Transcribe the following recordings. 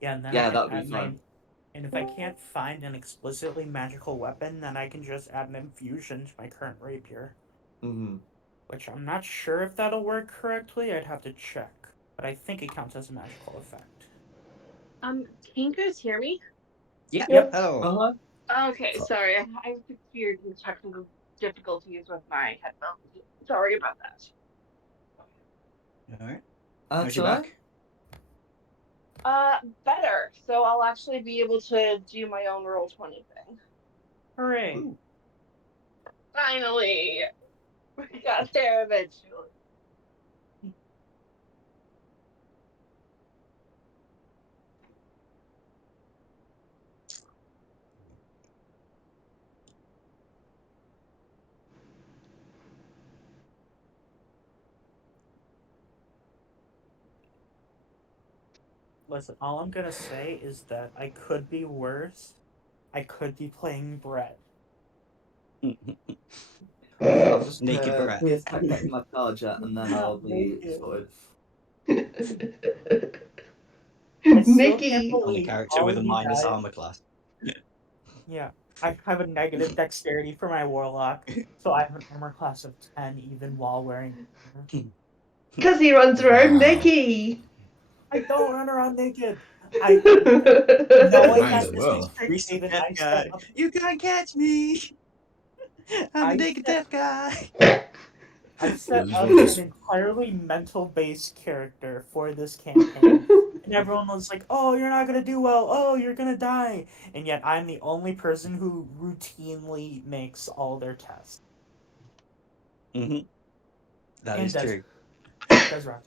Yeah, and then I Yeah, can that would add be my. fun. And if I can't find an explicitly magical weapon, then I can just add an infusion to my current rapier. Mm-hmm. Which I'm not sure if that'll work correctly. I'd have to check. But I think it counts as a magical effect. Can you guys hear me? Yeah. Yep. Hello. Uh-huh. Okay, sorry. I experienced technical difficulties with my headphones. Sorry about All right. How's That's your all right. back? that. Better. So I'll actually be able to do my own Roll20 thing. Hooray. Ooh. Finally! We got there eventually. Listen, all I'm gonna say is that I could be worse. I could be playing Brett. I'm just Naked gonna Brett. pierce my cut in my charger, and then I'll Not be naked. sorted. I still can't Mickey. Only believe character all with of a you minus guys. armor class. Yeah, I have a negative dexterity for my warlock, so I have an armor class of 10 even while wearing armor. Because he runs around Wow. Mickey. I don't run around naked. Knowing Might that as this is well. Strixhaven, Death I set guy. up. You can't catch me. I'm a I naked set death guy. I set Might as up well an just. entirely mental-based character for this campaign, and everyone was like, "Oh, you're not gonna do well. Oh, you're gonna die." And yet, I'm the only person who routinely makes all their tests. Mm-hmm. That And is true. Desra.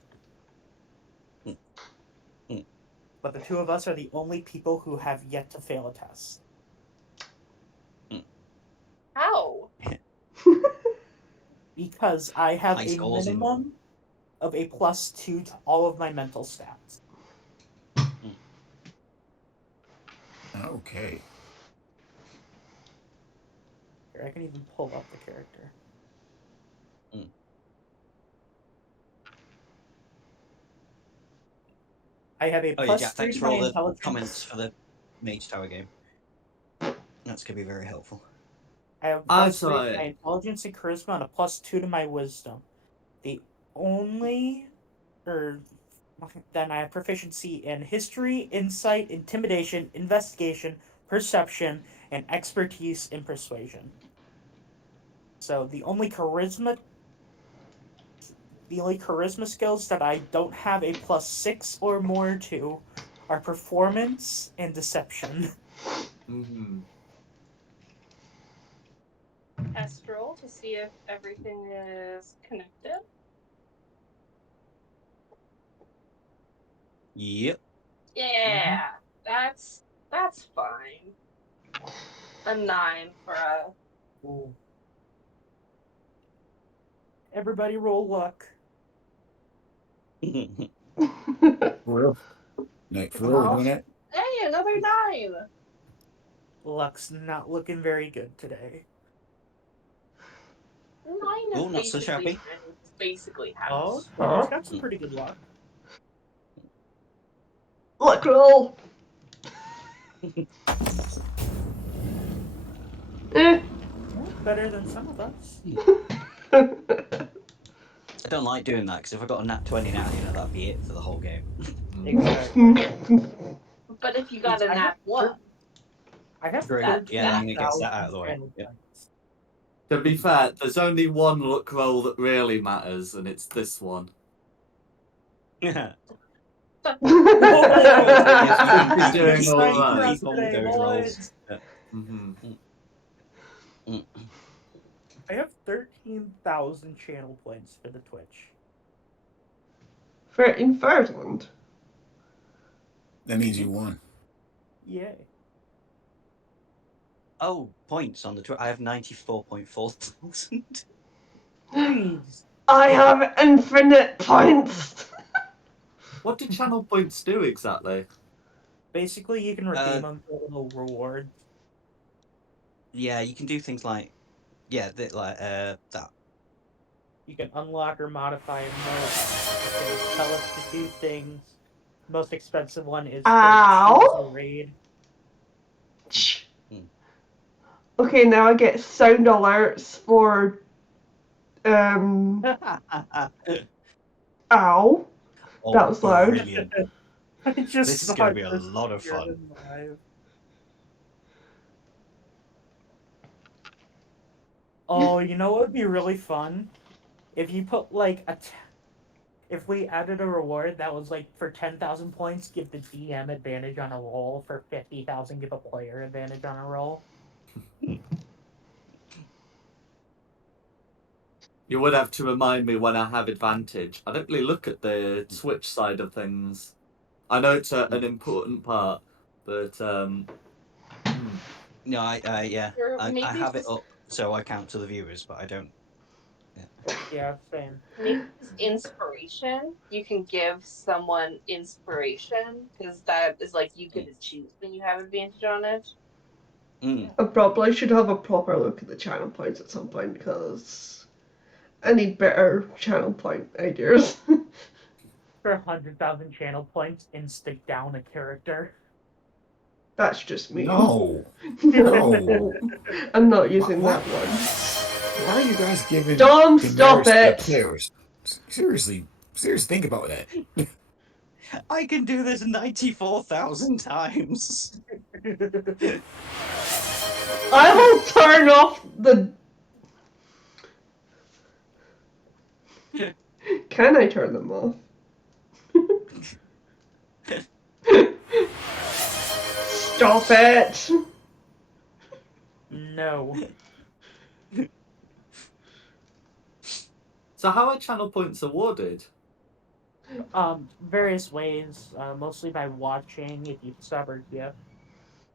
Mm, mm, But the two of us are the only people who have yet to fail a test. mm. How? Because I have High a scores in. minimum of a +2 to all of my mental stats. Mm. Okay. Here, I can even pull up the character. Mm. I have a Oh yeah, Jack. +3 Thanks to for my all the comments intelligence. for the Mage Tower game. That's gonna be very helpful. I have I +3 saw to my it. intelligence and charisma and a +2 to my wisdom. The only, or then I have proficiency in history, insight, intimidation, investigation, perception, and expertise in persuasion. So the only charisma skills that I don't have a +6 or more to are performance and deception. Mm-hmm. Astral to see if everything is connected. Yep. Yeah, that's fine. A 9 for a. Ooh. Everybody roll luck. For real? Like, for real, we're Oh, doing that? hey, another 9. Luck's not looking very good today. 9 is Oh, not so basically shabby. basically Oh, house. okay. He's got some pretty good luck. Luck roll. Eh. Better than some of us. I don't like doing that because if I got a nat 20 now, that'd be it for the whole game. Exactly. But if you got a nat 1, I have Great. Yeah, then it gets that out of the way. 13,000 Yeah. points. To be fair, there's only one luck roll that really matters, and it's this one. Yeah. Oh! Should be doing all Exciting for right. us Keep on with today, those rolls. boys! Yeah. Mm-hmm. I have 13,000 channel points for the Twitch. For Infertland. That means you won. Yay. Oh, points on the Twitch. I have 94.4 thousand. Please. I have infinite points. What do channel points do exactly? Basically, you can redeem them for little rewards. Yeah, you can do things like, that. You can unlock or modify emotes. You can tell us to do things. Most expensive one is Ow. the Choose a Raid. Okay, now I get sound alerts for ow. That was loud. Brilliant. I just This is saw gonna it be a just lot of appear fun. in live. Oh, you know what would be really fun? If you put like if we added a reward that was like for 10,000 points, give the DM advantage on a roll. For 50,000, give a player advantage on a roll. You would have to remind me when I have advantage. I don't really look at the Twitch side of things. I know it's an important part, but No, yeah, Or I maybe have it just up so I count to the viewers, but I don't. Yeah, same. maybe just inspiration. You can give someone inspiration because that is like you get to choose when you have advantage on it. Mm. I probably should have a proper look at the channel points at some point because I need better channel point ideas. For 100,000 channel points, insta down a character. That's just me. No. No. I'm not using What? that one. Why are you guys giving Dom, demerits stop it. to players? Seriously, think about that. I can do this 94,000 times. I will turn off the. Can I turn them off? Stop it! No. so how are channel points awarded? Various ways, mostly by watching. If you sub or gift.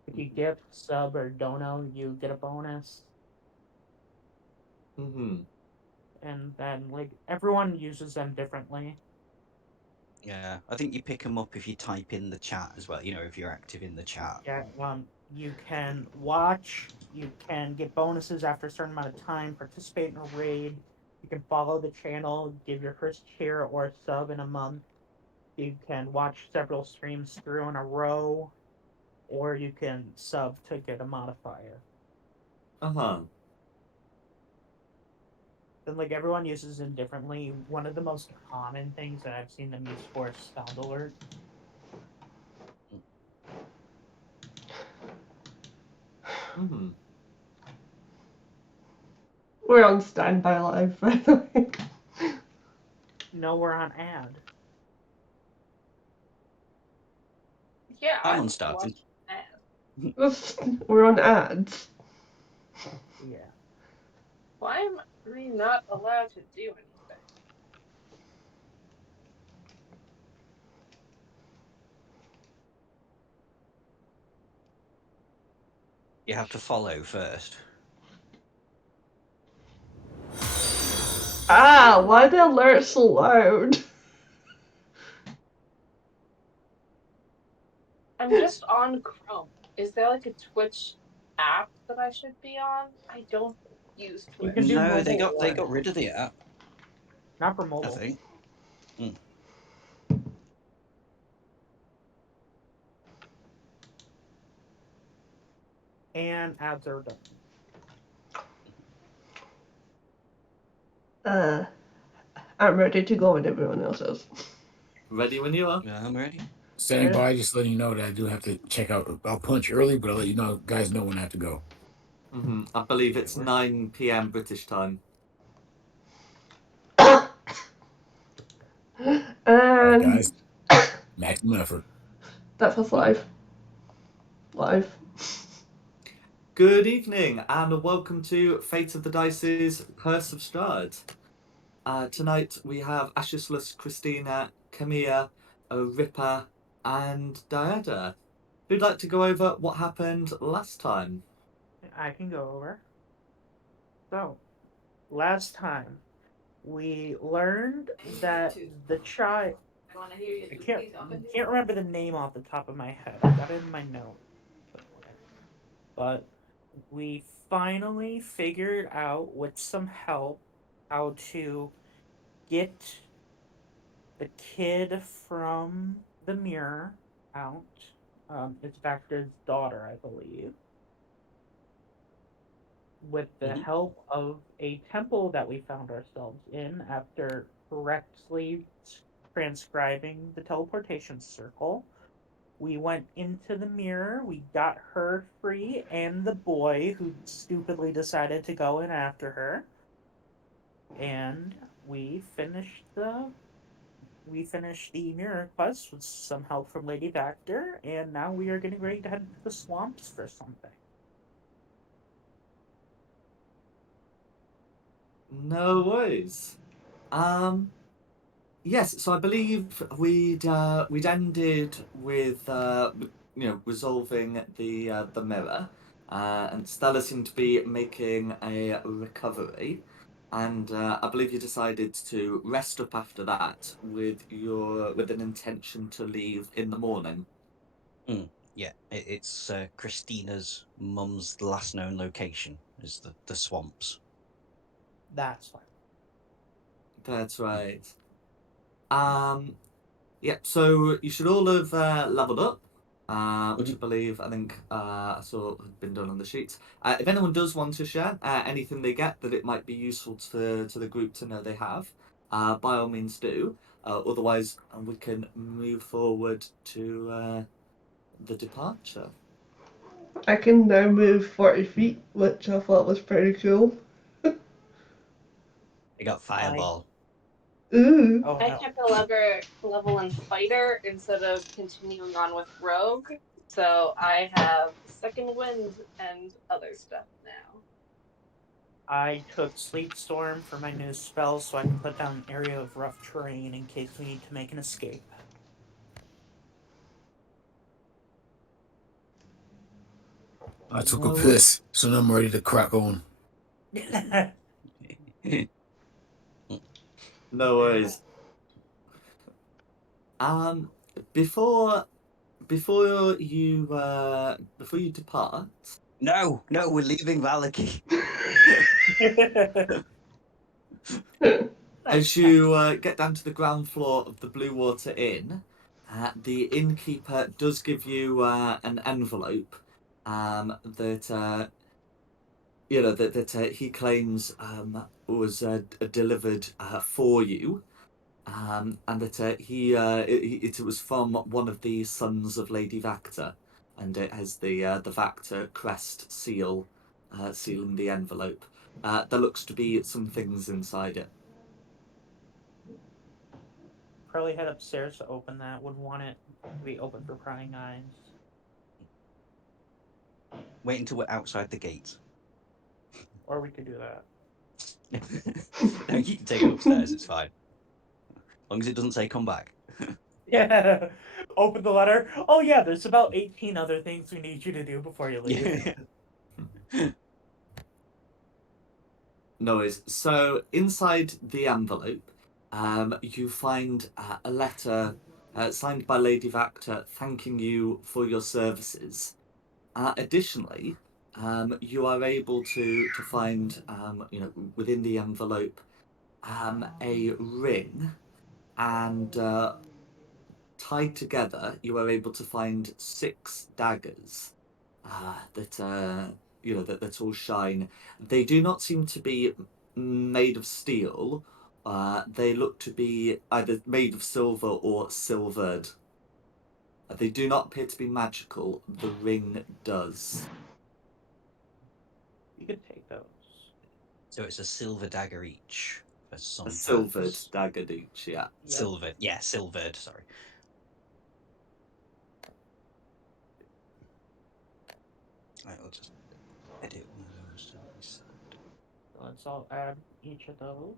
If you gift, sub, or dono, you get a bonus. Hmm. And then, like, everyone uses them differently. Yeah, I think you pick them up if you type in the chat as well. You know, if you're active in the chat. Yeah, you can watch, you can get bonuses after a certain amount of time, participate in a raid, you can follow the channel, give your first cheer or sub in a month, you can watch several streams through in a row, or you can sub to get a modifier. Uh-huh. And like everyone uses them differently. One of the most common things that I've seen them use for is sound alert. Hmm. We're on standby live, by the way. No, we're on ad. Yeah, I'm I'm on starting. watching that. We're on ads. Yeah. Why am I not allowed to do anything? You have to follow first. Ah, why the alert so loud? I'm just on Chrome. Is there like a Twitch app that I should be on? I don't use You Twitch. can do No, they mobile got or rid of the app. not for I mobile. think. Mm. And ads are done. I'm ready to go when everyone else is. Ready when you are. Yeah, I'm ready. Standing by, just letting you know that I do have to check out. I'll punch early, but I'll let you guys know when I have to go. I believe it's 9 p.m. British time. All right, And guys. Maximum effort. that was live. Live. Good evening and welcome to Fate of the Dice's Curse of Strahd. Tonight we have Ashisless, Christina, Camilla, Ripper, and Diada. Who'd like to go over what happened last time? I can go over. So, last time we learned that the child. I can't remember the name off the top of my head. I got it in my note somewhere. But we finally figured out with some help how to get the kid from the mirror out. It's Vector's daughter, I believe. With the Mhm. help of a temple that we found ourselves in after correctly transcribing the teleportation circle. We went into the mirror, we got her free and the boy who stupidly decided to go in after her. And we finished the mirror quest with some help from Lady Vector, and now we are getting ready to head into the swamps for something. No worries. Yes, so I believe we'd ended with resolving the mirror, and Stella seemed to be making a recovery, and I believe you decided to rest up after that with an intention to leave in the morning. Yeah, it's Christina's mum's last known location is the swamps. That's fine. That's right. Um, Yeah, so you should all have leveled up, which I think I saw had been done on the sheets. If anyone does want to share anything they get that it might be useful to the group to know they have, by all means do. Otherwise, we can move forward to the departure. I can now move 40 feet, which I thought was pretty cool. They got fireball. Ooh. Oh I no. kept a level in fighter instead of continuing on with rogue, so I have second wind and other stuff now. I took Sleep Storm for my new spell so I can put down an area of rough terrain in case we need to make an escape. I took a No, piss, so now I'm ready to crack on. no worries. Um, before before you depart. No, we're leaving Valaki. As you get down to the ground floor of the Blue Water Inn, the innkeeper does give you an envelope that he claims was delivered for you, and that it was from one of the sons of Lady Vactor, and it has the Vactor crest sealing the envelope. There looks to be some things inside it. Probably head upstairs to open that. Would want it to be open for prying eyes. Wait until we're outside the gate. Or we could do that. No, you can take it upstairs. It's fine, as long as it doesn't say "come back." Yeah. Open the letter. Oh yeah, there's about 18 other things we need you to do before you leave. Yeah. No worries. So inside the envelope, you find a letter signed by Lady Vactor thanking you for your services. Additionally, you are able to find within the envelope a ring, and tied together, you are able to find 6 daggers that all shine. They do not seem to be made of steel. They look to be either made of silver or silvered. They do not appear to be magical. The ring does. You could take those. So it's a silver dagger each for A some silvered purpose. dagger each, yeah. Yep. Silvered, yeah, silvered. Sorry. I'll just edit one of those to be silvered. So let's all add each of those.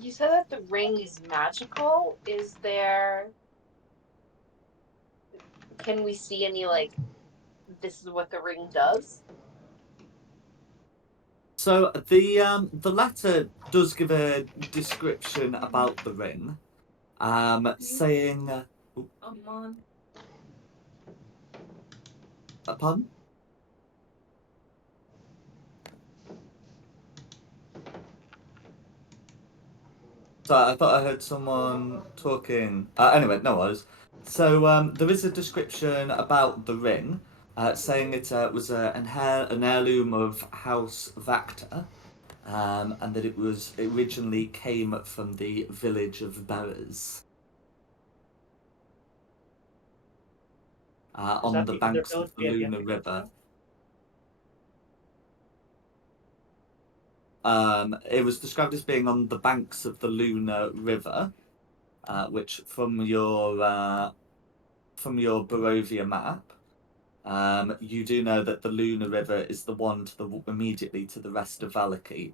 You said that the ring is magical. Is there? Can we see any like? This is what the ring does. So the letter does give a description about the ring, saying, pardon? So I thought I heard someone talking. Anyway, no worries. So there is a description about the ring, saying it was an heirloom of House Vacta, and that it originally came from the village of Berez, Is on that the the other banks village of the we have yet Luna to go River. to? It was described as being on the banks of the Luna River, which from your Barovia map, you do know that the Luna River is the one immediately to the rest of Valaki,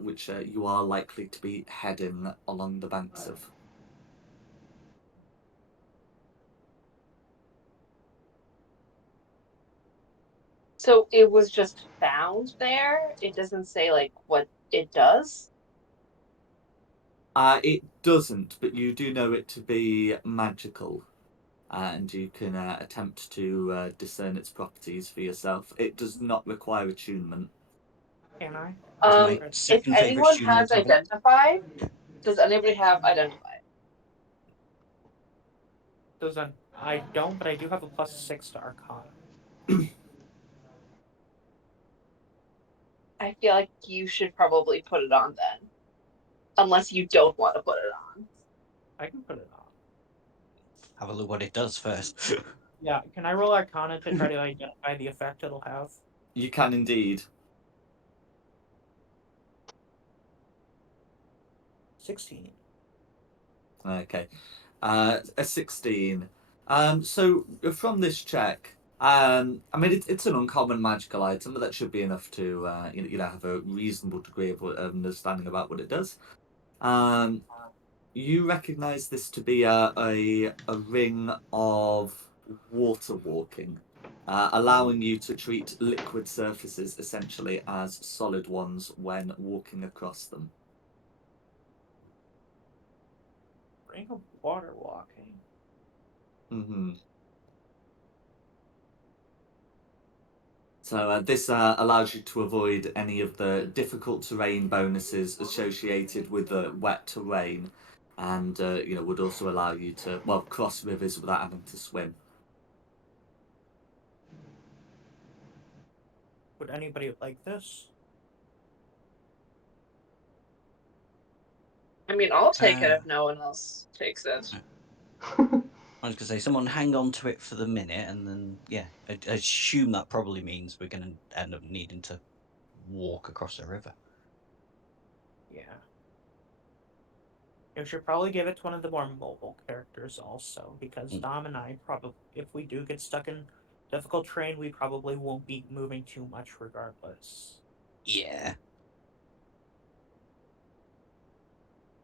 which you are likely to be heading along the banks of. So it was just found there? It doesn't say like what it does? It doesn't, but you do know it to be magical, and you can attempt to discern its properties for yourself. It does not require attunement. Can I? It's my If second favourite anyone student has to have it. identified, does anybody have identified? I don't, but I do have a +6 to Arcana. I feel like you should probably put it on then. Unless you don't want to put it on. I can put it on. Have a look what it does first. Yeah, can I roll Arcana to try to identify the effect it'll have? You can indeed. 16. Okay. A 16. So from this check, I mean, it's an uncommon magical item, but that should be enough to, have a reasonable degree of understanding about what it does. You recognize this to be a ring of water walking, allowing you to treat liquid surfaces essentially as solid ones when walking across them. Ring of water walking. Mm-hmm. So this allows you to avoid any of the difficult terrain bonuses associated with the wet terrain, and would also allow you to cross rivers without having to swim. Would anybody like this? I mean, I'll take it Uh, if no one else takes it. I was going to say, someone hang on to it for the minute, and then, yeah, I assume that probably means we're going to end up needing to walk across a river. Yeah. You should probably give it to one of the more mobile characters also, because Dom and I probably, if we do get stuck in difficult terrain, we probably won't be moving too much regardless. Yeah.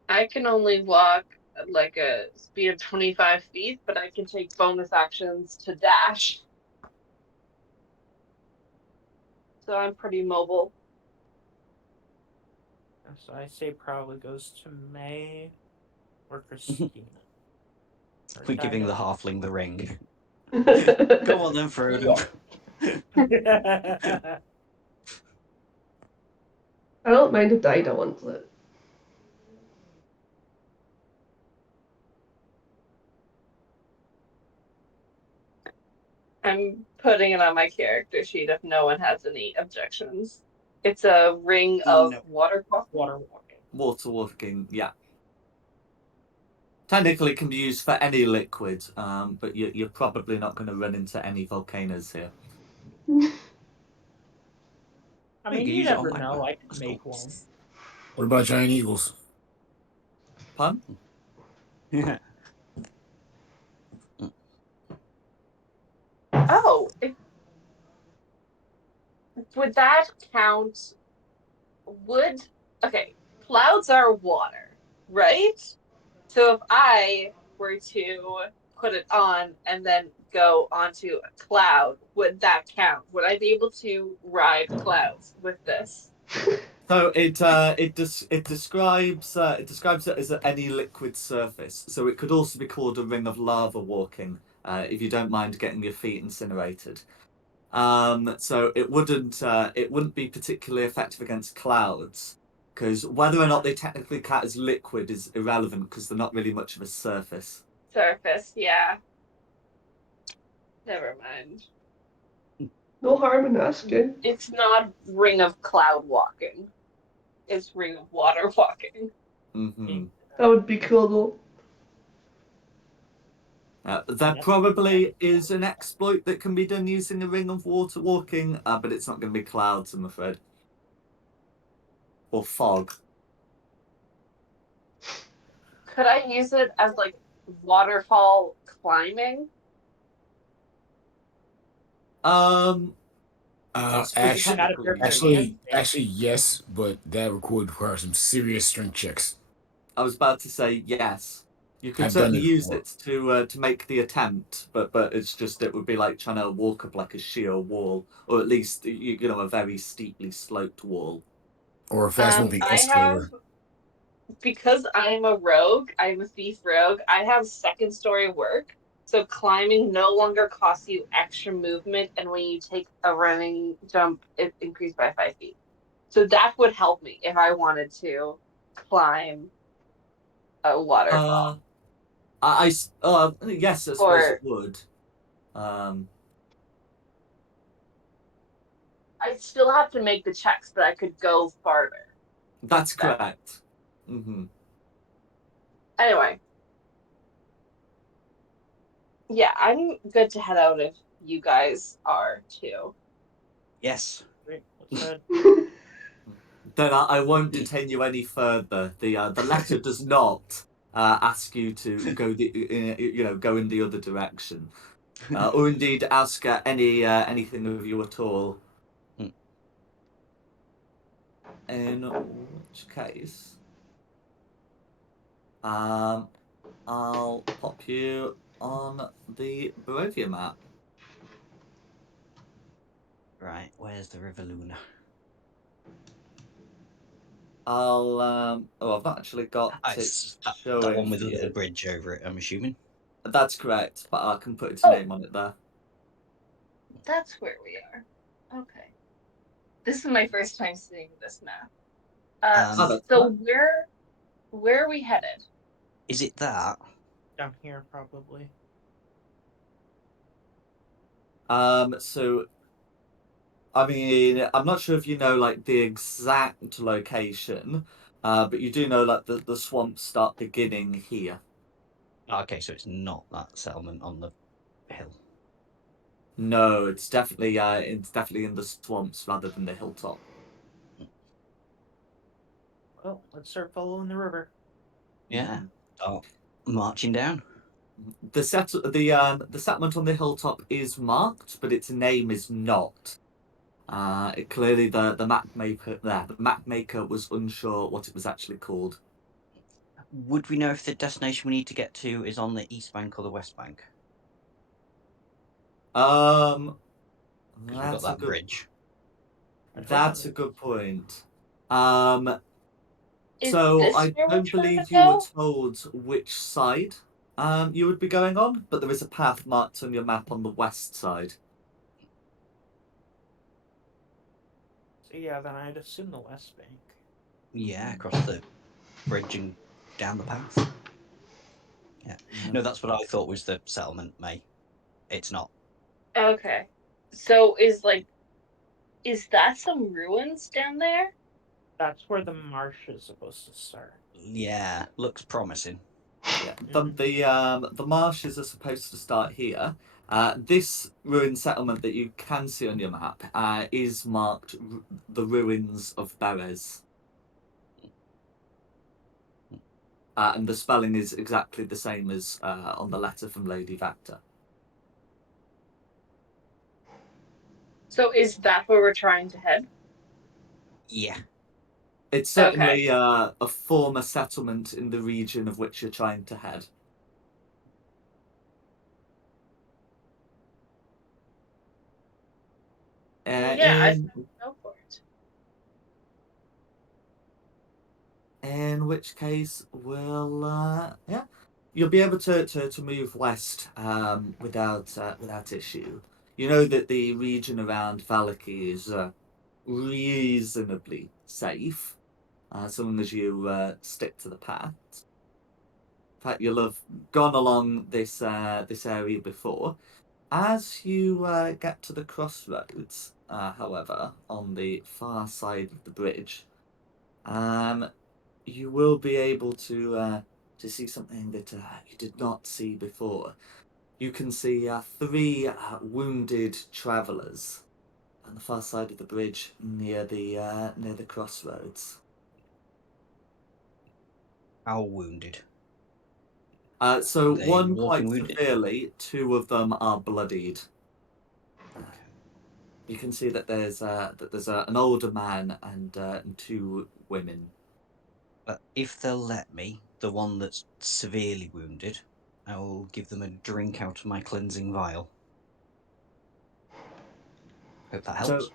I can only walk at like a speed of 25 feet, but I can take bonus actions to dash. So I'm pretty mobile. So I say probably goes to May or Christina. Or We're giving the Dido. halfling the ring. Come on then, Frodo. I don't mind if Dido wants it. I'm putting it on my character sheet if no one has any objections. It's a ring of No. water walking. Water walking. Water walking, yeah. Technically, it can be used for any liquid, but you're probably not going to run into any volcanoes here. I You mean, can you use it on never my know. map. I could That's make cool. one. What about giant eagles? Pun? Yeah. Oh, would that count? Would okay, clouds are water, right? So if I were to put it on and then go onto a cloud, would that count? Would I be able to ride clouds with this? So it describes it as any liquid surface. So it could also be called a ring of lava walking, if you don't mind getting your feet incinerated. So it wouldn't be particularly effective against clouds, because whether or not they technically count as liquid is irrelevant because they're not really much of a surface. Surface, yeah. Never mind. No harm in asking. It's not ring of cloud walking. It's ring of water walking. Hmm. That would be cool though. There Yep. probably is an exploit that can be done using a ring of water walking, but it's not going to be clouds, I'm afraid, or fog. Could I use it as like waterfall climbing? I suppose It's not a technically very you advanced could. thing. Actually, yes, but that would require some serious strength checks. I was about to say yes. You could I've done certainly it use before. it to make the attempt, but it's just it would be like trying to walk up like a sheer wall, or at least you know a very steeply sloped wall. Or a fast moving I have, escalator. because I'm a rogue, I'm a thief rogue, I have second story work. So climbing no longer costs you extra movement, and when you take a running jump, it increased by 5 feet. So that would help me if I wanted to climb a Uh, waterfall. yes, I suppose it Or would. Um, I still have to make the checks, but I could go farther. that's That correct. Hmm. anyway, yeah, I'm good to head out if you guys are too. Yes. Great. Let's head. Then I won't detain you any further. The letter does not ask you to go go in the other direction, or indeed ask anything of you at all. Mm. In which case, um, I'll pop you on the Barovia map. Right, where's the River Luna? I've not actually got Ah, it it's that showing one with for the little you. bridge over it, I'm assuming. That's correct, but I can put its Oh, name on it there. that's where we are. Okay. This is my first time seeing this map. Oh, Um, that's So fine. where are we headed? is it that? Down here, probably. So I mean, I'm not sure if you know like the exact location, but you do know like the swamps start beginning here. Oh, okay, so it's not that settlement on the hill. No, it's definitely in the swamps rather than the hilltop. Well, let's start following the river. Yeah. Mhm. Oh, marching down. The settlement on the hilltop is marked, but its name is not. Clearly the map maker was unsure what it was actually called. Would we know if the destination we need to get to is on the east bank or the west bank? Um, Because we've got that's a that good bridge. I'd hope on that's a good point. Um, Is so this I where we're don't trying to believe you were go? told which side you would be going on, but there is a path marked on your map on the west side. So yeah, then I'd assume the West Bank. Yeah, Mhm. across the bridge and down the path. Yeah. Yeah. No, that's what I thought was the settlement, May. It's not. Okay. So is that some ruins down there? That's where the marsh is supposed to start. Yeah, looks promising. Yeah, Mhm. the marshes are supposed to start here. This ruined settlement that you can see on your map is marked the ruins of Beres, and the spelling is exactly the same as on the letter from Lady Vector. So is that where we're trying to head? Yeah. It's Okay. certainly a former settlement in the region of which you're trying to head. Yeah, I In go for it. In which case, you'll be able to move west without issue. You know that the region around Valaki is reasonably safe, so long as you stick to the path. In fact, you'll have gone along this area before. As you get to the crossroads, however, on the far side of the bridge, you will be able to see something that you did not see before. You can see 3 wounded travellers on the far side of the bridge near the crossroads. How wounded? So They one walking quite wounded? severely, 2 of them are bloodied. Okay. You can see that there's an older man and 2 women. But if they'll let me, the one that's severely wounded, I will give them a drink out of my cleansing vial. Hope that helps. So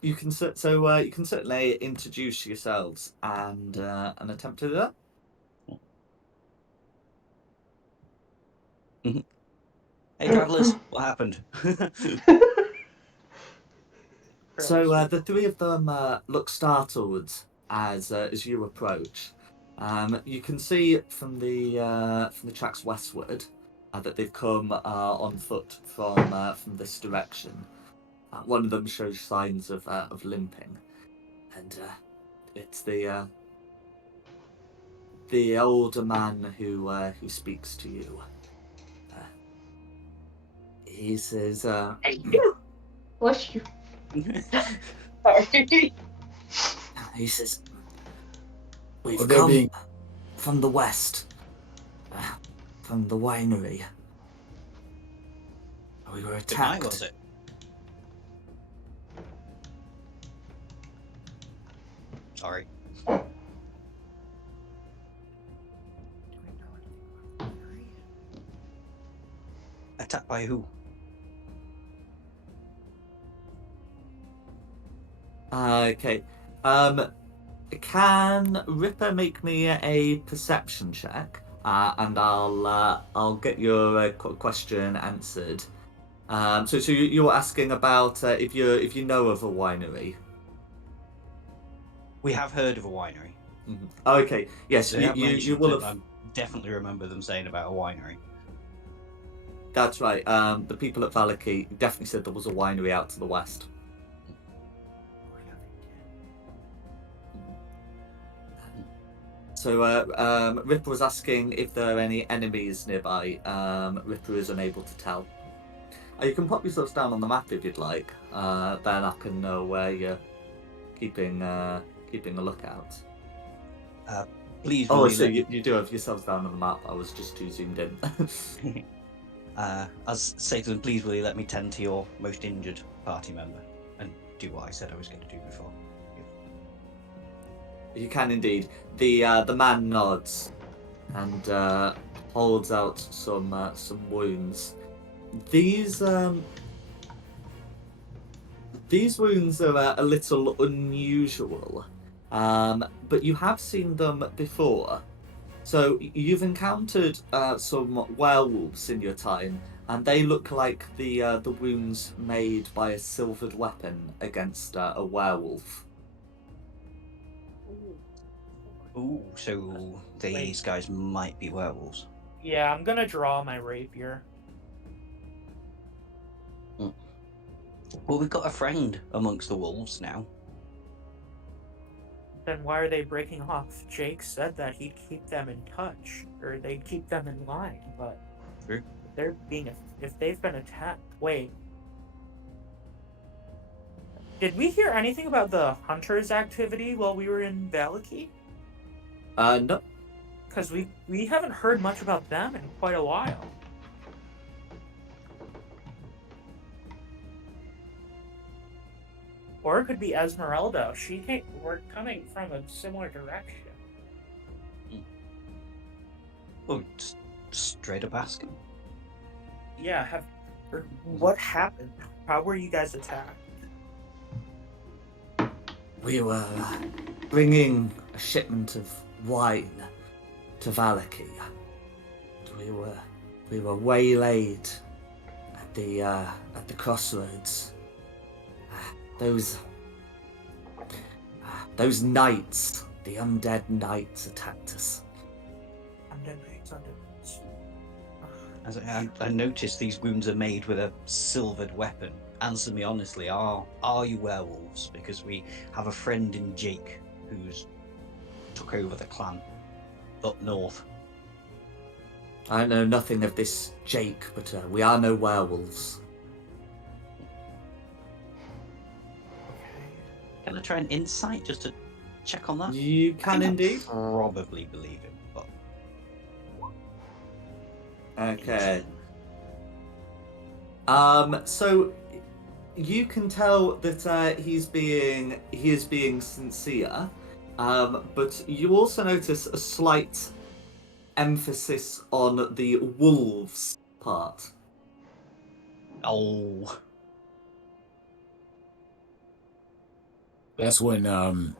you can certainly introduce yourselves and attempt to do that. Hey, travellers, what happened? So the 3 of them look startled as you approach. You can see from the tracks westward that they've come on foot from this direction. One of them shows signs of limping, and it's the older man who speaks to you. He says, Bless you. Sorry. he says, Well, we've they're come being from the west, from the winery. We were Good night, attacked. was it? Sorry. Attacked by who? Okay. Can Ripper make me a perception check? And I'll get your question answered. So you're asking about if you know of a winery. We have heard of a winery. Mm-hmm. Okay. Yes, They have you mentioned will it. have. I definitely remember them saying about a winery. That's right. The people at Valaki definitely said there was a winery out to the west. So Ripper was asking if there are any enemies nearby. Ripper is unable to tell. You can pop yourselves down on the map if you'd like. Then I can know where you're keeping a lookout. Please, Oh, will so you you do have yourselves down on the map. I was just too zoomed in. as say to them, please will you let me tend to your most injured party member and do what I said I was going to do before. You can indeed. The man nods and holds out some wounds. These wounds are a little unusual, but you have seen them before. So you've encountered some werewolves in your time, and they look like the wounds made by a silvered weapon against a werewolf. Ooh, so these guys might be werewolves. Yeah, I'm gonna draw my rapier. Well, we've got a friend amongst the wolves now. Then why are they breaking off? Jake said that he'd keep them in touch, or they'd keep them in line, but True. if they've been attacked. Wait. Did we hear anything about the hunters' activity while we were in Valaki? No. Because we haven't heard much about them in quite a while. Or it could be Esmeralda. We're coming from a similar direction. Oh, straight up asking. Yeah, what happened? How were you guys attacked? We were bringing a shipment of wine to Valaki. We were waylaid at the crossroads. Those knights, the undead knights, attacked us. Undead knights, undead knights. As I noticed these wounds are made with a silvered weapon. Answer me honestly, are you werewolves? Because we have a friend in Jake who's took over the clan up north. I know nothing of this Jake, but we are no werewolves. Can I try an insight just to check on that? You I can think indeed. I probably believe him, but Okay. So you can tell that he is being sincere, but you also notice a slight emphasis on the wolves part. oh, That's when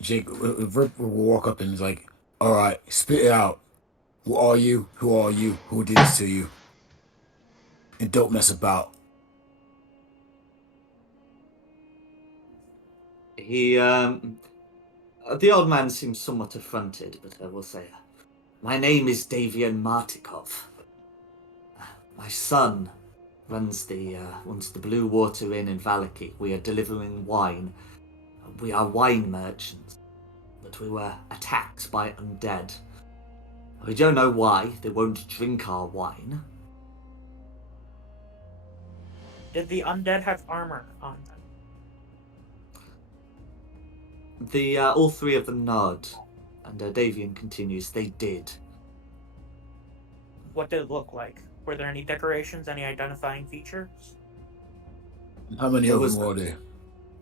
Jake Rip will walk up and is like, "All right, spit it out. Who are you? Who are you? Who did this to you? And don't mess about." The old man seems somewhat affronted, but I will say, my name is Davian Martikov. My son runs the Blue Water Inn in Valaki. We are delivering wine. We are wine merchants, but we were attacked by undead. We don't know why. They won't drink our wine. Did the undead have armor on them? All three of them nod, and Davian continues. They did. What did it look like? Were there any decorations, any identifying features? How many There of was- them were there?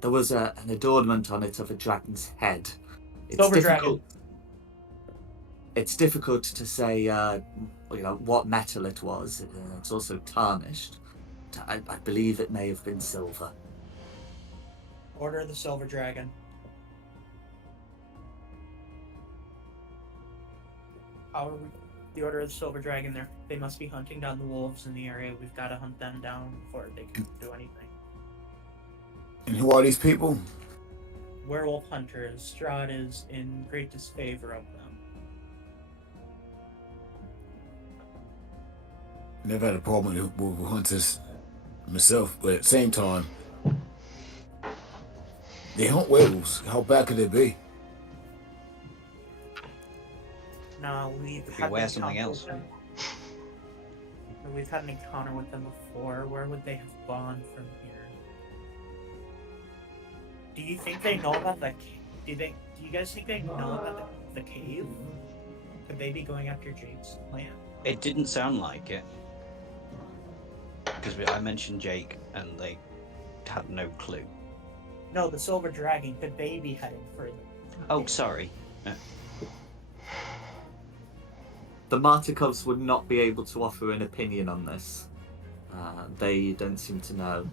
There was an adornment on it of a dragon's head. Silver dragon. It's difficult to say, what metal it was. It's also tarnished. I believe it may have been silver. Order of the Silver Dragon. How are we? The Order of the Silver Dragon there. They must be hunting down the wolves in the area. We've got to hunt them down before they can do anything. And who are these people? Werewolf hunters. Strahd is in great disfavor of them. Never had a problem with hunters myself, but at the same time, they hunt werewolves. How bad could they be? No, we've If had you wear an something encounter else. with them. We've had an encounter with them before. Where would they have gone from here? Do you think they know about the? Do you guys think they know about the cave? Could they be going after Jake's plan? it didn't sound like it. Because I mentioned Jake and they had no clue. No, the Silver Dragon. Could they be heading further? Oh, sorry. The Martikovs would not be able to offer an opinion on this. They don't seem to know.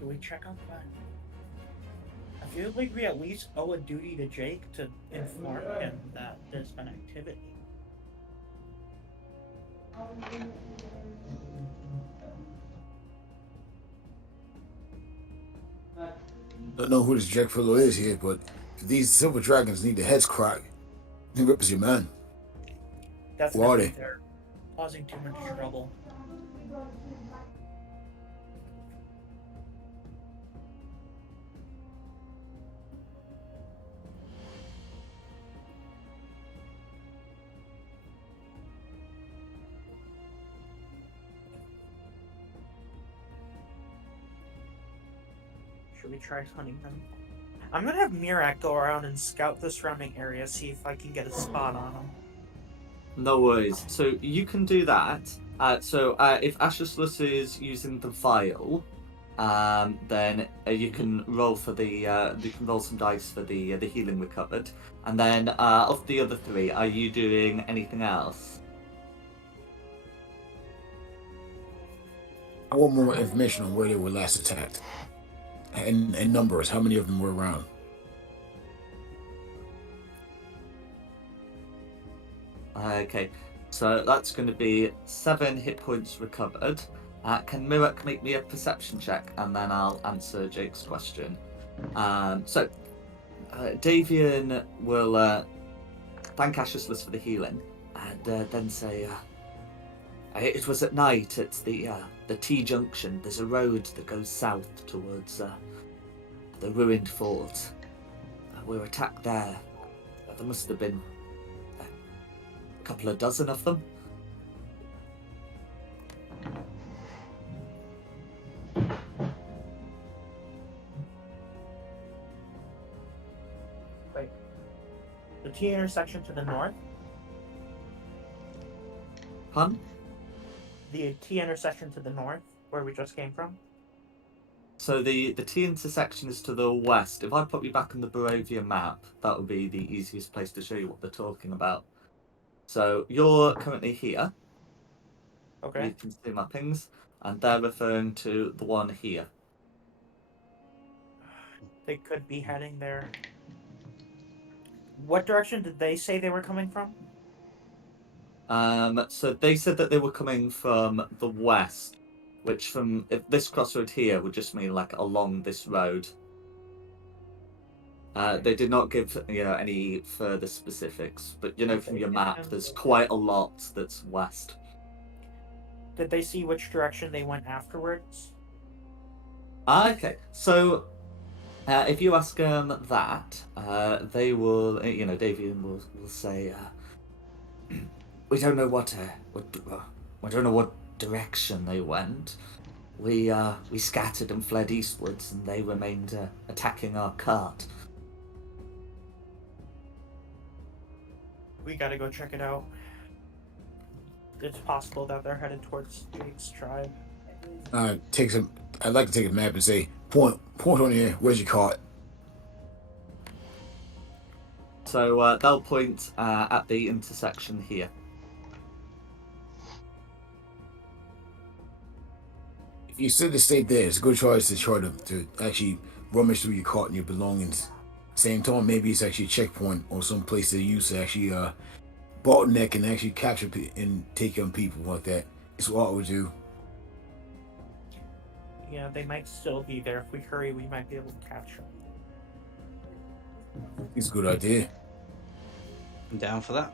Do we check on that? I feel like we at least owe a duty to Jake to inform him that there's been activity. Don't know who this Jack fellow is here, but if these silver dragons need their heads cracked, he rips your man. Definitely, they? they're causing too much trouble. Should we try hunting them? I'm gonna have Mirak go around and scout the surrounding area, see if I can get a spot on them. No worries. So you can do that. If Ashislus is using the vial, then you can roll for you can roll some dice for the healing recovered. And then of the other three, are you doing anything else? I want more information on where they were last attacked. in numbers, how many of them were around? Okay, so that's going to be 7 hit points recovered. Can Mirak make me a perception check, and then I'll answer Jake's question. Davian will thank Ashless for the healing, and then say, "It was at night at the T junction. There's a road that goes south towards the ruined fort. We were attacked there. There must have been a couple of dozen of them." Wait. The T intersection to the north? Pun? The T intersection to the north, where we just came from? So the T intersection is to the west. If I put you back on the Barovia map, that would be the easiest place to show you what they're talking about. So you're currently here. Okay. You can see my pings, and they're referring to the one here. They could be heading there. What direction did they say they were coming from? So they said that they were coming from the west, which from this crossroad here would just mean like along this road. They did not give any further specifics, but from your map, there's quite a lot that's west. Did they see which direction they went afterwards? Okay, so if you ask that, they will, Davian will say, we don't know we don't know what direction they went. We scattered and fled eastwards, and they remained attacking our cart. We gotta go check it out. It's possible that they're headed towards Jake's tribe. I'd like to take a map and say, point on here. Where's your cart? So they'll point at the intersection here. If you said to stay there, it's a good choice to try to actually rummage through your cart and your belongings. Same time, maybe it's actually a checkpoint or some place they use to actually bottleneck and actually capture and take on people like that. It's what I would do. Yeah, they might still be there. If we hurry, we might be able to catch them. It's a good idea. I'm down for that.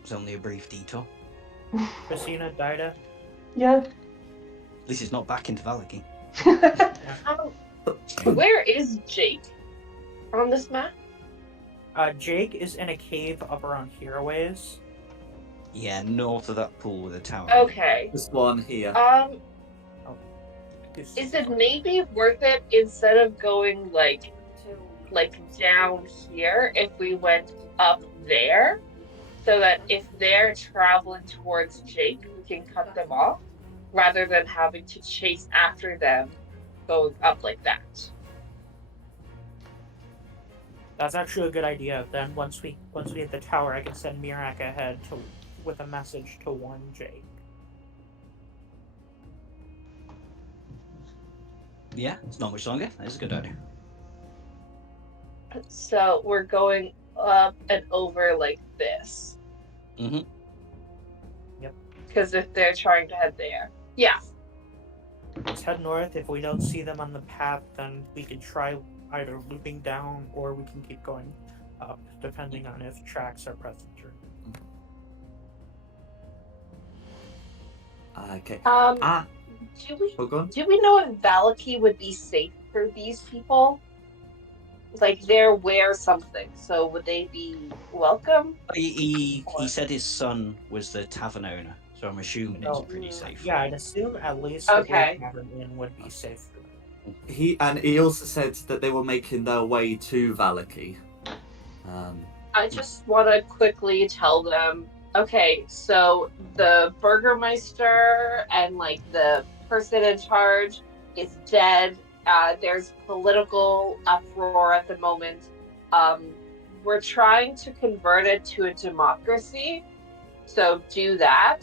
It was only a brief detour. Christina, Dida? Yeah. This is not back into Valaki. Where is Jake on this map? Jake is in a cave up around here a ways. Yeah, north of that pool with a tower. Okay. This one here. Is it maybe worth it instead of going like down here if we went up there, so that if they're traveling towards Jake, we can cut them off, rather than having to chase after them going up like that? That's actually a good idea. Then once we hit the tower, I can send Mirak ahead with a message to warn Jake. Yeah, it's not much longer. That's a good idea. So we're going up and over like this. Mm-hmm. Yep. Because if they're trying to head there. Yeah. Let's head north. If we don't see them on the path, then we can try either looping down or we can keep going up, depending on if tracks are present. Okay. Do we know if Valaki would be safe for these people? Like they're where something, so would they be welcome? He said his son was the tavern owner, so I'm assuming it's pretty safe. Yeah, I'd assume at least Okay. the tavern inn would be safe for them. He also said that they were making their way to Valaki. I just want to quickly tell them, okay, so the Burgermeister and like the person in charge is dead. There's political uproar at the moment. We're trying to convert it to a democracy, so do that.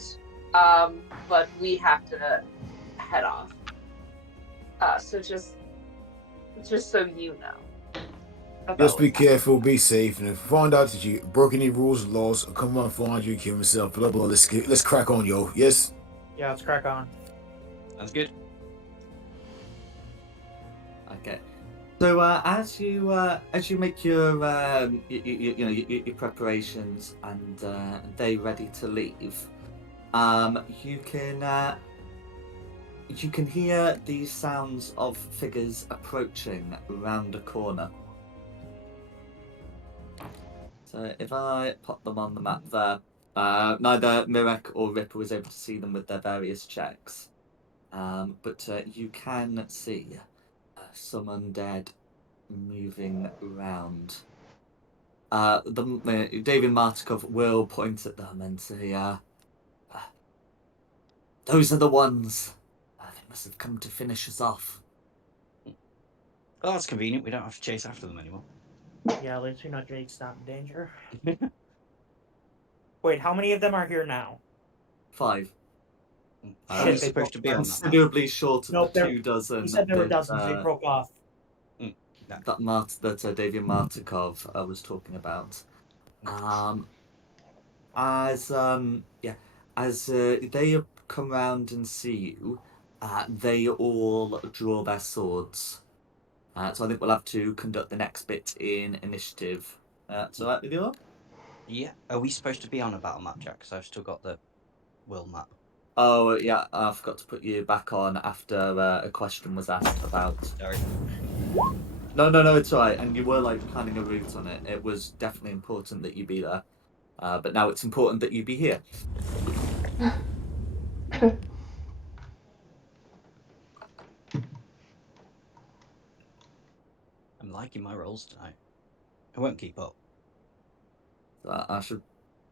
But we have to head off. So just just so you know. About Just be what's happening. careful, be safe, and if you find out that you broke any rules or laws, come on, find you, kill himself, blah blah. Let's crack on, yo. Yes. Yeah, let's crack on. Sounds good. Okay. So as you make your your preparations and they ready to leave, you can hear these sounds of figures approaching around a corner. So if I pop them on the map there, neither Mirek or Ripper was able to see them with their various checks, but you can see some undead moving around. David Martikov will point at them and say, "Those are the ones. They must have come to finish us off." Well, that's convenient. We don't have to chase after them anymore. Yeah, at least we know Jake's not in danger. Wait, how many of them are here now? 5. Are Shit, we they supposed to be on that map? Considerably short of Nope, the there- 2 dozen He said there were that, dozens. They broke off. No. that David Martikov was talking about. As they come round and see you, they all draw their swords. So I think we'll have to conduct the next bit in initiative. So that with you all? Yeah. Are we supposed to be on a battle map, Jack? Because I've still got the world map. Oh yeah, I forgot to put you back on after a question was asked about. Sorry. No, it's alright. And you were like planning a route on it. It was definitely important that you be there. But now it's important that you be here. I'm liking my rolls tonight. I won't keep up. So I should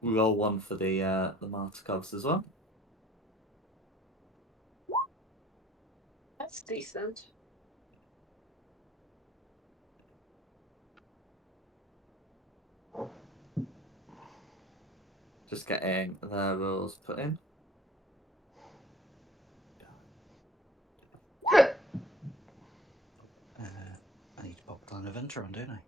roll one for the Martikovs as well. That's decent. Just getting their rolls put in. I need to pop Clan Adventure on, don't I?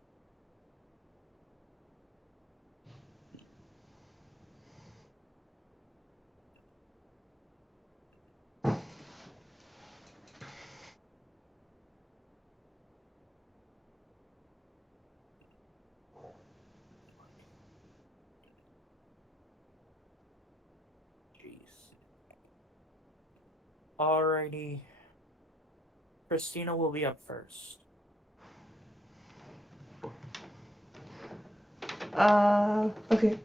Jeez. Alrighty. Christina will be up first. Okay.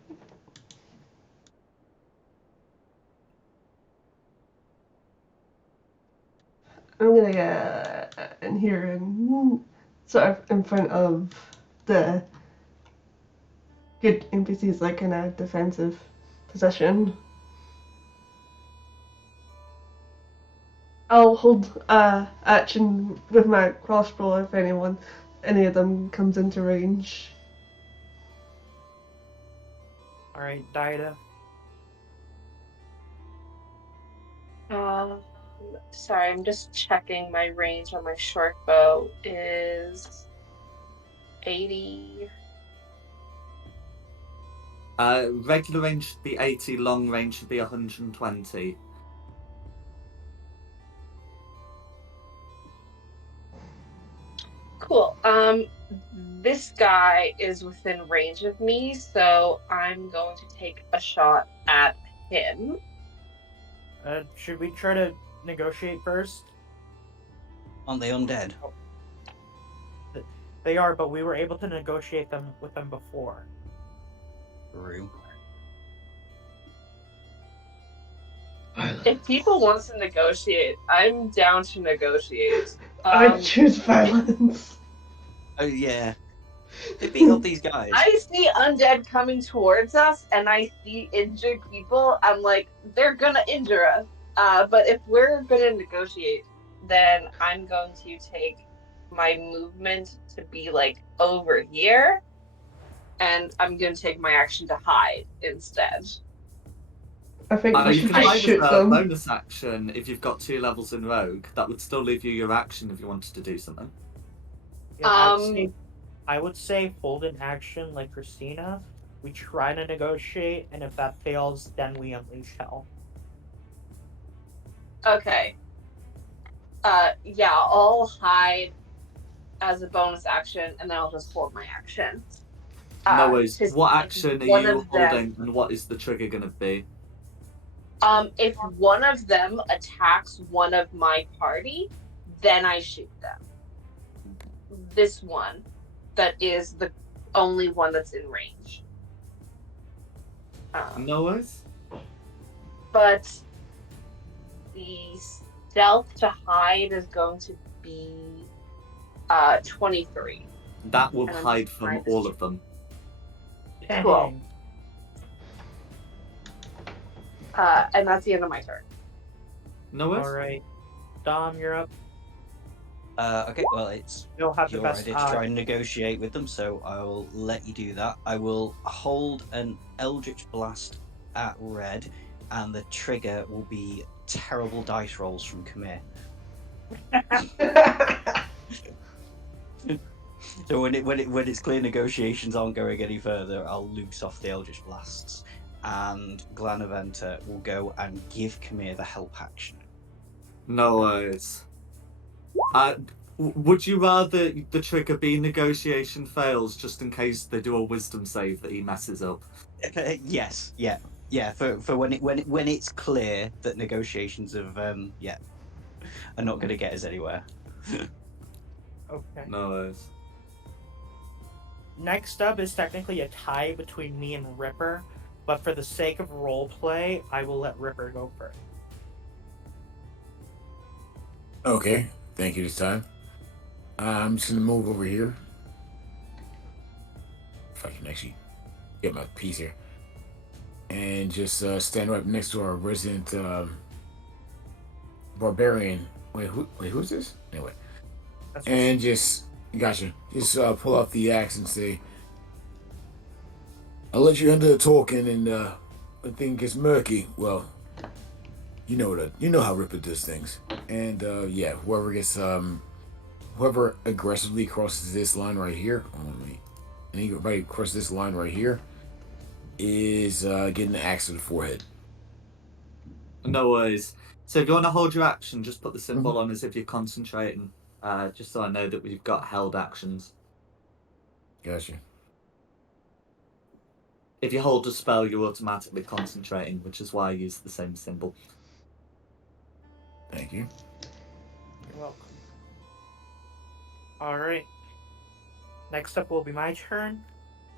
I'm gonna get in here and sort of in front of the good NPCs, like in a defensive position. I'll hold action with my crossbow if any of them comes into range. Alright, Daida. Sorry, I'm just checking my range on my short bow is 80. Regular range should be 80, long range should be 120. Cool. This guy is within range of me, so I'm going to take a shot at him. Should we try to negotiate first? Aren't they undead? They are, but we were able to negotiate with them before. True. If people want to negotiate, I'm down to negotiate. I choose violence. Oh yeah. They beat up these guys. I see undead coming towards us, and I see injured people. I'm like, they're gonna injure us. But if we're gonna negotiate, then I'm going to take my movement to be like over here, and I'm gonna take my action to hide instead. I think we You should can just hide shoot as a them. bonus action if you've got 2 levels in Rogue. That would still leave you your action if you wanted to do something. Yeah, Um, I would say hold an action like Christina. We try to negotiate, and if that fails, then we unleash hell. okay. Yeah, I'll hide as a bonus action, and then I'll just hold my action. No worries. To What see if action are one you of holding, them, and what is the trigger going to be? if one of them attacks one of my party, then I shoot them. This one, that is the only one that's in range. No worries. But the stealth to hide is going to be 23. That will And I'm hide just from trying to all of them. Cool. And that's the end of my turn. No worries. All right, Dom, you're up. Okay, well, it's You'll have the your best. idea to try and negotiate with them, so I will let you do that. I will hold an Eldritch Blast at red, and the trigger will be terrible dice rolls from Khmer. So when it's clear negotiations aren't going any further, I'll loose off the Eldritch Blasts, and Glanaventa will go and give Khmer the help action. No worries. Would you rather the trigger be negotiation fails just in case they do a wisdom save that he messes up? Yes, yeah. For when it's clear that negotiations have are not going to get us anywhere. Okay. No worries. Next up is technically a tie between me and Ripper, but for the sake of roleplay, I will let Ripper go first. Okay, thank you this time. I'm just gonna move over here. If I can actually get my piece here. And just stand right next to our resident barbarian. Who's this? Anyway. That's And just, gotcha. Just pull off the axe and say, I'll let you under the talking and when things gets murky, well, you know how Ripper does things. And yeah, whoever aggressively crosses this line right here, anybody crosses this line right here is getting the axe to the forehead. No worries. So if you want to hold your action, just put the symbol on as if you're concentrating, just so I know that we've got held actions. Gotcha. If you hold a spell, you're automatically concentrating, which is why I use the same symbol. Thank you. You're welcome. Alright. Next up will be my turn.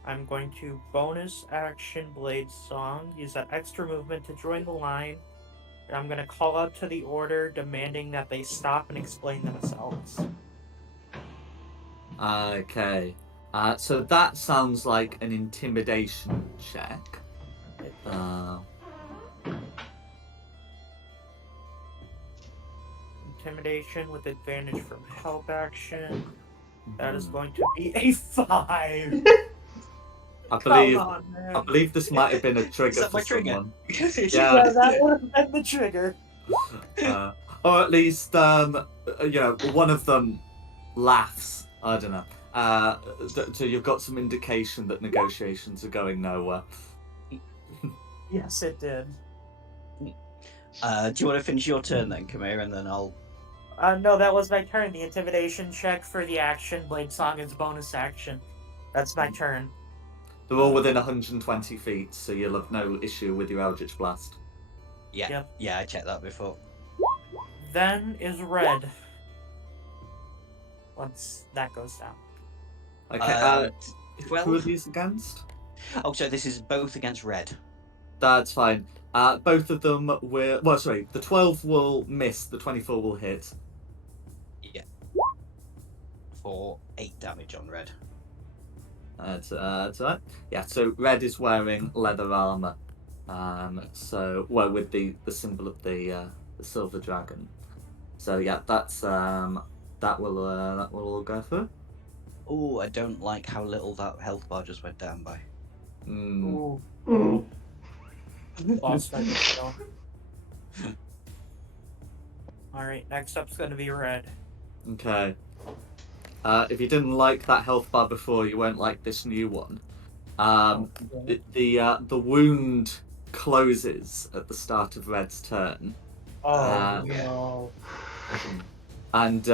I'm going to bonus action Blade Song, use that extra movement to join the line. And I'm going to call out to the order, demanding that they stop and explain themselves. Okay. So that sounds like an intimidation check. Intimidation with advantage from help action. That is going to be a 5. I Come on, man. believe this might have been a trigger Is that for my trigger? someone. Yeah, that would have been the trigger. Or at least, one of them laughs. I don't know. So you've got some indication that negotiations are going nowhere. Yes, it did. Do you want to finish your turn then, Khmer, and then I'll... No, that was my turn. The intimidation check for the action Blade Song is bonus action. That's my turn. They're all within 120 feet, so you'll have no issue with your Eldritch Blast. Yeah, Yep. yeah, I checked that before. Then is red. Once that goes down. Okay, 12? who are these against? Oh, so this is both against red. That's fine. Both of them will... Well, sorry, the 12 will miss, the 24 will hit. Yeah. For 8 damage on red. That's right. Yeah, so red is wearing leather armor. With the symbol of the silver dragon. So yeah, that's that will all go through. Oh, I don't like how little that health bar just went down by. Ooh. Mm. Lost my skill. Alright, next up's gonna be red. Okay. If you didn't like that health bar before, you won't like this new one. The wound closes at the start of Red's turn. No. And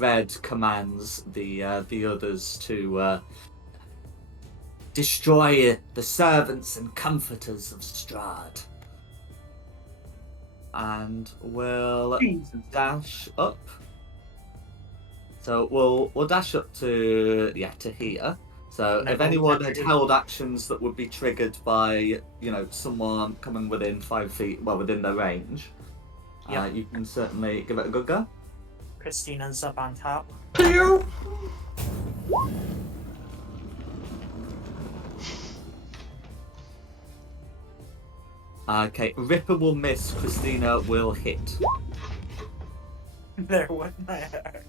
Red commands the others to destroy the servants and comforters of Strahd. And we'll dash up. So we'll dash up to here. So And I if don't anyone have had to- held actions that would be triggered by someone coming within 5 feet, well within their range, Yeah. you can certainly give it a good go. Christina's up on top. Okay, Ripper will miss. Christina will hit. There went my heart.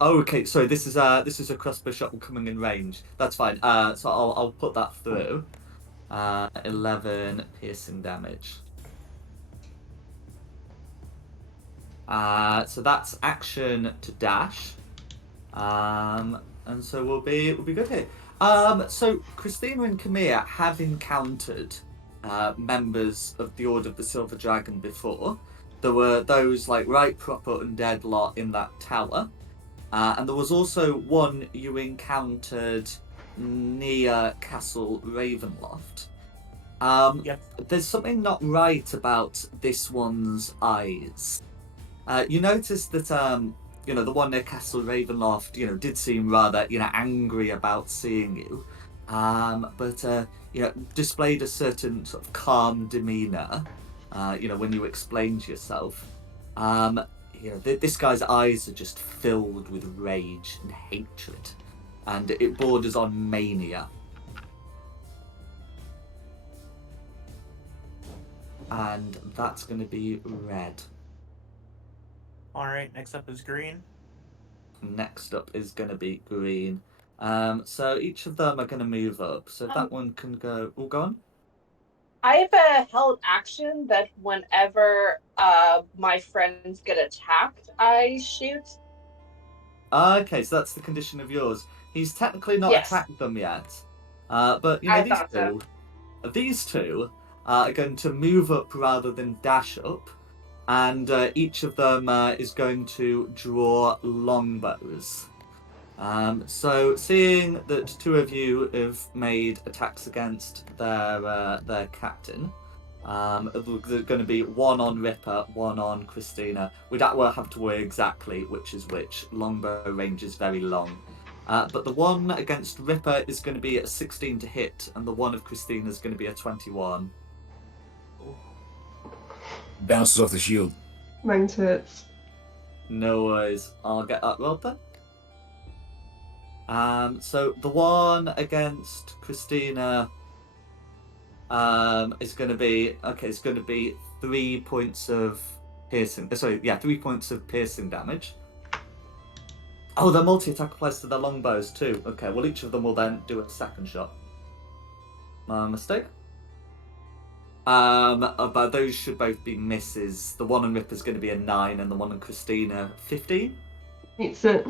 Okay. Sorry, this is a crossbow shot coming in range. That's fine. So I'll put that through. 11 piercing damage. So that's action to dash. And so we'll be good here. So Christina and Camilla have encountered members of the Order of the Silver Dragon before. There were those right proper undead lot in that tower. And there was also one you encountered near Castle Ravenloft. Yep. There's something not right about this one's eyes. You notice that the one near Castle Ravenloft, did seem rather, angry about seeing you. But displayed a certain sort of calm demeanor, when you explained yourself. This guy's eyes are just filled with rage and hatred, and it borders on mania. And that's going to be Red. Alright, next up is green. Next up is going to be green. So each of them are going to move up. So that one can go. Oh, go on. I have a held action that whenever my friends get attacked, I shoot. Okay, so that's the condition of yours. He's technically not Yes. attacked them yet. But I these thought so. these two are going to move up rather than dash up. And each of them is going to draw longbows. So seeing that two of you have made attacks against their captain, there's going to be one on Ripper, one on Christina. We don't have to worry exactly which is which. Longbow range is very long. But the one against Ripper is going to be a 16 to hit, and the one of Christina is going to be a 21. Bounces off the shield. Mine hits. No worries. I'll get that rolled then. So the one against Christina is going to be It's going to be 3 points of piercing. 3 points of piercing damage. Oh, their multi-attack applies to their longbows too. Okay, well each of them will then do a second shot. My mistake. But those should both be misses. The one on Ripper is going to be a 9, and the one on Christina 15. Beats it.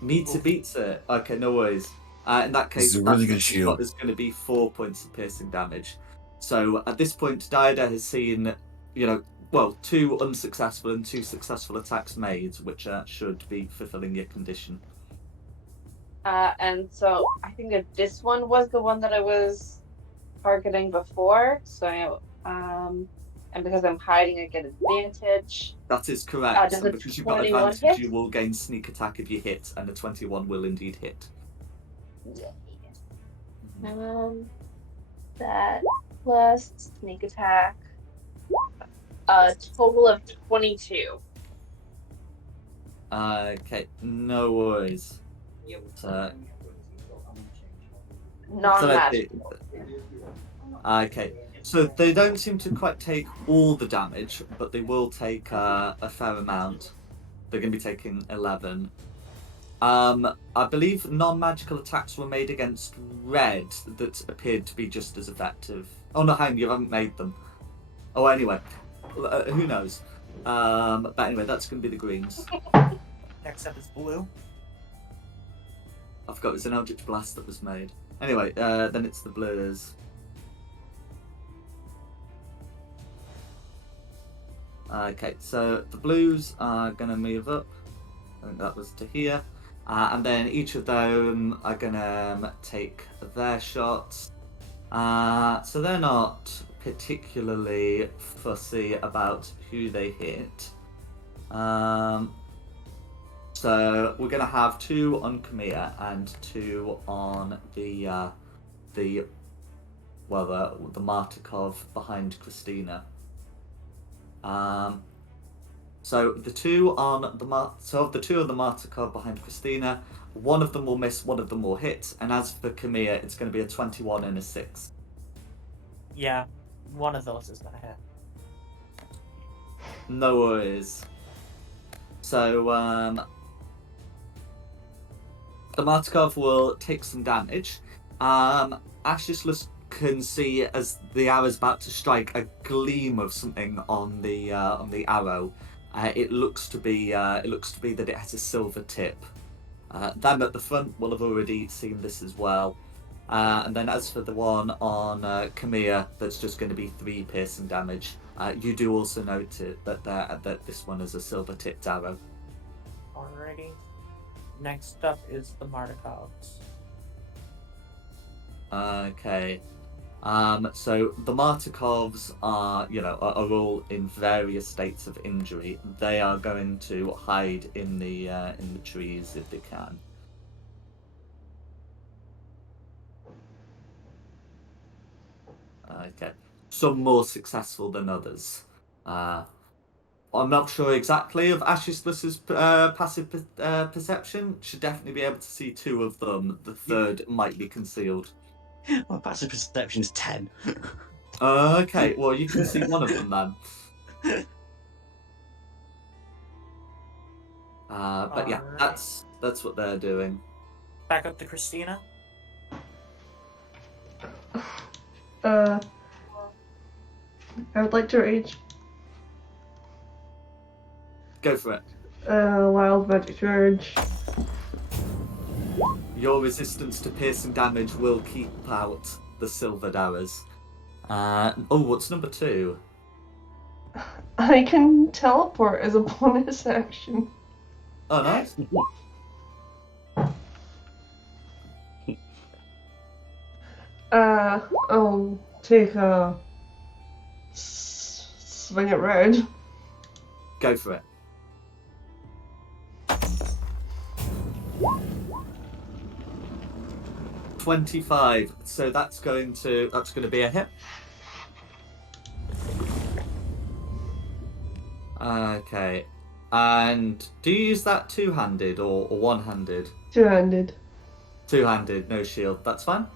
Meets it, beats it. Okay, no worries. In that case, This is a really that good shield. is going to be 4 points of piercing damage. So at this point, Diada has seen, 2 unsuccessful and 2 successful attacks made, which should be fulfilling your condition. And so I think that this one was the one that I was targeting before. So and because I'm hiding, I get advantage. That is correct. Does And a because you've got 21 advantage, hit? you will gain sneak attack if you hit, and the 21 will indeed hit. That plus sneak attack. A total of 22. Okay, no worries. Non-magic. Okay, so they don't seem to quite take all the damage, but they will take a fair amount. They're going to be taking 11. I believe non-magical attacks were made against Red that appeared to be just as effective. Oh no, hang on, you haven't made them. Oh, anyway, who knows? But anyway, that's going to be the greens. Next up is blue. I forgot it was an Eldritch Blast that was made. Anyway, then it's the blues. Okay, so the blues are going to move up. I think that was to here. And then each of them are going to take their shots. So they're not particularly fussy about who they hit. So we're going to have 2 on Camilla and 2 on the Martikov behind Christina. So the 2 on the of the 2 on the Martikov behind Christina, one of them will miss, one of them will hit, and as for Camilla, it's going to be a 21 and a 6. Yeah, one of those is gonna hit. No worries. So the Martikov will take some damage. Ashisless can see as the arrow's about to strike a gleam of something on the arrow. It looks to be that it has a silver tip. Them at the front will have already seen this as well. And then as for the one on Camilla, that's just going to be 3 piercing damage. You do also note that this one is a silver tipped arrow. Alrighty. Next up is the Martikovs. Okay. So the Martikovs are all in various states of injury. They are going to hide in the trees if they can. Okay. Some more successful than others. I'm not sure exactly of Ashisless's passive perception. Should definitely be able to see 2 of them. The third might be concealed. My passive perception is 10. Okay, well you can see one of them then. But yeah, Alright. that's what they're doing. Back up to Christina. I would like to rage. Go for it. Wild magic charge. Your resistance to piercing damage will keep out the silvered arrows. What's number 2? I can teleport as a bonus action. Oh, nice. I'll take a swing at red. Go for it. $25. So that's going to be a hit. Okay. And do you use that 2-handed or one-handed? 2-handed. 2-handed, no shield. That's fine.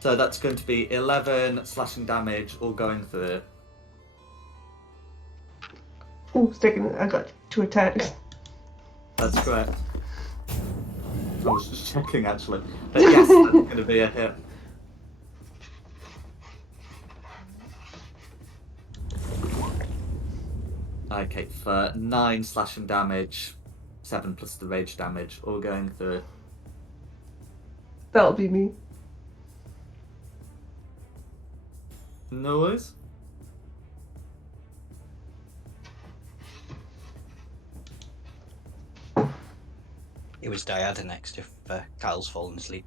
So that's going to be 11 slashing damage, all going through. Ooh, I got 2 attacks. That's correct. I was just checking actually. But yes, that's going to be a hit. Okay, for 9 slashing damage, 7 plus the rage damage, all going through. That'll be me. No worries. It was Diada next if Kyle's fallen asleep.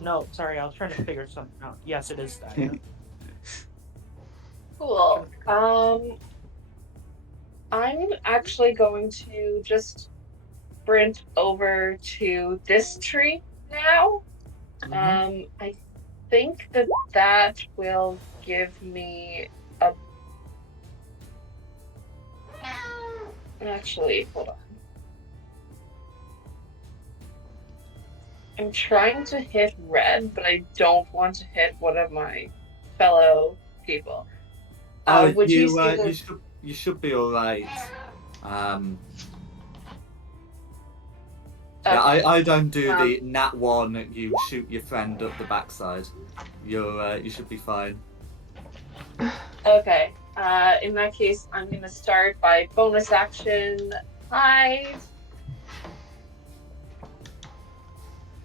No, sorry, I was trying to figure something out. Yes, it is that. Yeah. Cool. I'm actually going to just sprint over to this tree now. I think that will give me a... Actually, hold on. I'm trying to hit red, but I don't want to hit one of my fellow people. You should be all right. Yeah, I don't do the nat 1. You shoot your friend up the backside. You should be fine. Okay. In that case, I'm going to start by bonus action hide.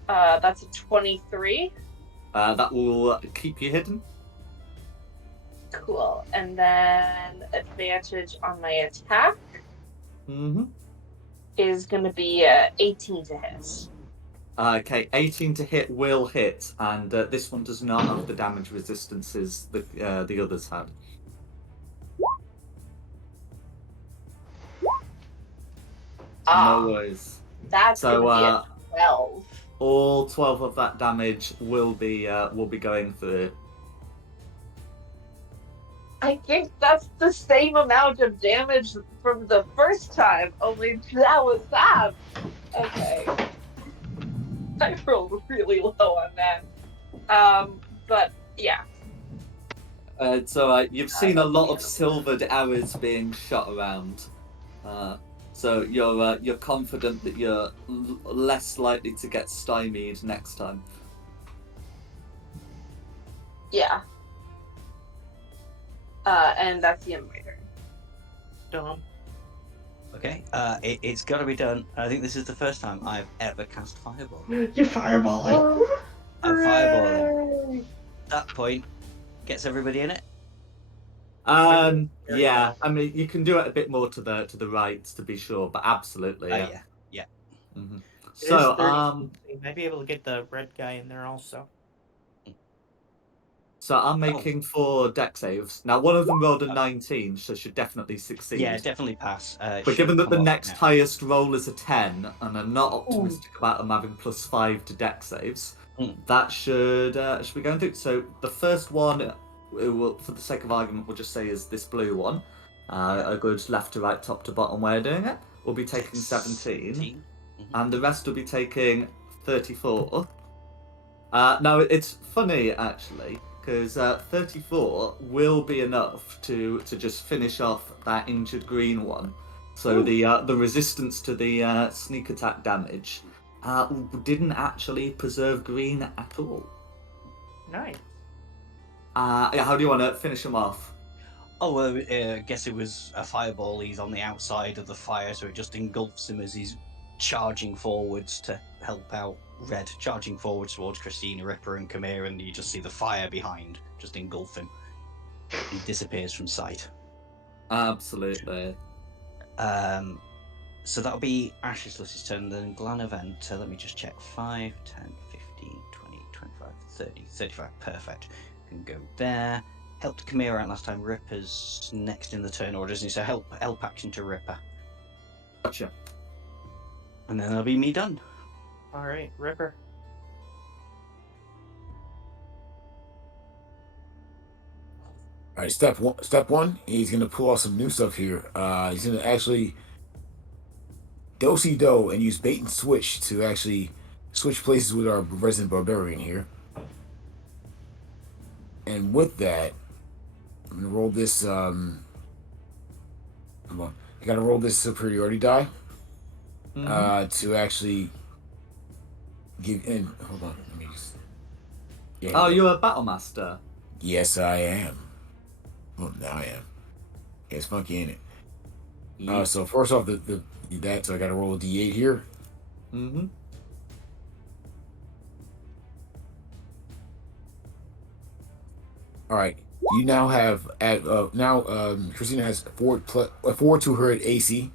That's a 23. That will keep you hidden. Cool. And then advantage on my attack Mm-hmm. is going to be 18 to hit. Okay, 18 to hit will hit, and this one does not have the damage resistances that the others had. Ah, No worries. that's So, going to be a 12. all 12 of that damage will be going through. I think that's the same amount of damage from the first time, only that was that. Okay. I rolled really low on that. But yeah. So you've seen a lot of silvered arrows being shot around. So you're confident that you're less likely to get stymied next time. Yeah. And that's the end of my turn. Dumb. Okay, it's got to be done. I think this is the first time I've ever cast Fireball. You fireballing. I'm fireballing. At that point, gets everybody in it. Yeah. I mean, you can do it a bit more to the right to be sure, but absolutely, yeah. Yeah. Mm-hmm. It is So, 30, you might be able to get the red guy in there also. So I'm making 4 deck saves. Now, one of them rolled a 19, so should definitely succeed. Yeah, definitely pass. But given that the come off next now. highest roll is a 10, and I'm not optimistic about them having +5 to deck saves, that should be going through. So the first one, will, for the sake of argument, we'll just say is this blue one. A good left to right, top to bottom way of doing it. We'll be taking 17. And the rest will be taking 34. Now, it's funny, actually, because 34 will be enough to just finish off that injured green one. So the resistance to the sneak attack damage didn't actually preserve green at all. Nice. Yeah, how do you want to finish him off? Oh, well, I guess it was a fireball. He's on the outside of the fire, so it just engulfs him as he's charging forwards to help out Red, charging forwards towards Christina, Ripper, and Kamir, and you just see the fire behind just engulf him. He disappears from sight. Absolutely. So that'll be Ashley's turn, then Glanavent. Let me just check. 5, 10, 15, 20, 25, 30, 35. Perfect. Can go there. Helped Kamir out last time. Ripper's next in the turn order, isn't he? So help action to Ripper. Gotcha. And then that'll be me done. Alright, Ripper. Alright, step one, he's gonna pull out some new stuff here. He's gonna actually do and use bait and switch to actually switch places with our resident barbarian here. And with that, I'm gonna roll this. Come on, I gotta roll this superiority die to actually give in. Hold on, let me just. Yeah, oh, you're a battle master. Yes, I am. Well, now I am. Yeah, it's funky, ain't it? Yeah. So first off, so I gotta roll a d8 here. Mm-hmm. All right. You now have Christina has 4 to her at AC,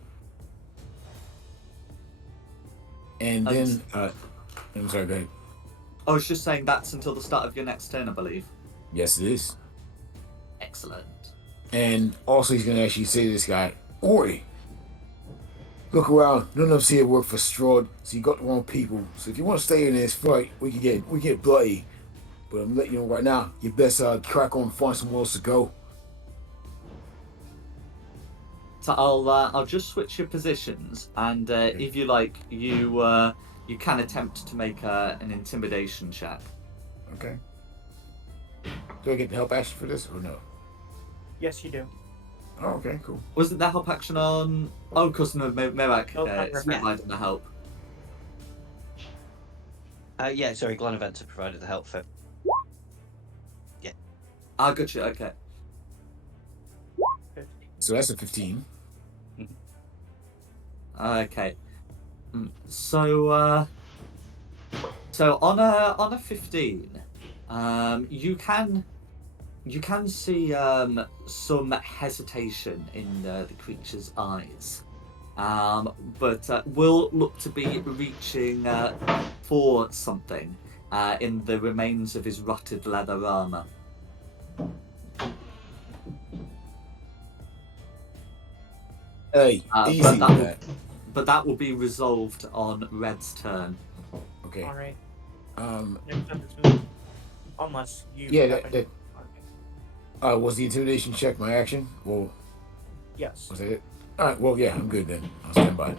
and then I'm sorry. Go ahead. I was just saying that's until the start of your next turn, I believe. Yes, it is. Excellent. And also, he's gonna actually say to this guy, "Oi, look around. None of us here work for Strahd, so you got the wrong people. So if you want to stay in this fight, we get bloody. But I'm letting you know right now, you best crack on and find somewhere else to go." So I'll just switch your positions, and if you like, you can attempt to make an intimidation check. Okay. Do I get the help action for this or no? Yes, you do. Oh, okay, cool. Wasn't there help action on? Oh, of course, no, Merak is Yeah. providing the help. Yeah, sorry, Glanavent provided the help for. I got you. Okay. So that's a 15. Okay. So on a 15, you can see some hesitation in the creature's eyes, but will look to be reaching for something in the remains of his rotted leather armor. Hey, But easy with that. that will be resolved on Red's turn. Okay. All right. Um. Next up is me. Unless you. Yeah. have That. Was the intimidation check my action? Well, Yes. was that it? All right. Well, yeah, I'm good then. I'll stand by.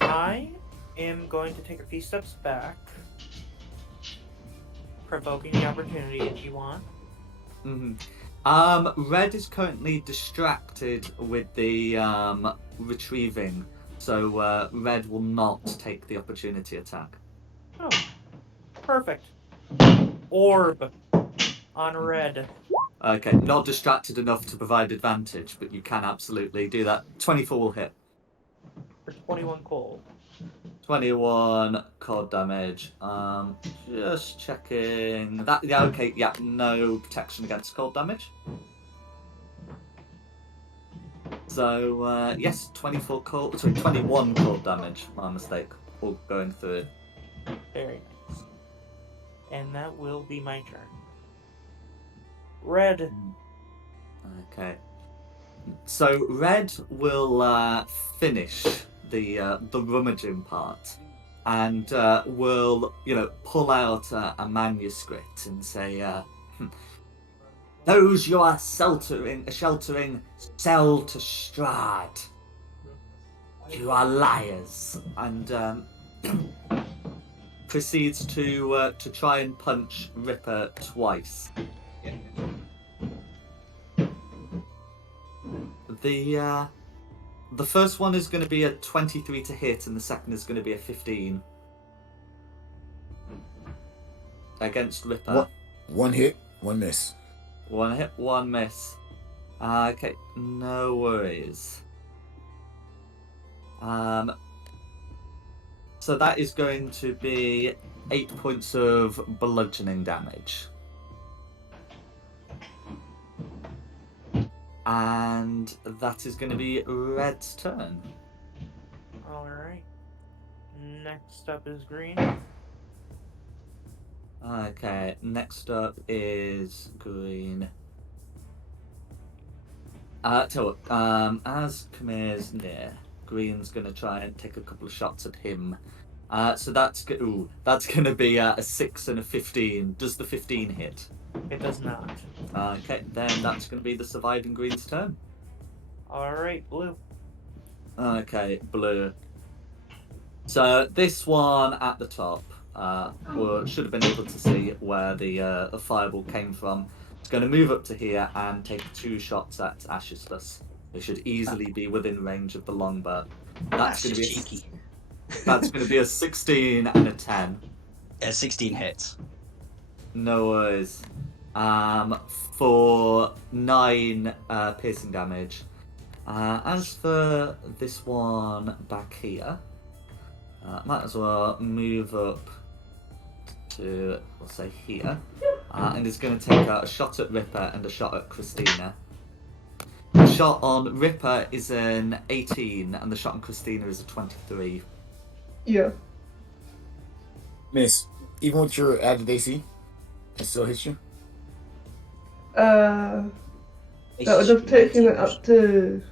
I am going to take a few steps back, provoking the opportunity if you want. Red is currently distracted with the retrieving, so Red will not take the opportunity attack. Oh, perfect. Orb on red. Okay, not distracted enough to provide advantage, but you can absolutely do that. 24 will hit. For 21 cold. 21 cold damage. Just checking that. Yeah, okay, yeah, no protection against cold damage. So yes, 21 cold damage. My mistake. All going through. Very nice. And that will be my turn. Red. Okay. So Red will finish the rummaging part, and will pull out a manuscript and say, "Those you are sheltering sell to Strahd. You are liars," and proceeds to try and punch Ripper twice. The first one is going to be a 23 to hit, and the second is going to be a 15 against Ripper. One hit, one miss. One hit, one miss. Okay, no worries. So that is going to be 8 points of bludgeoning damage. And that is going to be Red's turn. Alright. Next up is green. Okay, next up is green. So, as Kamir's near, green's going to try and take a couple of shots at him. So that's going to be a 6 and a 15. Does the 15 hit? It does not. Okay, then that's going to be the surviving green's turn. Alright, blue. Okay, blue. So this one at the top should have been able to see where the fireball came from. It's going to move up to here and take 2 shots at Ashislus. It should easily be within range of the longbow. That's just cheeky. That's going to be a 16 and a 10. 16 hits. No worries. For 9 piercing damage. As for this one back here, might as well move up to, let's say, here. And it's going to take a shot at Ripper and a shot at Christina. The shot on Ripper is an 18, and the shot on Christina is a 23. Yeah. Miss, even with your added AC, it still hits you? That would have taken it up to...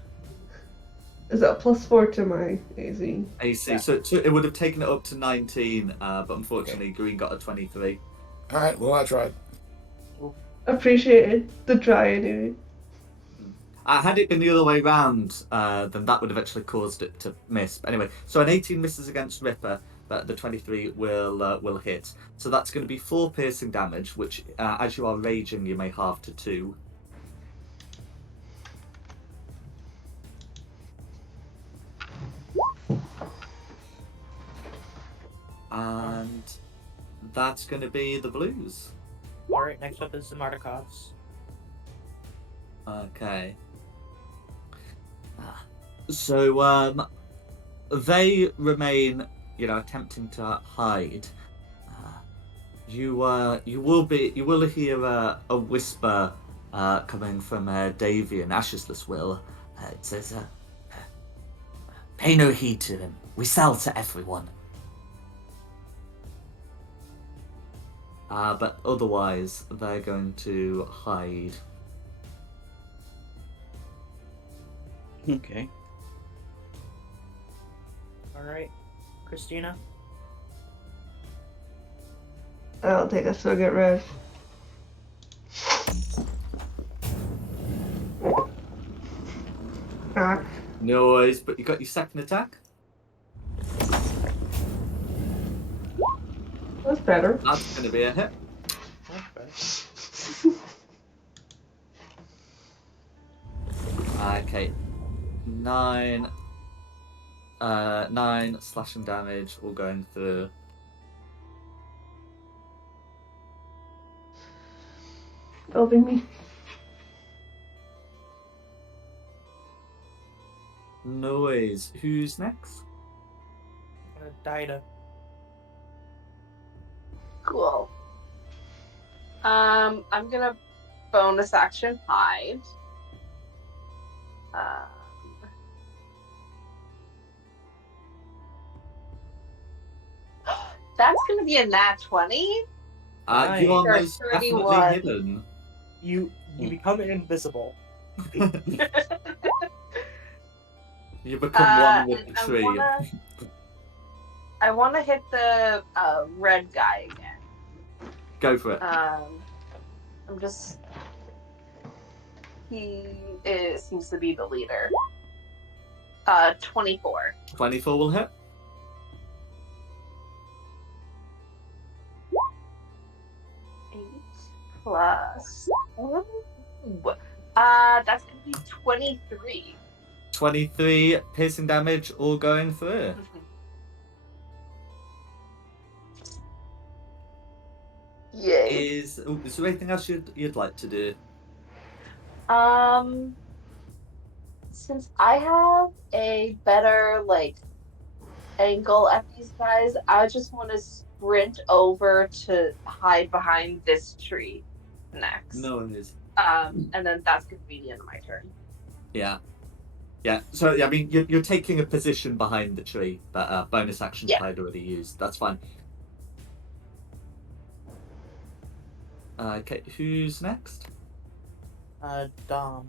Is it a +4 to my AC? AC, Yeah. so it would have taken it up to 19, but unfortunately Green got a 23. Alright, well, I tried. Appreciated the try anyway. Had it been the other way round, then that would have actually caused it to miss. But anyway, so an 18 misses against Ripper, but the 23 will hit. So that's going to be 4 piercing damage, which, as you are raging, you may halve to 2. And that's going to be the blues. Alright, next up is the Mardikovs. Okay. So they remain, attempting to hide. You will hear a whisper coming from Davy and Ashesless will. It says, "Pay no heed to them. We sell to everyone." But otherwise, they're going to hide. Okay. All right, Christina. I'll take a swig at red. Ah, No worries, but you got your second attack. that's better. That's going to be a hit. Okay. Okay. 9 slashing damage, all going through. That'll be me. Noise. Who's next? Dida. Cool. I'm gonna bonus action hide. That's gonna be a nat 20. You Nice. are Or most definitely 31. hidden. You become invisible. You become one with And the tree. I wanna hit the red guy again. Go for it. Seems to be the leader. 24. 24 will hit. 8 plus. That's gonna be 23. 23 piercing damage, all going through. Yay. Is there anything else you'd like to do? Since I have a better angle at these guys, I just want to sprint over to hide behind this tree next. No one is. And then that's gonna be the end of my turn. Yeah. So I mean, you're taking a position behind the tree, but bonus action I'd already used. That's fine. Okay, who's next? Dom.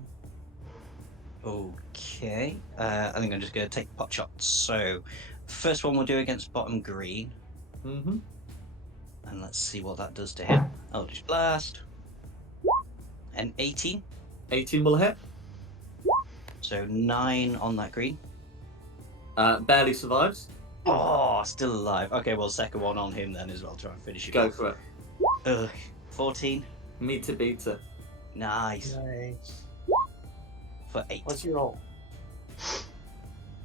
Okay. I think I'm just going to take pot shots. So, first one we'll do against bottom green. Mm-hmm. And let's see what that does to him. Eldritch Blast. An 18. 18 will hit. So 9 on that green. Barely survives. Oh, still alive. Okay, well, second one on him then as well. Try and finish it Go off. for it. Ugh, 14. Meter beater. Nice. Nice. For 8. What's your roll?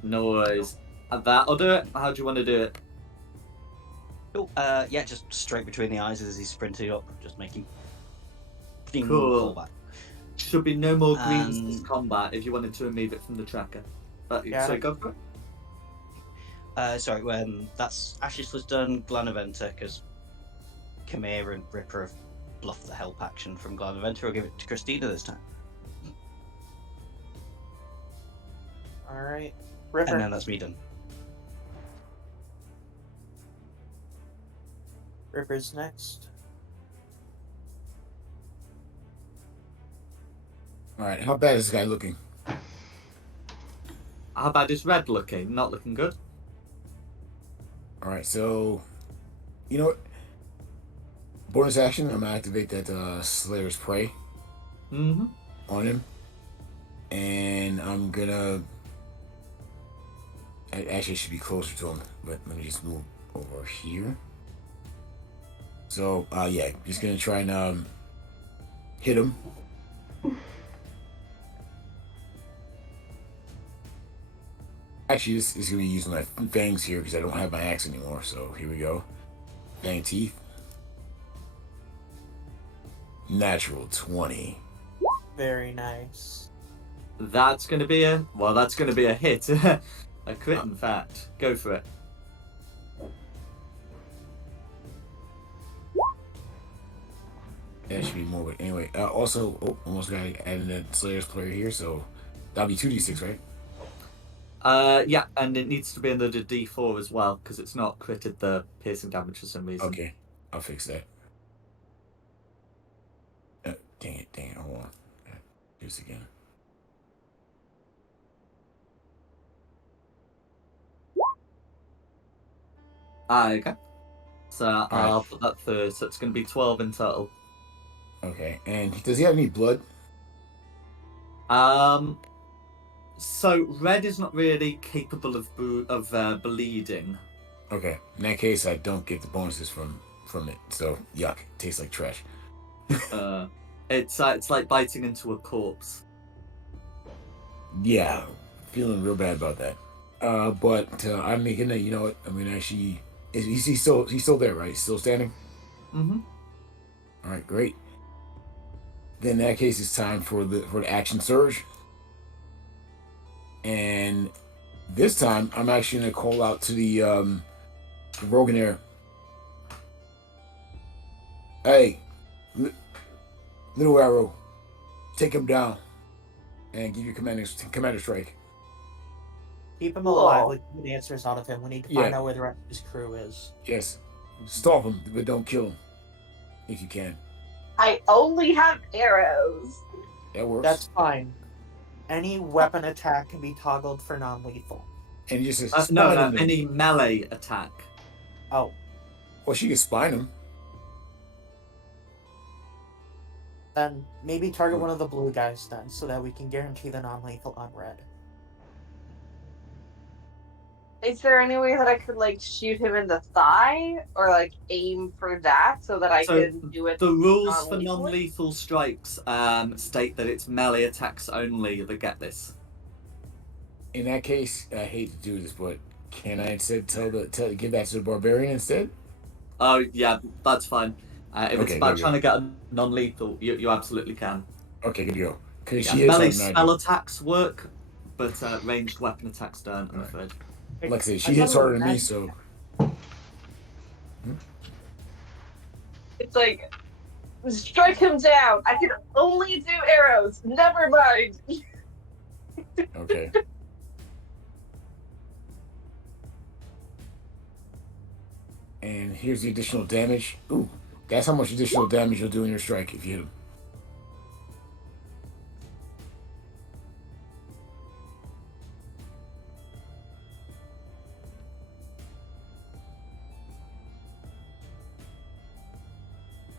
No worries. That'll do it. How do you want to do it? Cool. Yeah, just straight between the eyes as he's sprinting up. Just make him Cool. fall back. Should be no more greens this combat if you wanted to remove it from the tracker. Yeah. So go for it. Sorry, that's Ashes was done, Glanaventa, because Khmer and Ripper have bluffed the help action from Glanaventa. I'll give it to Christina this time. Alright. Ripper. And then that's me done. Ripper's next. Alright, how bad is this guy looking? How bad is red looking? Not looking good. Alright, so you know what? Bonus action, I'm gonna activate that Slayer's Prey Mm-hmm. on him. And I'm gonna I actually should be closer to him, but let me just move over here. So yeah, just gonna try and hit him. Actually, this is gonna be using my fangs here because I don't have my axe anymore. So here we go. Fang teeth. Natural 20. Very nice. That's going to be a hit. A crit, in fact. Go for it. That should be more, but anyway. Also, almost got added a Slayer's player here, so that'll be 2d6, right? Yeah, and it needs to be another D4 as well, because it's not critted the piercing damage for some reason. Okay, I'll fix that. Dang it, hold on. Do this again. Okay. So I'll put that through, so it's going to be 12 in total. Okay, and does he have any blood? So red is not really capable of bleeding. Okay, in that case, I don't get the bonuses from it. So yuck, tastes like trash. It's like biting into a corpse. Yeah, feeling real bad about that. But I'm making it. You know what? I'm gonna actually. He's still there, right? He's still standing. Mm-hmm. All right, great. Then in that case, it's time for the action surge. And this time, I'm actually gonna call out to the Rogan. Hey, little arrow, take him down, and give your commander strike. Keep him alive. We can get answers out of him. We need to find Yeah. out where the rest of his crew is. Yes, stop him, but don't kill him if you can. I only have arrows. That works. That's fine. Any weapon attack can be toggled for non-lethal. And just No, spine him. any melee attack. Oh, Well, she can spine him. then maybe target one of the blue guys then, so that we can guarantee the non-lethal on red. Is there any way that I could like shoot him in the thigh or like aim for that so that I can do it? The rules for non-lethally? non-lethal strikes state that it's melee attacks only that get this. In that case, I hate to do this, but can I instead give that to the barbarian instead? Oh yeah, that's fine. If it's Okay, about good, trying to get a non-lethal, you absolutely can. Okay, good to go. Because Yeah, she is melee like spell attacks work, but ranged weapon attacks don't, I'm afraid. Like I said, she hits harder than me, so. It's like strike him down. I can only do arrows. Never mind. Okay. And here's the additional damage. Ooh, that's how much additional damage you'll do in your strike if you hit him.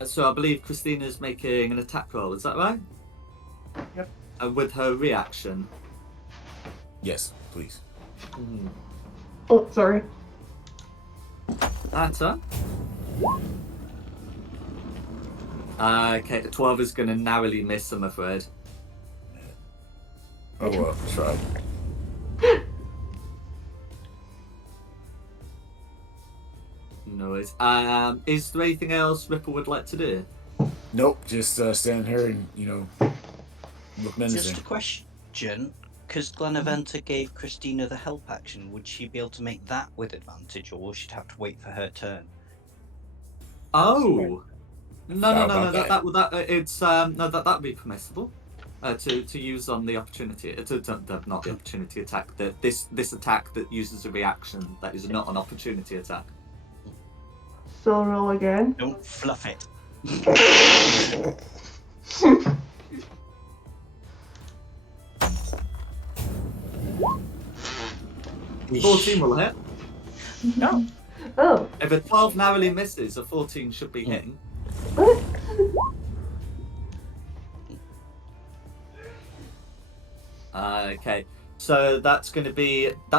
So I believe Christina's making an attack roll, is that right? Yep. With her reaction. Yes, please. Oh, sorry. That's her. Okay, 12 is going to narrowly miss, I'm afraid. Oh well, try. No worries. Is there anything else Ripple would like to do? Nope, just stand here and, look menacing. Just a question, because Glenaventa gave Christina the help action, would she be able to make that with advantage, or will she have to wait for her turn? Oh! No, How about that would be permissible. To use on the opportunity, not the opportunity attack. This attack that uses a reaction that is not an opportunity attack. So roll again. Don't fluff it. 14 will hit. No. Oh. If a 12 narrowly misses, a 14 should be hitting. What? Okay, so that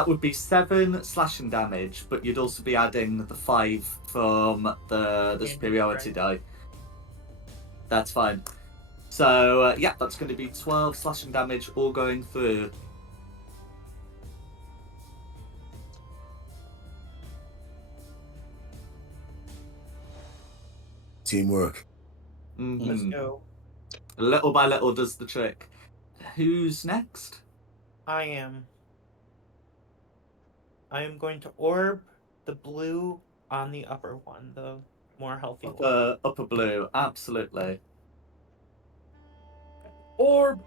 would be 7 slashing damage, but you'd also be adding the 5 from the superiority die. That's fine. So yeah, that's going to be 12 slashing damage, all going through. Teamwork. Mm-hmm. Let's go. Little by little does the trick. Who's next? I am going to orb the blue on the upper one, the more healthy one. Upper blue, absolutely. Orb!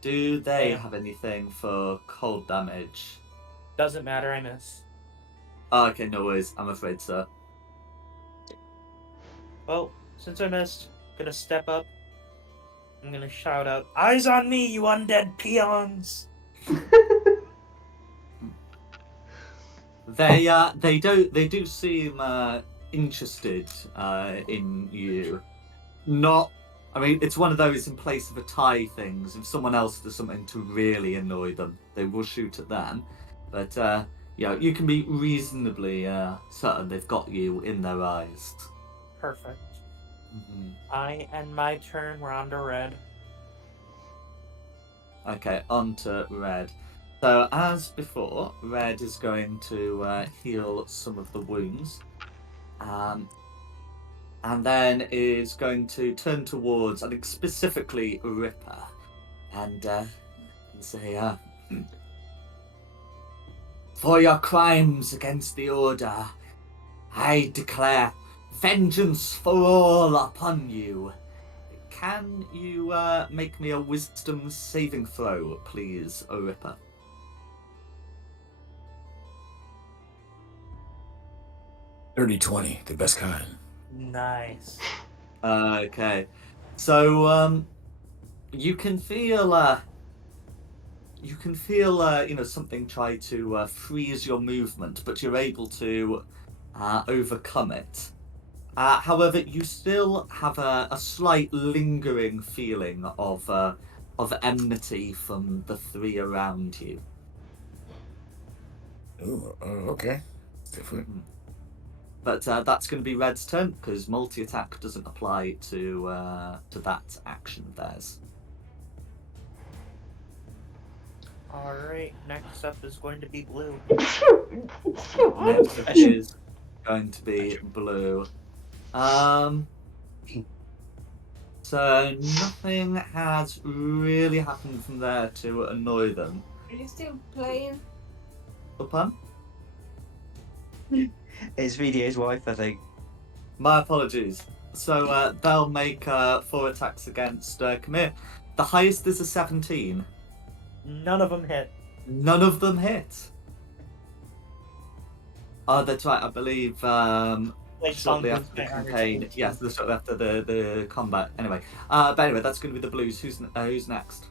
Do they Damn. have anything for cold damage? Doesn't matter, I miss. Oh, okay, no worries. I'm afraid so. Well, since I missed, gonna step up. I'm gonna shout out, "Eyes on me, you undead peons!" They do seem interested in you. Not, I mean, it's one of those in place of a tie things. If someone else does something to really annoy them, they will shoot at them. But you can be reasonably certain they've got you in their eyes. Perfect. Mm-hmm. I end my turn, we're on to red. Okay, on to red. So as before, red is going to heal some of the wounds. And then is going to turn towards, I think specifically Ripper, and say, "For your crimes against the Order, I declare vengeance for all upon you. Can you make me a wisdom saving throw, please, Ripper?" "30-20, the best kind." Nice. Okay, so you can feel something try to freeze your movement, but you're able to overcome it. However, you still have a slight lingering feeling of enmity from the three around you. Oh, okay. It's different. But that's going to be Red's turn because multi-attack doesn't apply to that action of theirs. Alright, next up is going to be blue. Next up is going to be blue. So nothing has really happened from there to annoy them. Are you still playing? Upon? It's VDA's wife, I think. My apologies. So they'll make 4 attacks against Khmer. The highest is a 17. None of them hit. None of them hit. Oh, that's right. I believe shortly after the campaign. Yes, shortly after the combat. Anyway, but anyway, that's going to be the blues. Who's next?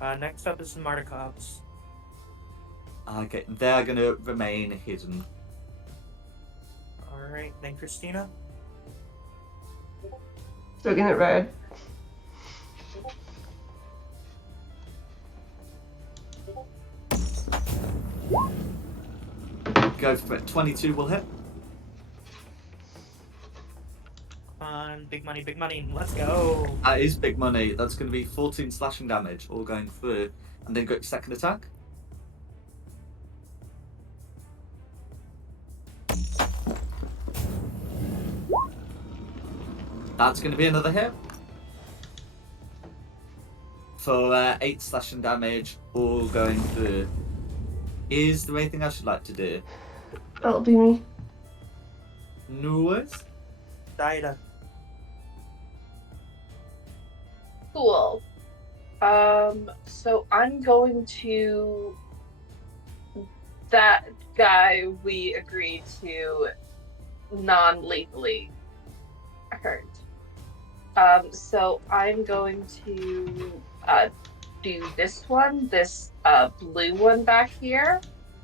Next up is the Mardikovs. Okay, they're going to remain hidden. Alright, then Christina. Looking at red. Go for it. 22 will hit. On big money, let's go. That is big money. That's going to be 14 slashing damage, all going through. And then go second attack. That's going to be another hit. For 8 slashing damage, all going through. Is there anything I should like to do? That'll be me. No worries. Daida. Cool. So I'm going to that guy we agreed to non-lethally hurt. So I'm going to do this one, this blue one back here.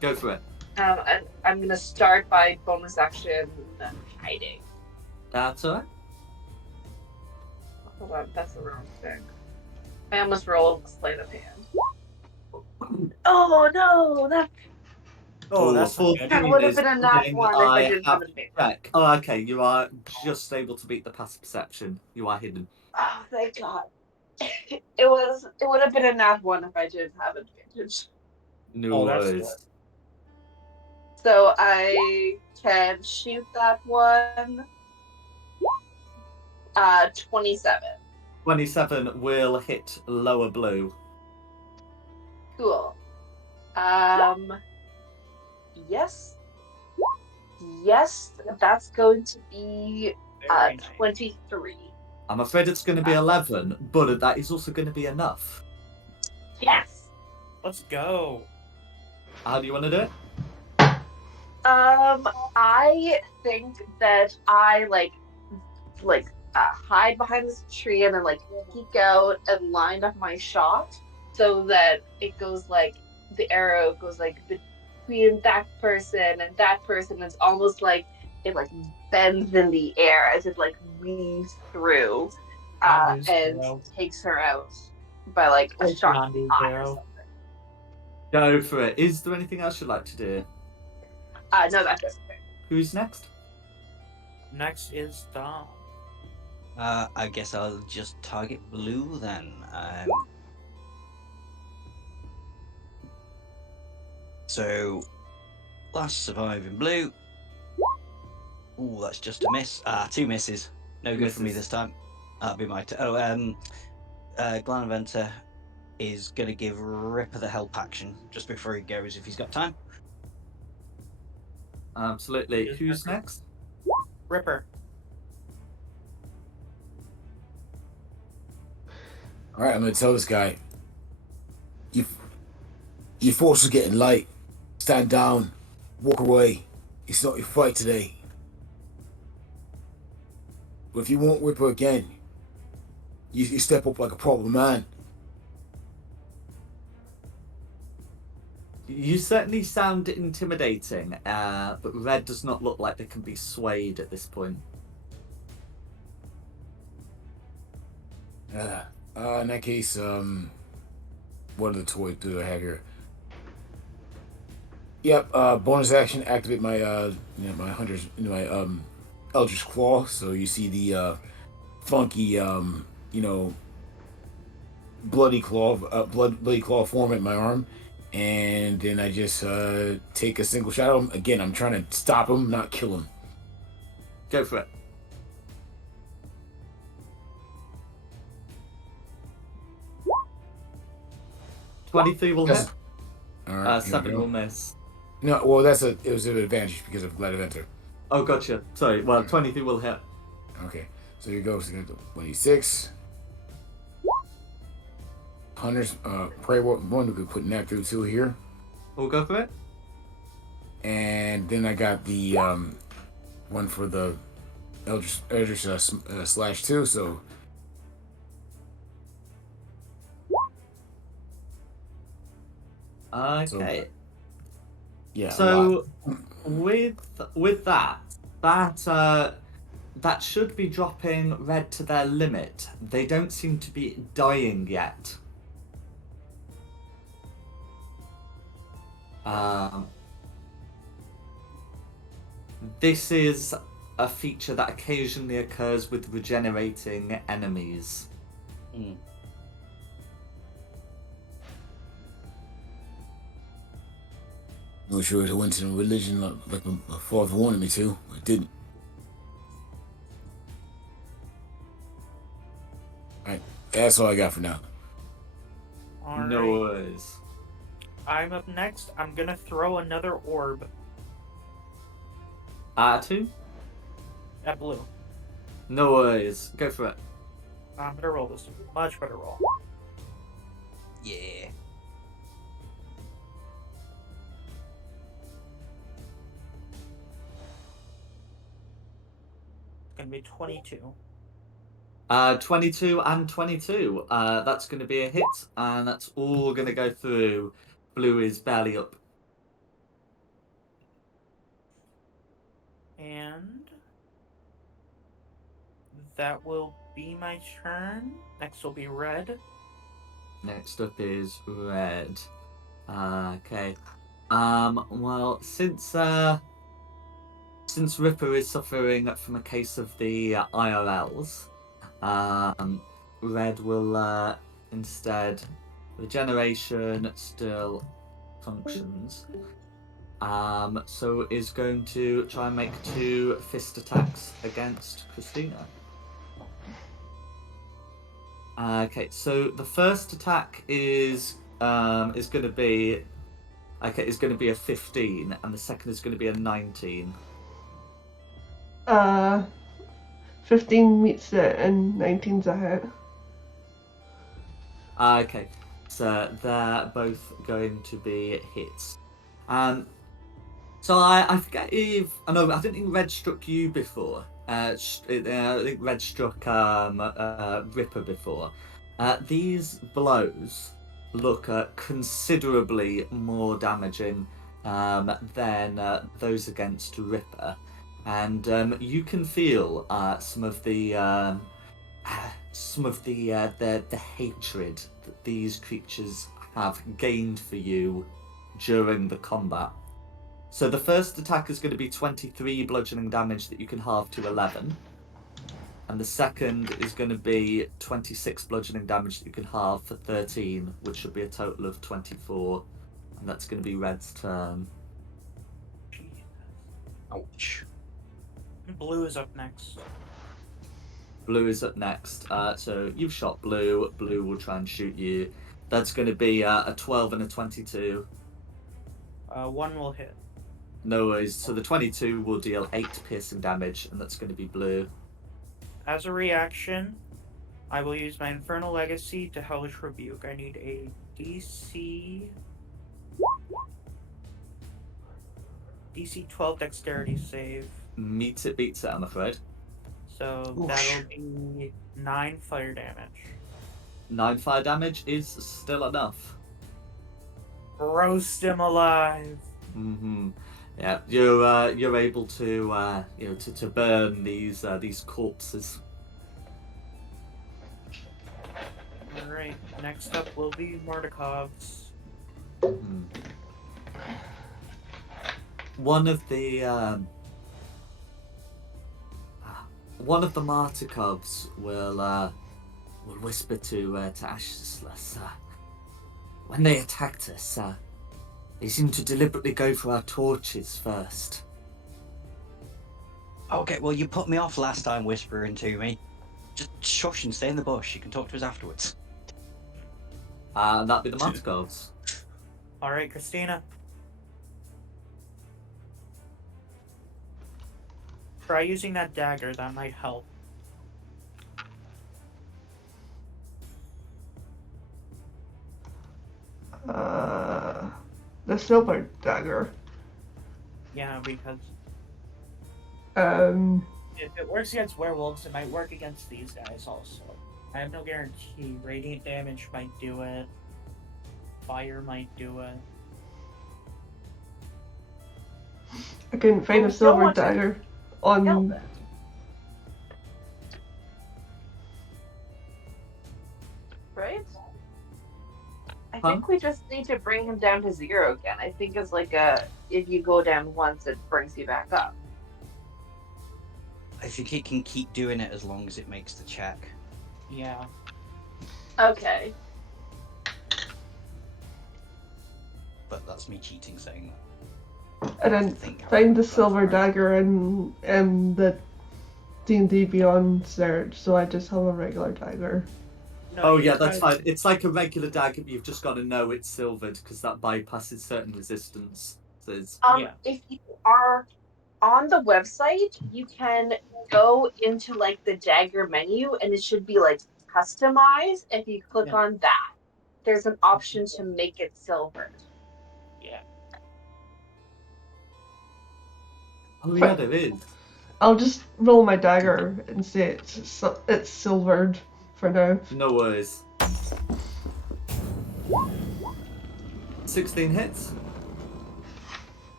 Go for it. And I'm gonna start by bonus action hiding. That's alright. Hold on, that's the wrong thing. I almost rolled sleight of hand. Oh no, that That's not good. would have been a nat one if I didn't have advantage. Check. Oh, okay. You are just able to beat the passive perception. You are hidden. Oh, thank God. It would have been a nat one if I didn't have advantage. No that's worries. good. So I can shoot that one. 27. 27 will hit lower blue. Cool. Yes. Yes, that's going to be Very nice. 23. I'm afraid it's going to be 11, but that is also going to be enough. Yes. Let's go. How do you want to do it? I think that I hide behind this tree and then peek out and line up my shot so that it goes the arrow goes between that person and that person. It's almost like it bends in the air as it weaves through and takes her out by a Like shot Yandu's eye or arrow. something. Go for it. Is there anything else you'd like to do? No, that's it. Who's next? Next is Dom. I guess I'll just target blue then. So, last surviving blue. Ooh, that's just a miss. 2 misses. No good for me this time. That'll be my Glanventer is going to give Ripper the help action just before he goes if he's got time. Absolutely. Yes, Who's Ripper. next? Ripper. All right, I'm gonna tell this guy. Your force is getting light. Stand down. Walk away. It's not your fight today. But if you won't whip her again, you step up like a proper man. You certainly sound intimidating, but Red does not look like they can be swayed at this point. In that case, what other toys do I have here? Yep, bonus action, activate my my hunter's Eldritch Claw. So you see the funky bloody claw form at my arm, and then I just take a single shot at him. Again, I'm trying to stop him, not kill him. Go for it. $23 will hit. All right, 7 will miss. No, well, it was an advantage because of Glad Eventer. Oh, gotcha. Sorry. Well, 23 will hit. Okay, so here goes. 26. Hunter's Prey one, we could put that through 2 here. We'll go for it. And then I got the one for the Eldritch /2, so. Okay. Yeah. So with that should be dropping Red to their limit. They don't seem to be dying yet. This is a feature that occasionally occurs with regenerating enemies. Mm. No sure it went to the religion like my father wanted me to. It didn't. Alright, that's all I got for now. All right. No worries. I'm up next. I'm gonna throw another orb Two? at blue. No worries. Go for it. I'm gonna roll this. Much better roll. Yeah. It's gonna be 22. 22 and 22. That's going to be a hit, and that's all going to go through. Blue is barely up. And that will be my turn. Next will be red. Next up is Red. Okay. Well, since Ripper is suffering from a case of the IRLs, Red will instead, regeneration still functions, so is going to try and make 2 fist attacks against Christina. Okay, so the first attack is is going to be Is going to be a 15, and the second is going to be a 19. 15 meets it and 19's a hit. Okay, so they're both going to be hits. So I forget if I know I don't think Red struck you before. I think Red struck Ripper before. These blows look considerably more damaging than those against Ripper, and you can feel some of the the hatred that these creatures have gained for you during the combat. So the first attack is going to be 23 bludgeoning damage that you can halve to 11. And the second is going to be 26 bludgeoning damage that you can halve for 13, which should be a total of 24. And that's going to be Red's turn. Ouch. Blue is up next. Blue is up next. So you've shot Blue. Blue will try and shoot you. That's going to be a 12 and a 22. One will hit. No worries. So the 22 will deal 8 piercing damage, and that's going to be Blue. As a reaction, I will use my Infernal Legacy to Hellish Rebuke. I need a DC 12 Dexterity save. Meets it, beats it, I'm afraid. So Oosh. that'll be 9 fire damage. 9 fire damage is still enough. Roast him alive. Mm-hmm. Yeah, you're able to to burn these corpses. Alright, next up will be Mordecai's. Mm-hmm. One of the Martikovs will whisper to Ashless, when they attacked us, they seemed to deliberately go for our torches first. Okay, well, you put me off last time whispering to me. Just shush and stay in the bush. You can talk to us afterwards. And that'd be the Martikovs. Alright, Christina. Try using that dagger, that might help. The silver dagger. Yeah, because Um, if it works against werewolves, it might work against these guys also. I have no guarantee. Radiant damage might do it. Fire might do it. I couldn't find Oh, a so silver much- dagger Hell on. then. Right? I Huh? think we just need to bring him down to 0 again. I think it's like if you go down once, it brings you back up. I think it can keep doing it as long as it makes the check. Yeah. Okay. But that's me cheating saying that. I didn't think find the that's silver right. dagger in the D&D Beyond search, so I just have a regular dagger. No, Oh you yeah, just that's gotta- fine. It's like a regular dagger, but you've just got to know it's silvered because that bypasses certain resistance. So it's... Yeah. If you are on the website, you can go into like the dagger menu, and it should be like customize. If you click Yeah. on that, there's an option to make it silvered. Yeah. Oh yeah, there is. I'll just roll my dagger and say it's silvered for now. No worries. 16 hits.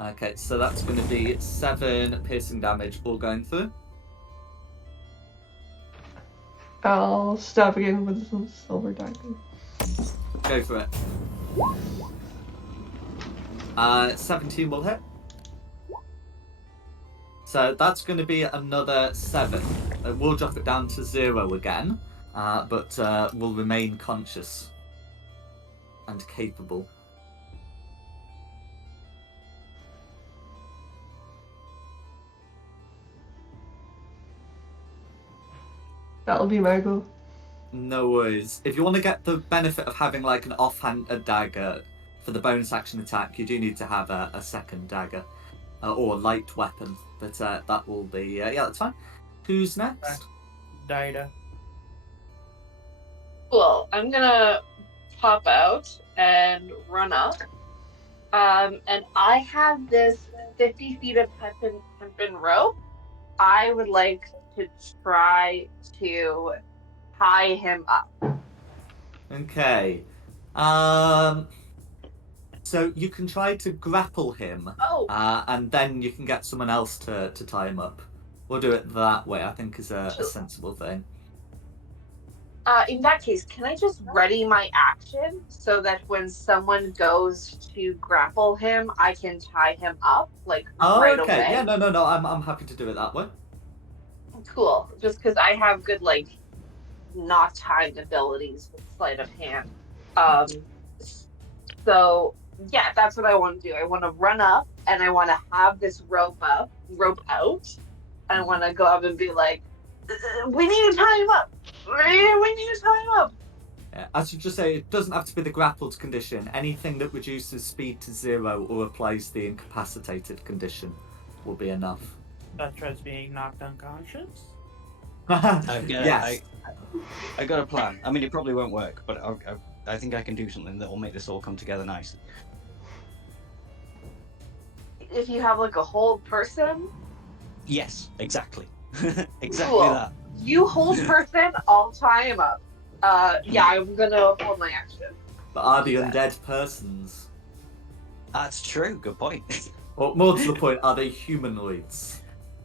Okay, so that's going to be 7 piercing damage all going through. I'll stab again with the silver dagger. Go for it. 17 will hit. So that's going to be another 7. We'll drop it down to 0 again, but will remain conscious and capable. That'll be my go. No worries. If you want to get the benefit of having like an offhand dagger for the bonus action attack, you do need to have a second dagger or a light weapon. But that will be yeah, that's fine. Who's next? Dida. Cool. I'm gonna pop out and run up. And I have this 50 feet of hempen rope. I would like to try to tie him up. Okay. So you can try to grapple him, Oh, and then you can get someone else to tie him up. We'll do it that way. I think is a sensible thing. in that case, can I just ready my action so that when someone goes to grapple him, I can tie him up right okay. away? Yeah, no. I'm happy to do it that way. Cool. Just because I have good not timed abilities with sleight of hand. So yeah, that's what I want to do. I want to run up and I want to have this rope out, and I want to go up and be like, "We need to tie him up. We need to tie him up." Yeah, I should just say it doesn't have to be the grappled condition. Anything that reduces speed to 0 or applies the incapacitated condition will be enough. Such as being knocked unconscious. Yes. I got a plan. I mean, it probably won't work, but I think I can do something that will make this all come together nicely. If you have a hold person. Yes, exactly. Exactly Cool. that. You hold person, I'll tie him up. Yeah, I'm gonna hold my action. But are the undead persons? That's true. Good point. Or more to the point, are they humanoids?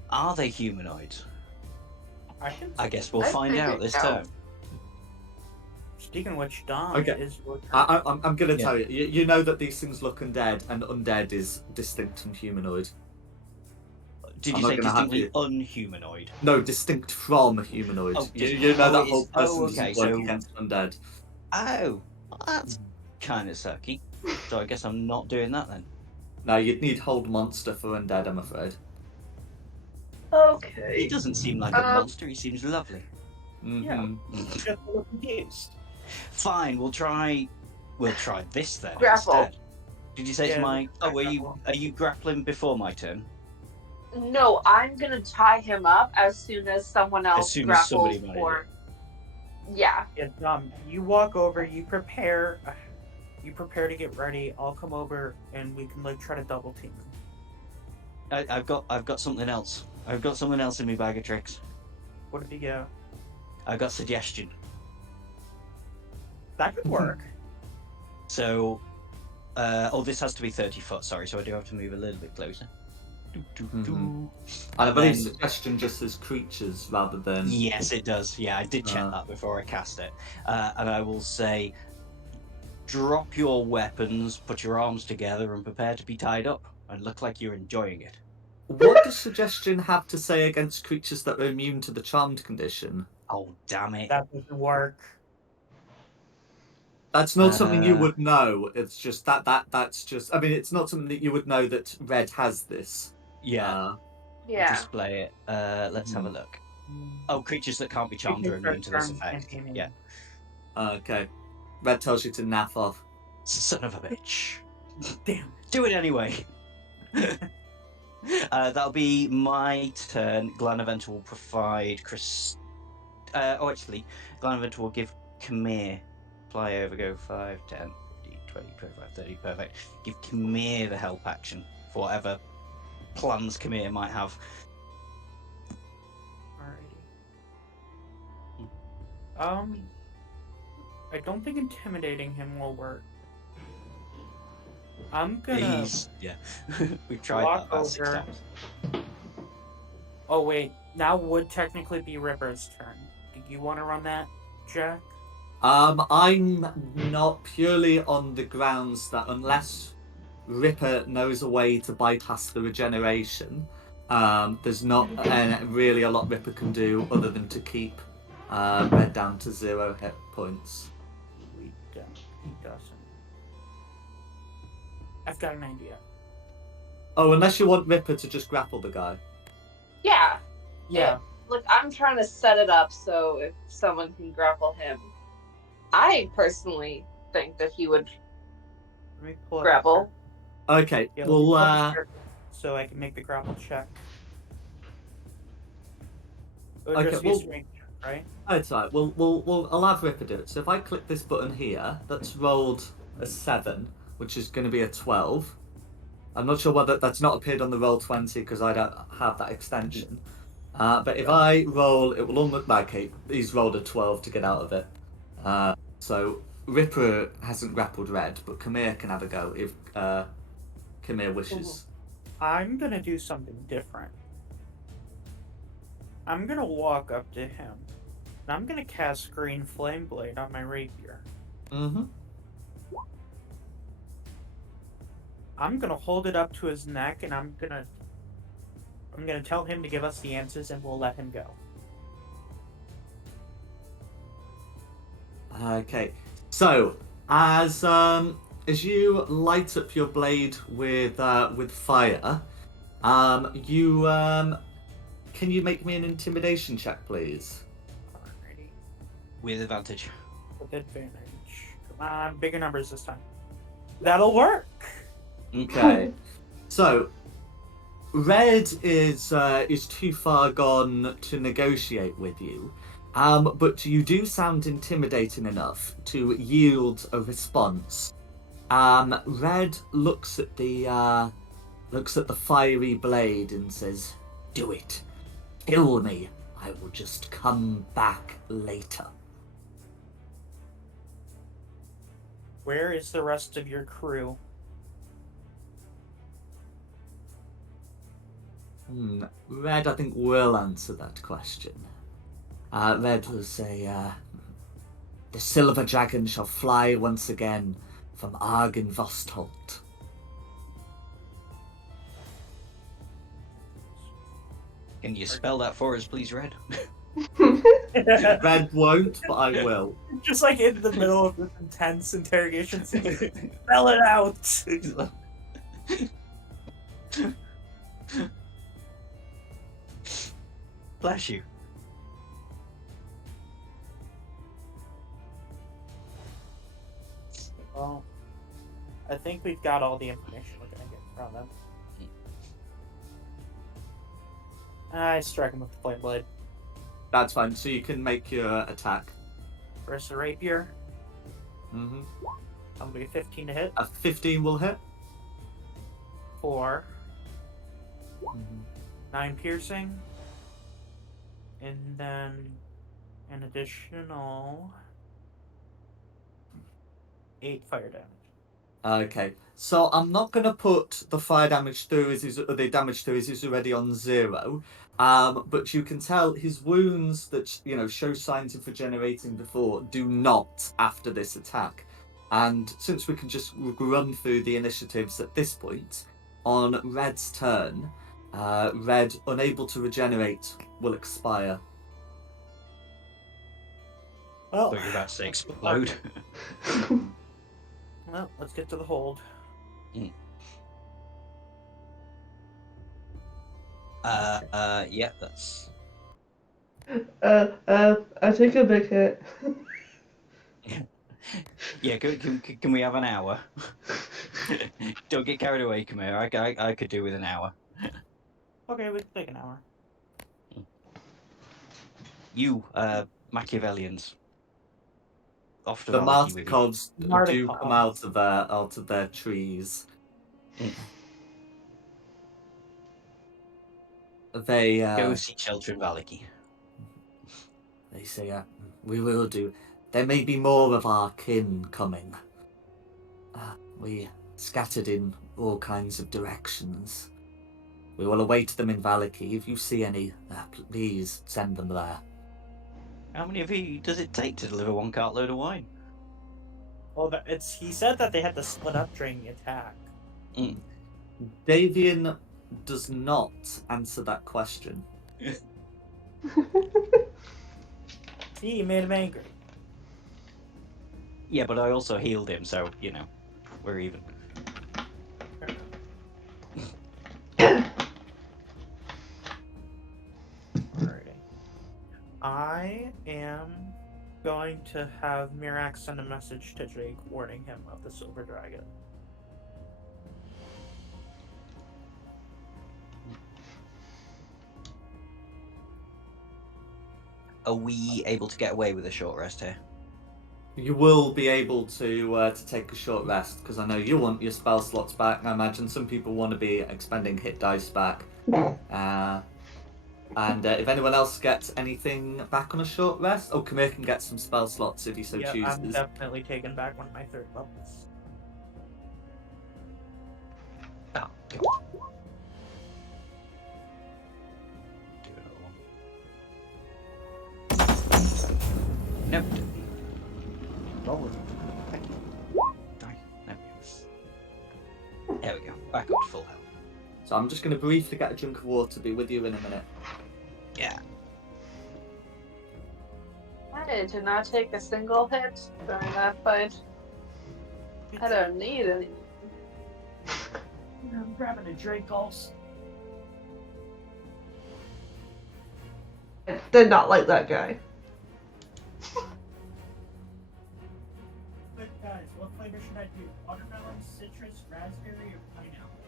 Are they humanoid? I guess we'll I find think out it this counts. term. Speaking of which, Dom Okay. is your turn. I'm going to Yeah. tell you. You know that these things look undead, and undead is distinct from humanoid. Did I'm you not say gonna have distinctly unhumanoid? No, you know Oh, that whole oh, person okay, doesn't work so- against undead. Oh, well, that's kind of sucky. So I guess I'm not doing that then. No, you'd need hold monster for undead, I'm afraid. Okay. He doesn't seem like a monster. He seems lovely. Mm-hmm. Just a little confused. Fine, we'll try this then Grapple. instead. Did you say it's Yeah, my? Oh, grapple. are you grappling before my turn? No, I'm gonna tie him up as soon as someone else soon as grapples somebody made for. Yeah. Yeah, you walk over, you prepare to get ready. I'll come over and we can try to double team. I've got something else. I've got something else in my bag of tricks. What did he go? I've got suggestion. That could work. So, this has to be 30 foot. Sorry, so I do have to move a little bit closer. And I believe then- suggestion just says creatures rather than. Yes, it does. Yeah, I did check that before I cast it. And I will say, drop your weapons, put your arms together, and prepare to be tied up, and look like you're enjoying it. What does suggestion have to say against creatures that are immune to the charmed condition? Oh, damn it. That doesn't work. That's not something you would know. It's just that's just. I mean, it's not something that you would know that Red has this. Yeah. Yeah. Display it. Let's have a look. Oh, creatures that can't be charmed are immune to this effect. Yeah. Okay. Red tells you to naff off. Son of a bitch. Damn. Do it anyway. That'll be my turn. Glanaventa will provide Chris. Actually, Glanaventa will give Khmer. Fly over, go 5, 10, 15, 20, 25, 30. Perfect. Give Khmer the help action for whatever plans Khmer might have. Alrighty. I don't think intimidating him will work. I'm gonna We've tried walk that about 6 over. times. Oh wait, now would technically be Ripper's turn. Do you want to run that, Jack? I'm not purely on the grounds that unless Ripper knows a way to bypass the regeneration, there's not really a lot Ripper can do other than to keep Red down to 0 hit points. He doesn't. I've got an idea. Oh, unless you want Ripper to just grapple the guy. Yeah. Yeah. look, I'm trying to set it up so if someone can grapple him. I personally think that he would Let me pull it up grapple. Okay, here. Yeah, let me well, pull up the character so I can make the grapple check. It would okay, just be a well, strength check, right? it's alright. I'll have Ripper do it. So if I click this button here, that's rolled a 7, which is going to be a 12. I'm not sure whether that's not appeared on the roll 20 because I don't have that extension. But if I roll, it will almost. Okay, he's rolled a 12 to get out of it. So Ripper hasn't grappled Red, but Kamir can have a go if Kamir wishes. I'm gonna do something different. I'm gonna walk up to him, and I'm gonna cast Green Flame Blade on my rapier. Mm-hmm. I'm gonna hold it up to his neck, and I'm gonna tell him to give us the answers, and we'll let him go. Okay, so as you light up your blade with fire, you can you make me an intimidation check, please? Alrighty. With advantage. With advantage. Come on, bigger numbers this time. That'll work. Okay, so Red is too far gone to negotiate with you, but you do sound intimidating enough to yield a response. Red looks at the fiery blade and says, "Do it. Kill me. I will just come back later." Where is the rest of your crew? Red, I think, will answer that question. Red will say, "The silver dragon shall fly once again from Argynvostholt." Can you spell that for us, please, Red? Red won't, but I will. Just like in the middle of this intense interrogation scene. Spell it out! Bless you. Well, I think we've got all the information we're gonna get from them. I strike him with the flame blade. That's fine. So you can make your attack. Versus the rapier, Mm-hmm. I'm gonna be 15 to hit. A 15 will hit. 4. 9 piercing. And then an additional 8 fire damage. Okay, so I'm not going to put the fire damage through as the damage through as he's already on 0. But you can tell his wounds that show signs of regenerating before do not after this attack. And since we can just run through the initiatives at this point, on Red's turn, Red, unable to regenerate, will expire. Well, Thought you were about to say explode. well, let's get to the hold. Yeah, that's. I take a big hit. Yeah, can we have an hour? Don't get carried away, Kamir. I could do with an hour. Okay, we can take an hour. You, Machiavellians. Off to The Valaki with you. Martikovs do Martikov. come out of their trees. They Go see Shelter in Valaki. They say, "We will do. There may be more of our kin coming. We scattered in all kinds of directions. We will await them in Valaki. If you see any, please send them there." How many of you does it take to deliver 1 cartload of wine? Well, he said that they had to split up during the attack. Davian does not answer that question. See, you made him angry. Yeah, but I also healed him, so, we're even. Alrighty. going to have Mirax send a message to Jake warning him of the Silver Dragon. Are we able to get away with a short rest here? You will be able to take a short rest, because I know you want your spell slots back. I imagine some people want to be expending hit dice back. And if anyone else gets anything back on a short rest, Kamir can get some spell slots if he so I'm chooses. definitely taking back one of my 3rd levels. Oh, God. Do another one. Nope. Roll it. Thank you. Die. No. There we go. Back up to full health. So I'm just going to briefly get a drink of water. Be with you in a minute. Yeah. I did not take a single hit during that fight. I don't need any. I'm grabbing a drink also. I did not like that guy. But guys, what flavor should I do? Watermelon, citrus, raspberry, or pineapple?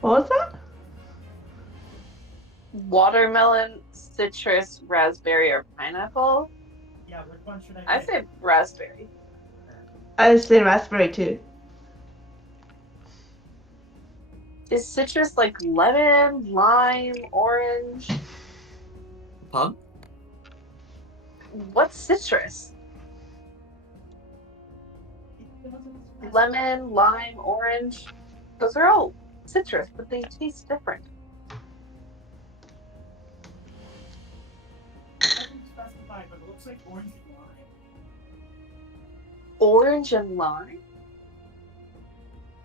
What was that? Watermelon, citrus, raspberry, or pineapple? Yeah, which one should I I get? say raspberry. I would say raspberry too. Is citrus like lemon, lime, orange? Pardon? What's citrus? Lemon, lime, orange. Those are all citrus, but they taste different. Doesn't specify, but it looks like orange and lime. Orange and lime?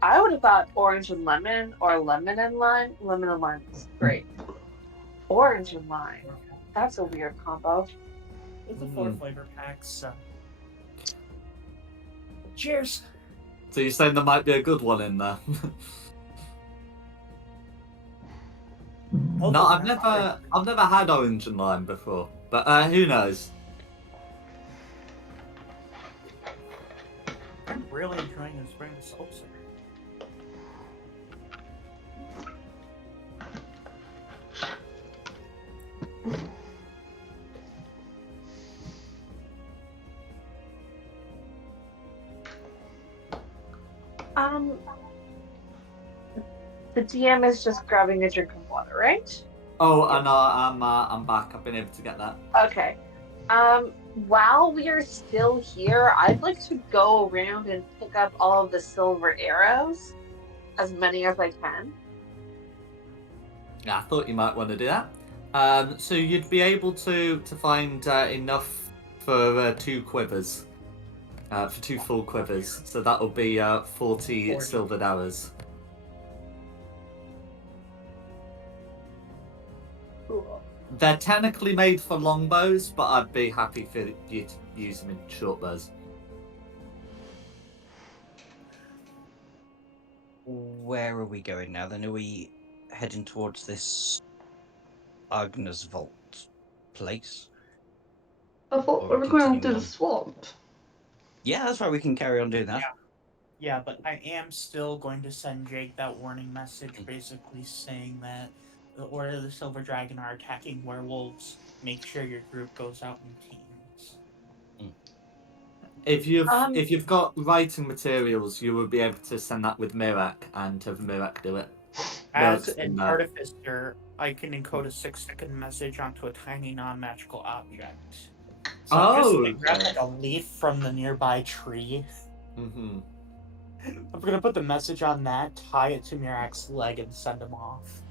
I would have thought orange and lemon or lemon and lime. Lemon and lime is great. Orange and lime. That's a weird combo. It's a 4 flavor pack, so. Cheers! So you're saying there might be a good one in there? No, I've never had orange and lime before, but who knows? I'm really enjoying this spring seltzer. The DM is just grabbing a drink of water, right? Oh, and I'm back. I've been able to get that. Okay. While we are still here, I'd like to go around and pick up all of the silver arrows, as many as I can. Yeah, I thought you might want to do that. So you'd be able to find enough for 2 quivers, for 2 full quivers. So that'll be 40 silvered arrows. Cool. They're technically made for longbows, but I'd be happy for you to use them in short bows. Where are we going now? Then are we heading towards this Agnes Vault place? I thought Or we were going to continuing the on? swamp. Yeah, that's right. We can carry on doing that. Yeah, but I am still going to send Jake that warning message, basically saying that the Order of the Silver Dragon are attacking werewolves. Make sure your group goes out in teams. If you've got writing materials, you will be able to send that with Mirak and have Mirak do it. As an artificer, I can encode a 6-second message onto a tiny non-magical object. So I'm just gonna grab like a leaf from the nearby tree. Mm-hmm. I'm gonna put the message on that, tie it to Mirak's leg, and send him off.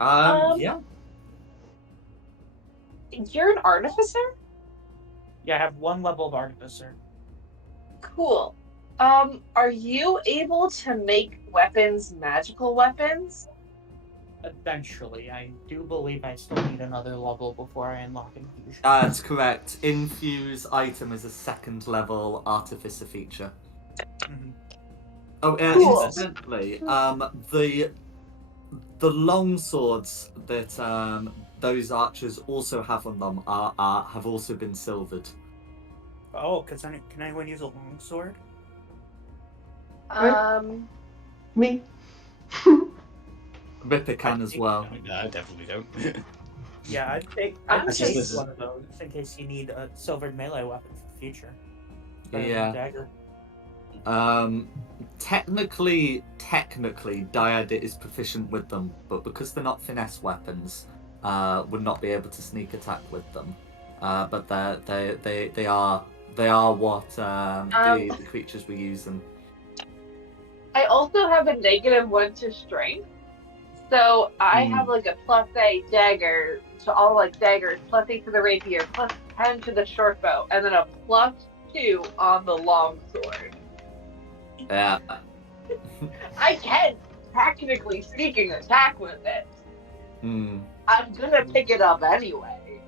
Yeah. You're an artificer? Yeah, I have 1 level of artificer. Cool. Are you able to make weapons magical weapons? Eventually, I do believe I still need another level before I unlock infusion. That's correct. Infuse item is a 2nd level artificer feature. Mhm. Oh, Cool. incidentally, the long swords that those archers also have on them have also been silvered. Oh, can anyone use a longsword? Me. Ripper can as well. No, I definitely don't. Yeah, I'd take That's just- one of those in case you need a silvered melee weapon for the future. Better than Yeah. dagger. Technically, Diadit is proficient with them, but because they're not finesse weapons, would not be able to sneak attack with them. But they are what the creatures were using. I also have a -1 to strength. So I have like a +8 dagger to all like daggers, +8 to the rapier, +10 to the short bow, and then a +2 on the long sword. Yeah. I can, technically speaking, attack with it. I'm gonna pick it up anyway.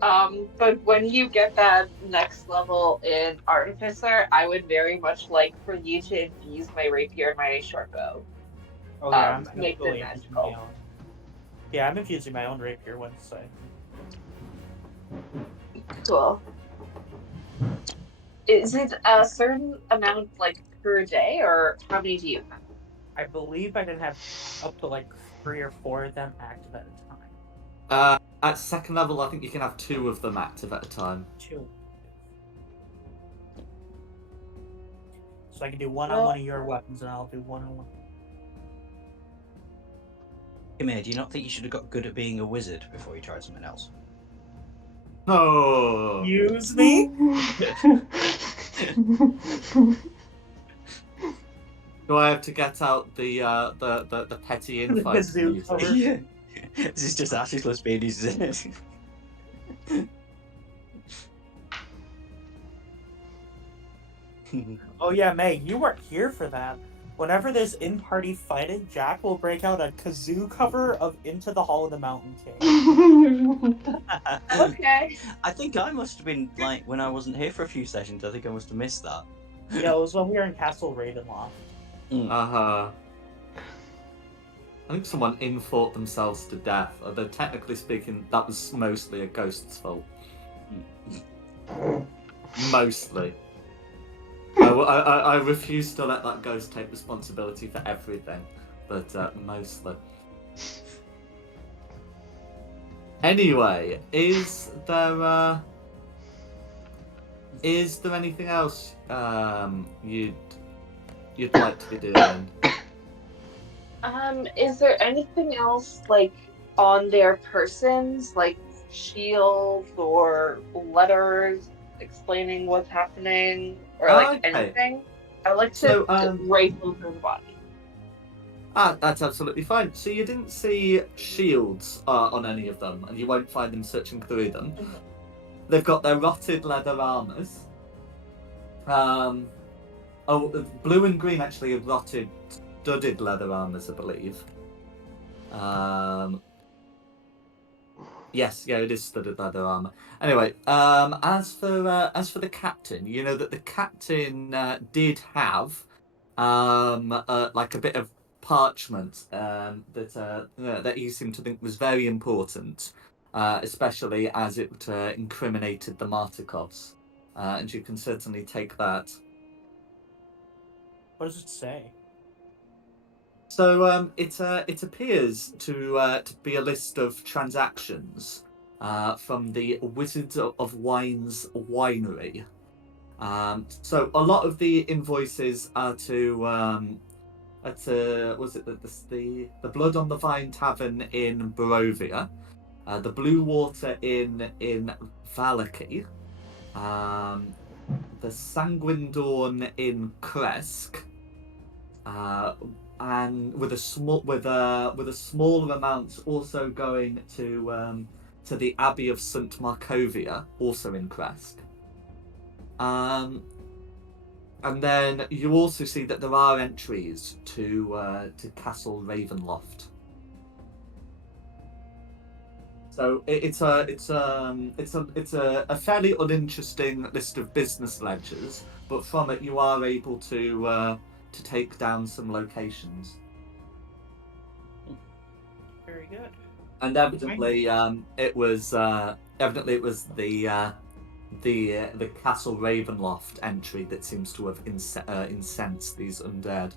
But when you get that next level in Artificer, I would very much like for you to infuse my rapier and my short bow. Oh yeah, I'm To make them absolutely infusing my magical. own. Yeah, I'm infusing my own rapier once I. Cool. Is it a certain amount like per day, or how many do you have? I believe I can have up to like 3 or 4 of them active at a time. At second level, I think you can have 2 of them active at a time. 2. So I can do one on one of your weapons, and I'll do one on one. Come here, do you not think you should have got good at being a wizard before you tried something else? No. Use me? Do I have to get out the petty infights kazoo music? cover. Yeah. This is just Ashless being his. Oh yeah, Meg, you weren't here for that. Whenever there's in-party fighting, Jack will break out a kazoo cover of Into the Hall of the Mountain King. Okay. I think I must have been like when I wasn't here for a few sessions. I think I must have missed that. Yeah, it was when we were in Castle Ravenloft. I think someone in-fought themselves to death, although technically speaking, that was mostly a ghost's fault. Mostly. I refuse to let that ghost take responsibility for everything, but mostly. Anyway, is there anything else you'd like to be doing? Is there anything else like on their persons, like shields or letters explaining what's happening, or like Okay. anything? I like to So, rifle through the body. That's absolutely fine. So you didn't see shields on any of them, and you won't find them searching through them. They've got their rotted leather armors. Blue and green actually have rotted, studded leather armors, I believe. Yes, yeah, it is studded leather armor. Anyway, as for the captain, you know that the captain did have like a bit of parchment that he seemed to think was very important, especially as it incriminated the Martikovs, and you can certainly take that. What does it say? So it appears to be a list of transactions from the Wizards of Wine's winery. So a lot of the invoices are to was it the Blood on the Vine Tavern in Barovia, the Blue Water Inn in Valaki, the Sanguine Dawn in Kresk, and with a smaller amount also going to the Abbey of St. Markovia, also in Kresk. And then you also see that there are entries to Castle Ravenloft. So it's a fairly uninteresting list of business ledgers, but from it you are able to take down some locations. Very good. And evidently, it was the Castle Ravenloft entry that seems to have incensed these undead.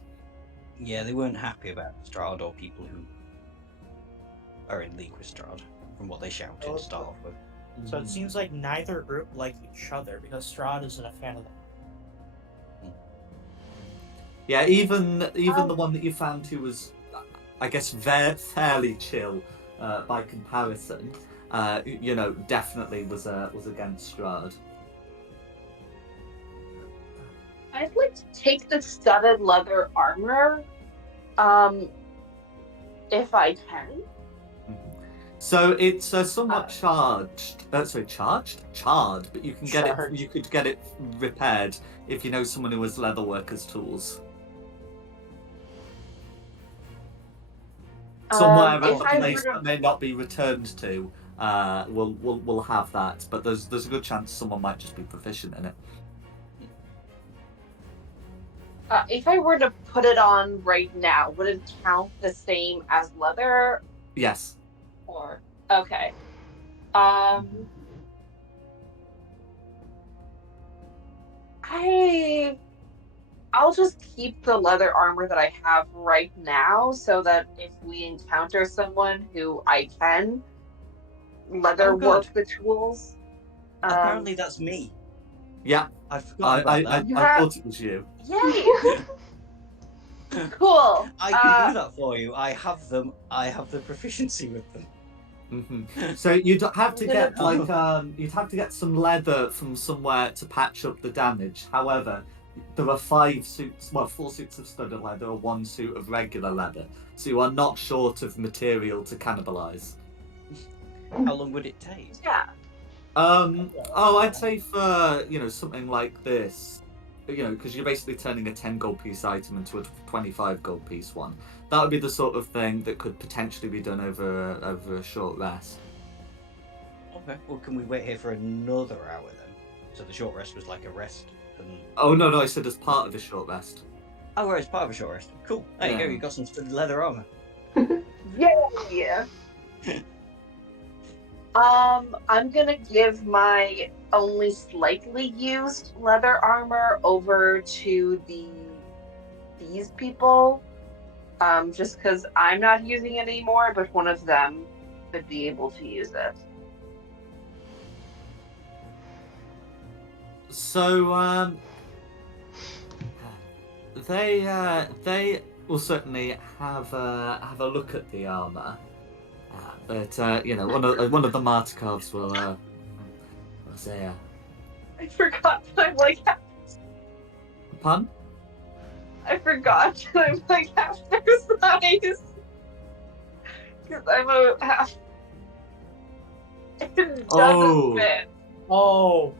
Yeah, they weren't happy about Strahd or people who are in league with Strahd, from what they shouted to start off with. So it seems like neither group like each other because Strahd isn't a fan of them. Yeah, even the one that you found who was, I guess, fairly chill by comparison, definitely was against Strahd. I'd like to take the studded leather armor, if I can. So it's somewhat charred, but you can get Charred. it. You could get it repaired if you know someone who has leatherworkers tools. Somewhere If at I a were place to- that may not be returned to, will have that. But there's a good chance someone might just be proficient in it. if I were to put it on right now, would it count the same as leather? Yes. Or okay. I'll just keep the leather armor that I have right now, so that if we encounter someone who I can leather work the tools. Apparently, that's me. Yeah. I forgot about that. You I have- thought it was you. Yay! Cool. I can do that for you. I have them. I have the proficiency with them. So you'd have to get gonna- you'd have to get some leather from somewhere to patch up the damage. However, there are 4 suits of studded leather or 1 suit of regular leather, so you are not short of material to cannibalize. How long would it take? Yeah. I'd say for something like this, because you're basically turning a 10 gold piece item into a 25 gold piece one. That would be the sort of thing that could potentially be done over a short rest. Okay. Well, can we wait here for another hour then? So the short rest was like a rest. Oh no, I said as part of a short rest. Oh, right, it's part of a short rest. Cool. There you go. You got some studded leather armor. Yeah. I'm gonna give my only slightly used leather armor over to these people. Just because I'm not using it anymore, but one of them could be able to use it. So they will certainly have a look at the armor, but one of the Martikovs will say, I forgot that I'm like "Pun? I forgot that I'm like half their size. Because I'm a half. It doesn't Oh. fit. Oh.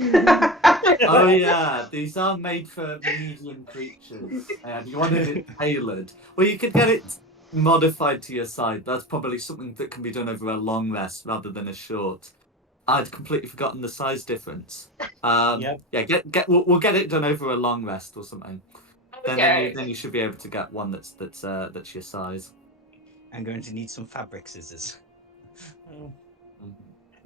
Oh yeah, these are made for medium creatures, and you wanted it tailored. Well, you could get it modified to your side. That's probably something that can be done over a long rest rather than a short. I'd completely forgotten the size difference. Yep. Yeah, we'll get it done over a long rest or something. Okay. Then you should be able to get one that's your size. I'm going to need some fabric scissors.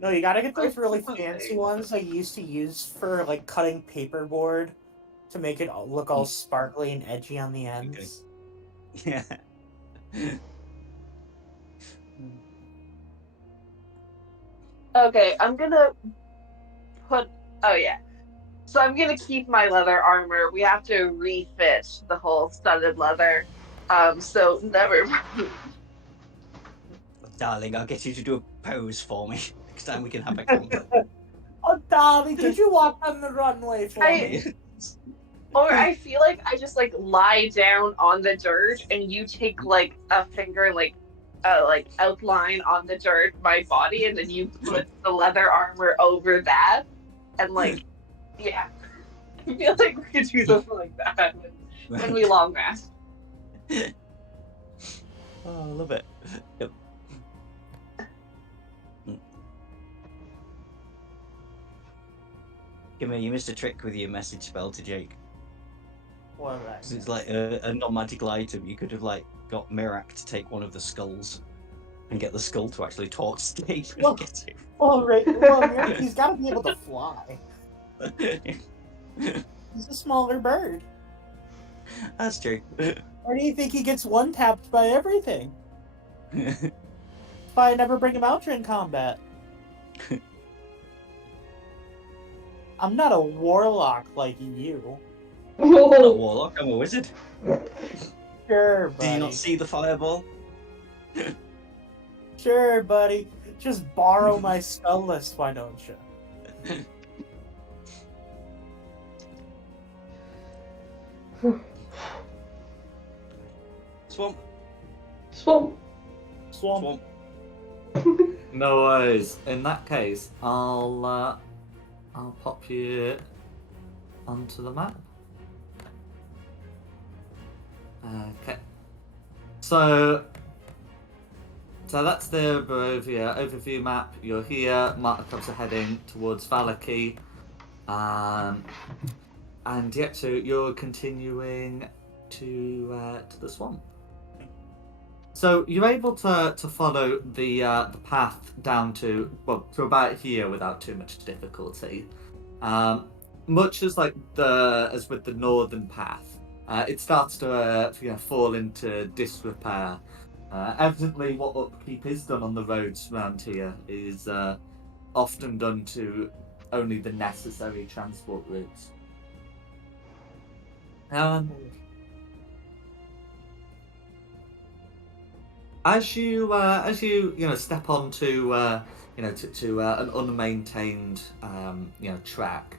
No, you gotta get those really fancy ones I used to use for like cutting paperboard to make it look all sparkly and edgy on the ends. Yeah. Okay, I'm gonna put. Oh yeah. So I'm gonna keep my leather armor. We have to refit the whole studded leather. So never mind. Darling, I'll get you to do a pose for me. Next time we can have a camp. Oh, darling, could you walk on the runway for me? Or I feel like I just like lie down on the dirt and you take like a finger like outline on the dirt my body and then you put the leather armor over that and like yeah. I feel like we could do something like that when we long rest. Oh, I love it. Yep. Come here, you missed a trick with your message spell to Jake. What did I It's like a non-magical item. You could have like got Mirak to take one of the skulls. and get the skull to actually talk stage. Well- Well, right. Well, he's got to be able to fly. He's a smaller bird. That's true. Or do you think he gets one tapped by everything? That's why I never bring him out during combat. I'm not a warlock like you. I'm not a warlock, I'm a wizard. Sure, Do you not buddy. see the fireball? Sure, buddy. Just borrow my spell list, why don't you? Swamp. Swamp. Swamp. No worries. In that case, I'll pop you onto the map. Okay. So that's the Barovia overview map. You're here. Mark are heading towards Valaki. And yeah, so you're continuing to the swamp. So you're able to follow the path down to about here without too much difficulty. Much as as with the northern path, it starts to fall into disrepair. Evidently, what upkeep is done on the roads around here is often done to only the necessary transport routes. As you step onto to an unmaintained track,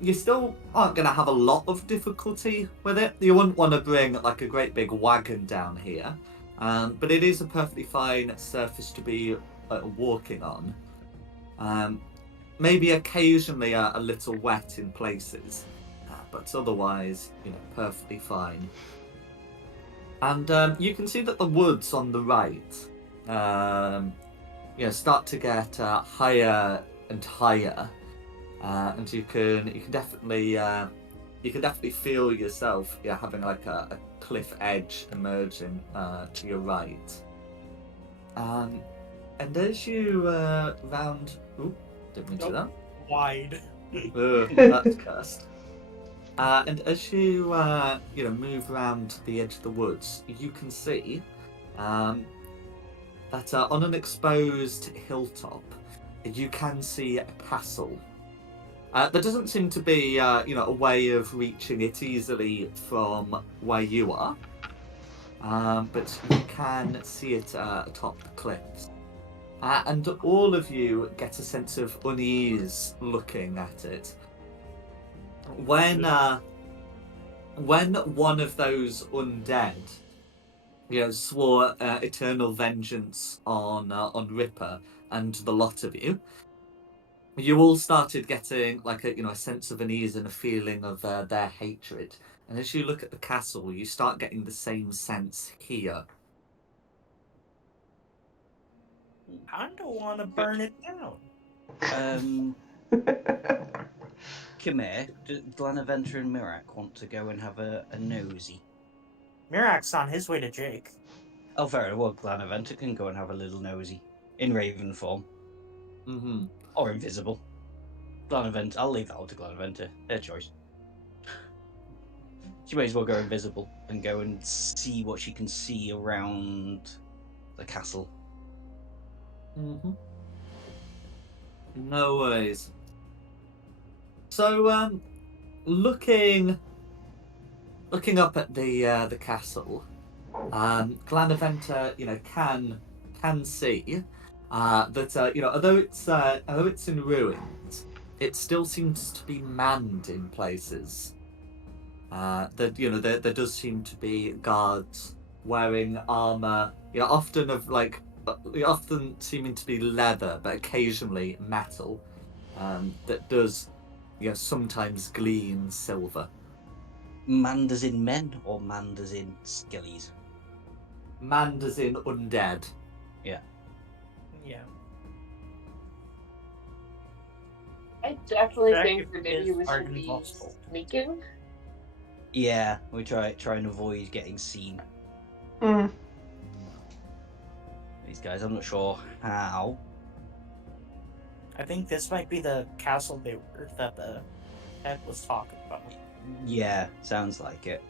you still aren't going to have a lot of difficulty with it. You wouldn't want to bring like a great big wagon down here, but it is a perfectly fine surface to be walking on. Maybe occasionally a little wet in places, but otherwise, perfectly fine. And you can see that the woods on the right, start to get higher and higher, and you can definitely feel yourself having like a cliff edge emerging to your right. And as you round, didn't mean to do that. Wide. That's cursed. And as you move around the edge of the woods, you can see that on an exposed hilltop, you can see a castle. There doesn't seem to be a way of reaching it easily from where you are, but you can see it atop the cliffs. And all of you get a sense of unease looking at it. When one of those undead, swore eternal vengeance on Ripper and the lot of you, you all started getting like a sense of unease and a feeling of their hatred. And as you look at the castle, you start getting the same sense here. I don't want to burn it down. Come here. Do Glanaventer and Mirak want to go and have a nosy? Mirak's on his way to Jake. Oh, very well. Glanaventer can go and have a little nosy in raven form. Mm-hmm. Or invisible. Glanaventer, I'll leave that all to Glanaventer. Their choice. She may as well go invisible and go and see what she can see around the castle. Mm-hmm. No worries. So, looking up at the castle, Glanaventer, can see that although it's in ruins, it still seems to be manned in places. There does seem to be guards wearing armor, often seeming to be leather, but occasionally metal, that does sometimes gleam silver. Manned as in men or manned as in skillies? Manned as in undead. Yeah. I definitely Jack think that maybe is we should Arden be Hostel. sneaking. Yeah, we try and avoid getting seen. Mm. these guys. I'm not sure how. I think this might be the castle that the head was talking about. Yeah, sounds like it.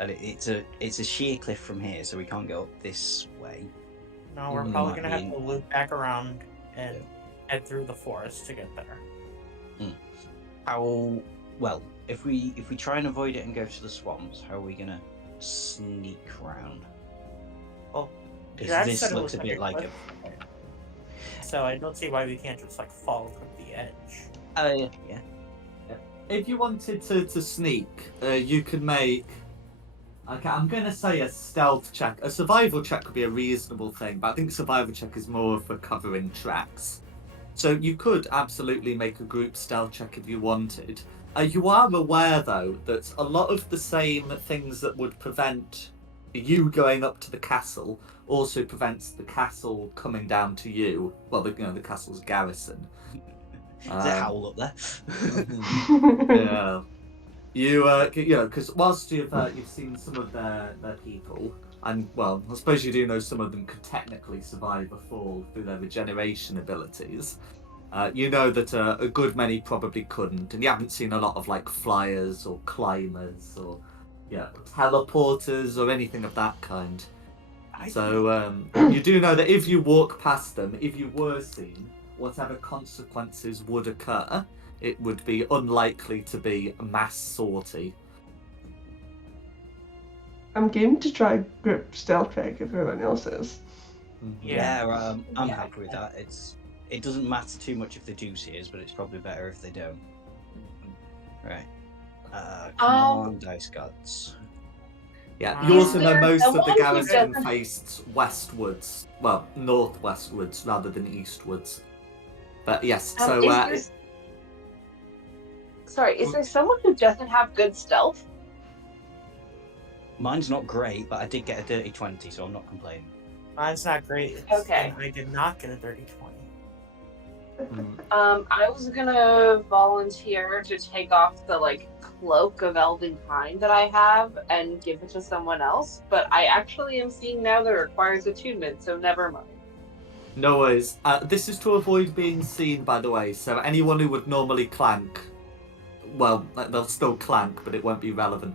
And it's a sheer cliff from here, so we can't go up this way. No, we're Mm, probably might gonna be have to in- loop back around and head through the forest to get there. How well if we try and avoid it and go to the swamps? How are we gonna sneak around? Well, Because Jack this said it looks was a bit like a. cliff, so I don't see why we can't just like fall from the edge. Yeah. If you wanted to sneak, you could make. Okay, I'm going to say a stealth check. A survival check would be a reasonable thing, but I think survival check is more for covering tracks. So you could absolutely make a group stealth check if you wanted. You are aware, though, that a lot of the same things that would prevent you going up to the castle also prevents the castle coming down to you. Well, the castle's garrison. Is it howl up there? Yeah. Because whilst you've seen some of their people, and well, I suppose you do know some of them could technically survive a fall through their regeneration abilities. You know that a good many probably couldn't, and you haven't seen a lot of like flyers or climbers or teleporters or anything of that kind. So you do know that if you walk past them, if you were seen, whatever consequences would occur, it would be unlikely to be a mass sortie. I'm game to try group stealth check if everyone else is. Yeah, I'm Yeah. happy with that. It doesn't matter too much if they do see us, but it's probably better if they don't. Right. Come on, dice gods. Yeah, you also know there most of the someone who garrison doesn't- faced westwards, well, northwestwards rather than eastwards. But yes, so is there someone who doesn't have good stealth? Mine's not great, but I did get a dirty 20, so I'm not complaining. Mine's not great. Okay. And I did not get a dirty 20. I was gonna volunteer to take off the cloak of elven kind that I have and give it to someone else, but I actually am seeing now that it requires attunement, so never mind. no worries. This is to avoid being seen, by the way, so anyone who would normally clank, well, they'll still clank, but it won't be relevant.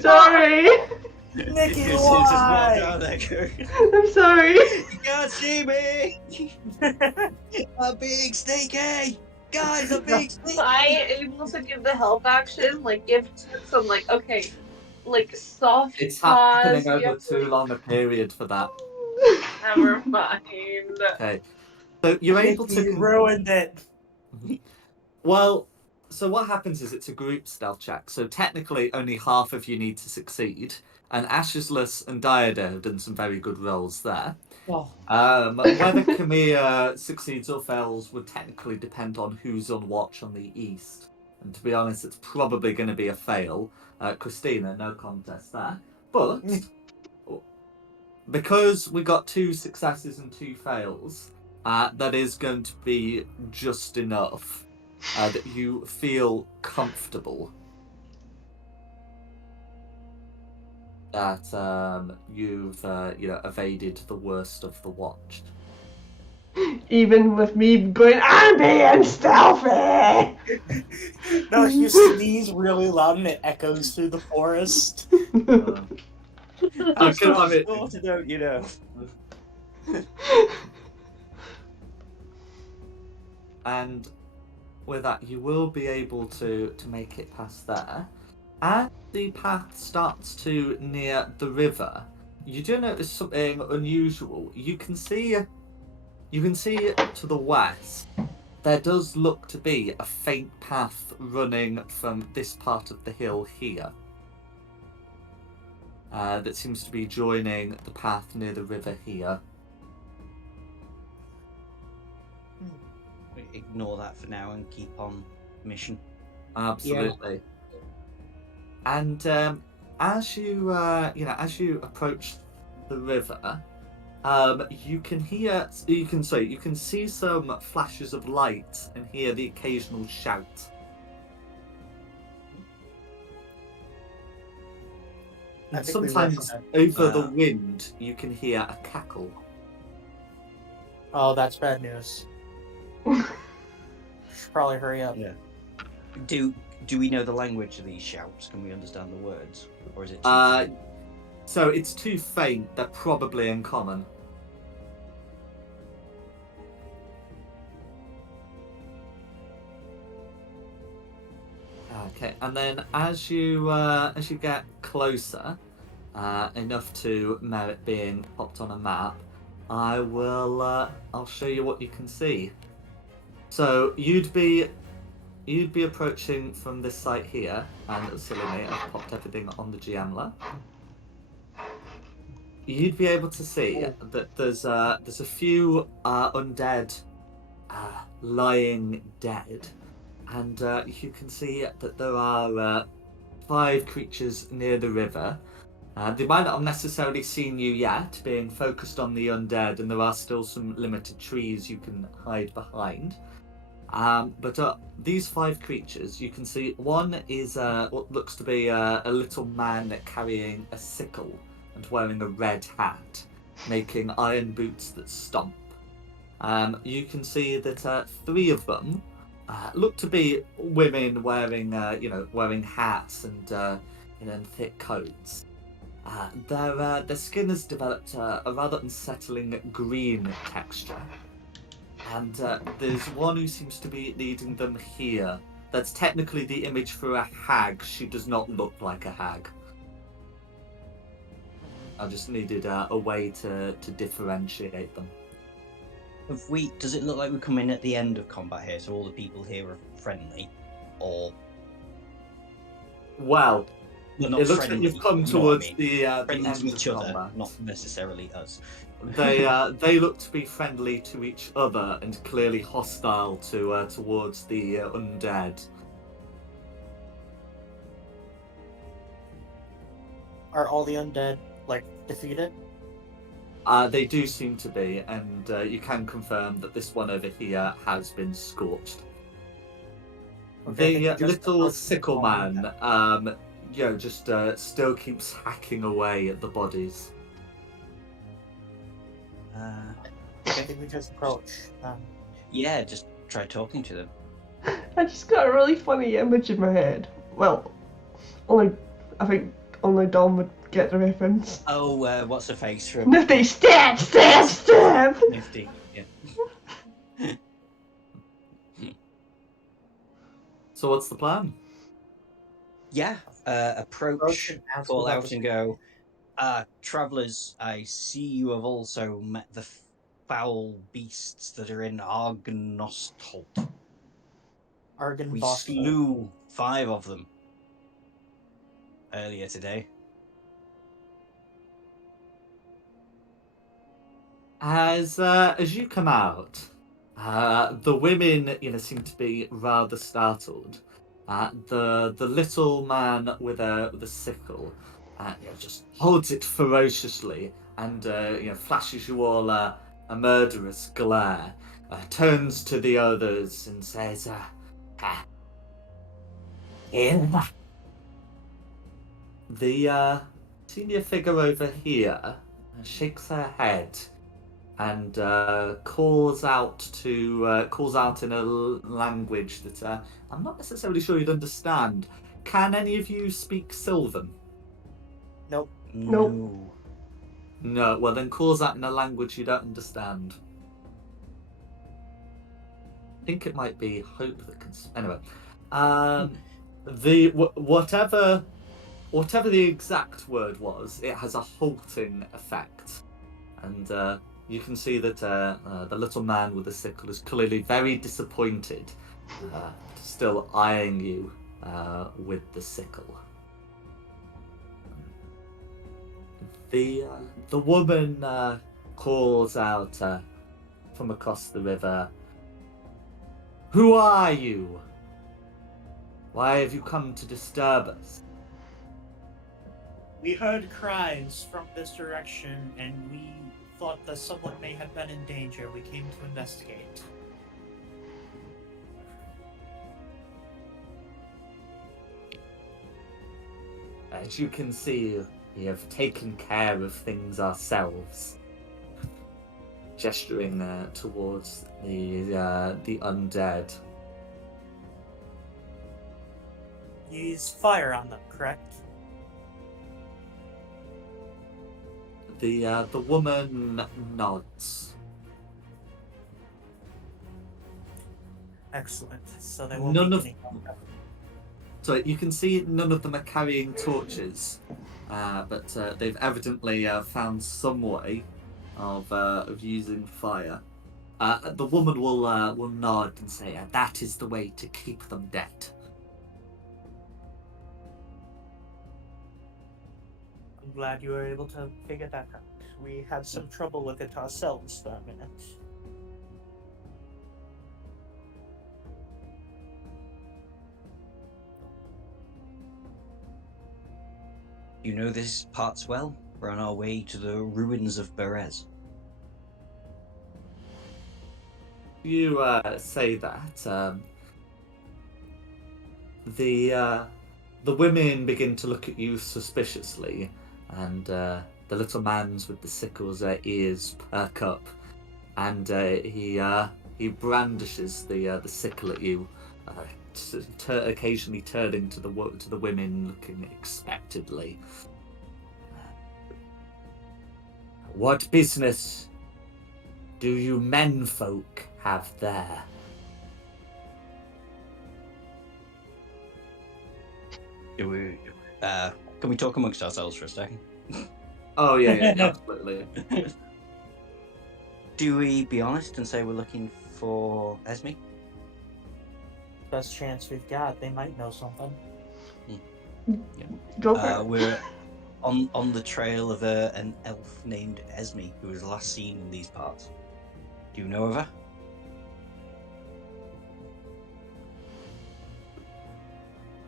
Sorry. Nikki, You just walk why? down there going, I'm sorry. you can't see me! I'm being sneaky! Guys, I'm being sneaky! Am I able to give the help action? Give some soft It's pause? happening over too long a period for that. Never mind. Okay. So you're able Nikki, to... you ruined it. Well, so what happens is it's a group stealth check, so technically only half of you need to succeed, and Ashesless and Diada have done some very good rolls there. Oh. Whether Camilla succeeds or fails would technically depend on who's on watch on the east, and to be honest, it's probably going to be a fail. Christina, no contest there. But because we got 2 successes and 2 fails, that is going to be just enough that you feel comfortable that you've evaded the worst of the watch. Even with me going, I'm being stealthy! No, you sneeze really loud and it echoes through the forest. I'm Okay, I mean- sort of don't you know? And with that, you will be able to make it past there. As the path starts to near the river, you do notice something unusual. You can see to the west, there does look to be a faint path running from this part of the hill here. That seems to be joining the path near the river here. Ignore that for now and keep on mission. Absolutely. And as you approach the river, you can see some flashes of light and hear the occasional shout. I And think we sometimes read over the Wow. wind, you can hear a cackle. Oh, that's bad news. Should probably hurry up. Yeah. Do we know the language of these shouts? Can we understand the words, or is it too Uh, faint? so it's too faint. They're probably in common. Okay, and then as you get closer, enough to merit being popped on a map, I'll show you what you can see. So you'd be approaching from this site here, and silly me, I've popped everything on the GMler. You'd be able to see that there's a few undead lying dead, and you can see that there are 5 creatures near the river. They might not have necessarily seen you yet, being focused on the undead, and there are still some limited trees you can hide behind. But these 5 creatures, you can see one is what looks to be a little man carrying a sickle and wearing a red hat, making iron boots that stomp. You can see that 3 of them look to be women wearing, wearing hats and thick coats. Their skin has developed a rather unsettling green texture. And there's one who seems to be leading them here. That's technically the image for a hag. She does not look like a hag. I just needed a way to differentiate them. Does it look like we're coming at the end of combat here, so all the people here are friendly, or Well, not it looks friendly? like you've come You know what I towards mean? the Friendly end to of each other, combat. not necessarily us. They look to be friendly to each other and clearly hostile to towards the undead. Are all the undead defeated? They do seem to be, and you can confirm that this one over here has been scorched. Okay, I think The we just little approached the sickle wrong man, just still keeps hacking away at the bodies. I think we just approached. Yeah, just try talking to them. I just got a really funny image in my head. Well, I think only Dom would get the reference. Oh, what's her face from Nifty, stab, stab, stab! Nifty? Yeah. So what's the plan? Yeah. Approach Approach, and ask call about out, the and go. Travellers, I see you have also met the foul beasts that are in Argnosholt. Argon We boss. slew 5 of them earlier today. As you come out, the women seem to be rather startled. The little man with a sickle just holds it ferociously and flashes you all a murderous glare. Turns to the others and says, "In." The senior figure over here shakes her head and calls out in a language that I'm not necessarily sure you'd understand. Can any of you speak Sylvan? Nope. No. No. Well, then calls out in a language you don't understand. I think it might be Hope that can. Anyway, whatever the exact word was, it has a halting effect, and you can see that the little man with the sickle is clearly very disappointed, still eyeing you with the sickle. The woman calls out from across the river, "Who are you? Why have you come to disturb us?" We heard cries from this direction, and we thought that someone may have been in danger. We came to investigate. As you can see, We have taken care of things ourselves. Gesturing towards the undead. Use fire on them, correct? The woman nods. Excellent. So they won't None make of any. So you can see none of them are carrying torches, but they've evidently found some way of using fire. The woman will nod and say, "That is the way to keep them dead." I'm glad you were able to figure that out. We had some trouble with it ourselves for a minute. You know these parts well. We're on our way to the ruins of Berez. You say that. The women begin to look at you suspiciously, and the little man's with the sickle's ears perk up, and he brandishes the sickle at you, occasionally turning to the women, looking expectantly. What business do you menfolk have there? Do we? Can we talk amongst ourselves for a second? Oh yeah, absolutely. Do we be honest and say we're looking for Esme? Best chance we've got. They might know something. Go for it. We're on the trail of an elf named Esme who was last seen in these parts. Do you know of her?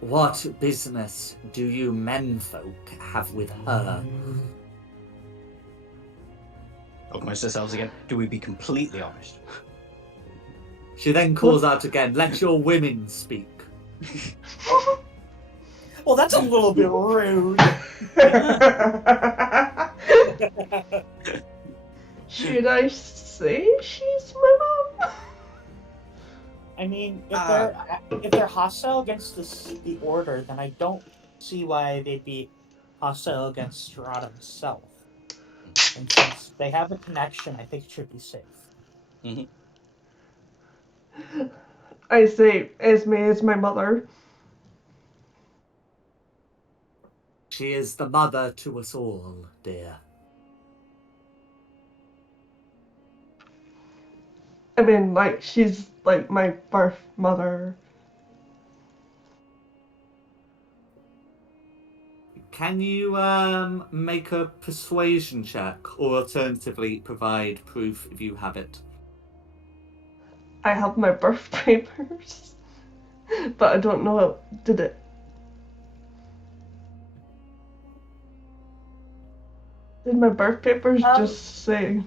What business do you menfolk have with her? Amongst ourselves again. Do we be completely honest? She then calls out again, "Let your women speak." Well, that's a little bit rude. Should I say she's my mom? I mean, if they're hostile against the order, then I don't see why they'd be hostile against Strahd himself. And since they have a connection, I think it should be safe. Mm-hmm. I say Esme is my mother. She is the mother to us all, dear. I mean, like, she's like my birth mother. Can you make a persuasion check, or alternatively provide proof if you have it? I have my birth papers, but I don't know. Did my birth papers just say?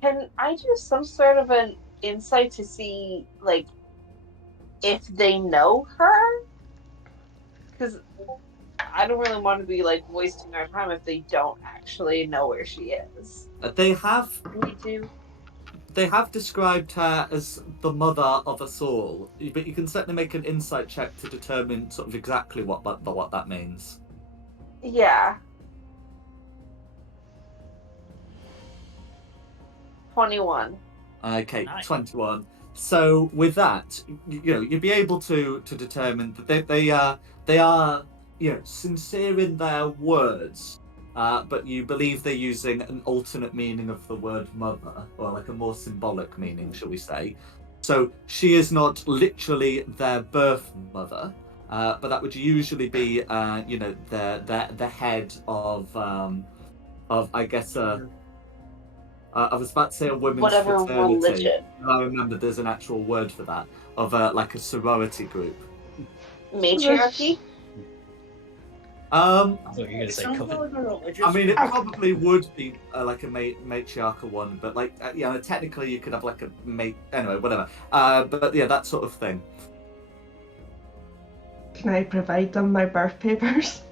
Can I do some sort of an insight to see, like, if they know her? Because I don't really want to be, like, wasting our time if they don't actually know where she is. They have Me too. They have described her as the mother of us all, but you can certainly make an insight check to determine sort of exactly what that means. Yeah. 21. Okay, Nice. 21. So with that, you'd be able to determine that they are sincere in their words, but you believe they're using an alternate meaning of the word mother, or like a more symbolic meaning, shall we say. So she is not literally their birth mother, but that would usually be the head of I guess I was about to say a women's Whatever fraternity. religion. And I remember there's an actual word for that, of like a sorority group. Matriarchy? I thought you were going to say Sounds coven. like a religious. I mean, it probably would be like a matriarchal one, but like technically you could have like a anyway, whatever. But yeah, that sort of thing. Can I provide them my birth papers?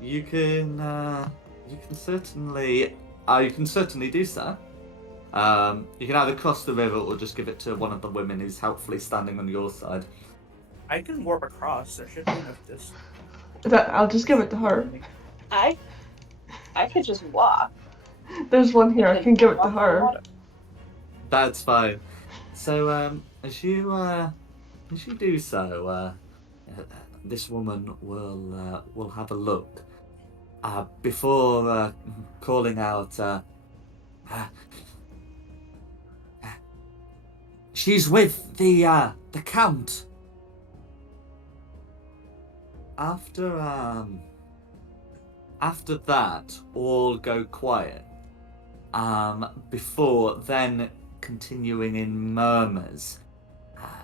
You can certainly do so. You can either cross the river or just give it to one of the women who's helpfully standing on your side. I can warp across. There should be enough distance. I'll just give it to her. I could just walk. There's one here. I can give it to walk on her. water. That's fine. So as you do so, this woman will have a look before calling out. She's with the Count. After that, all go quiet. Before then continuing in murmurs,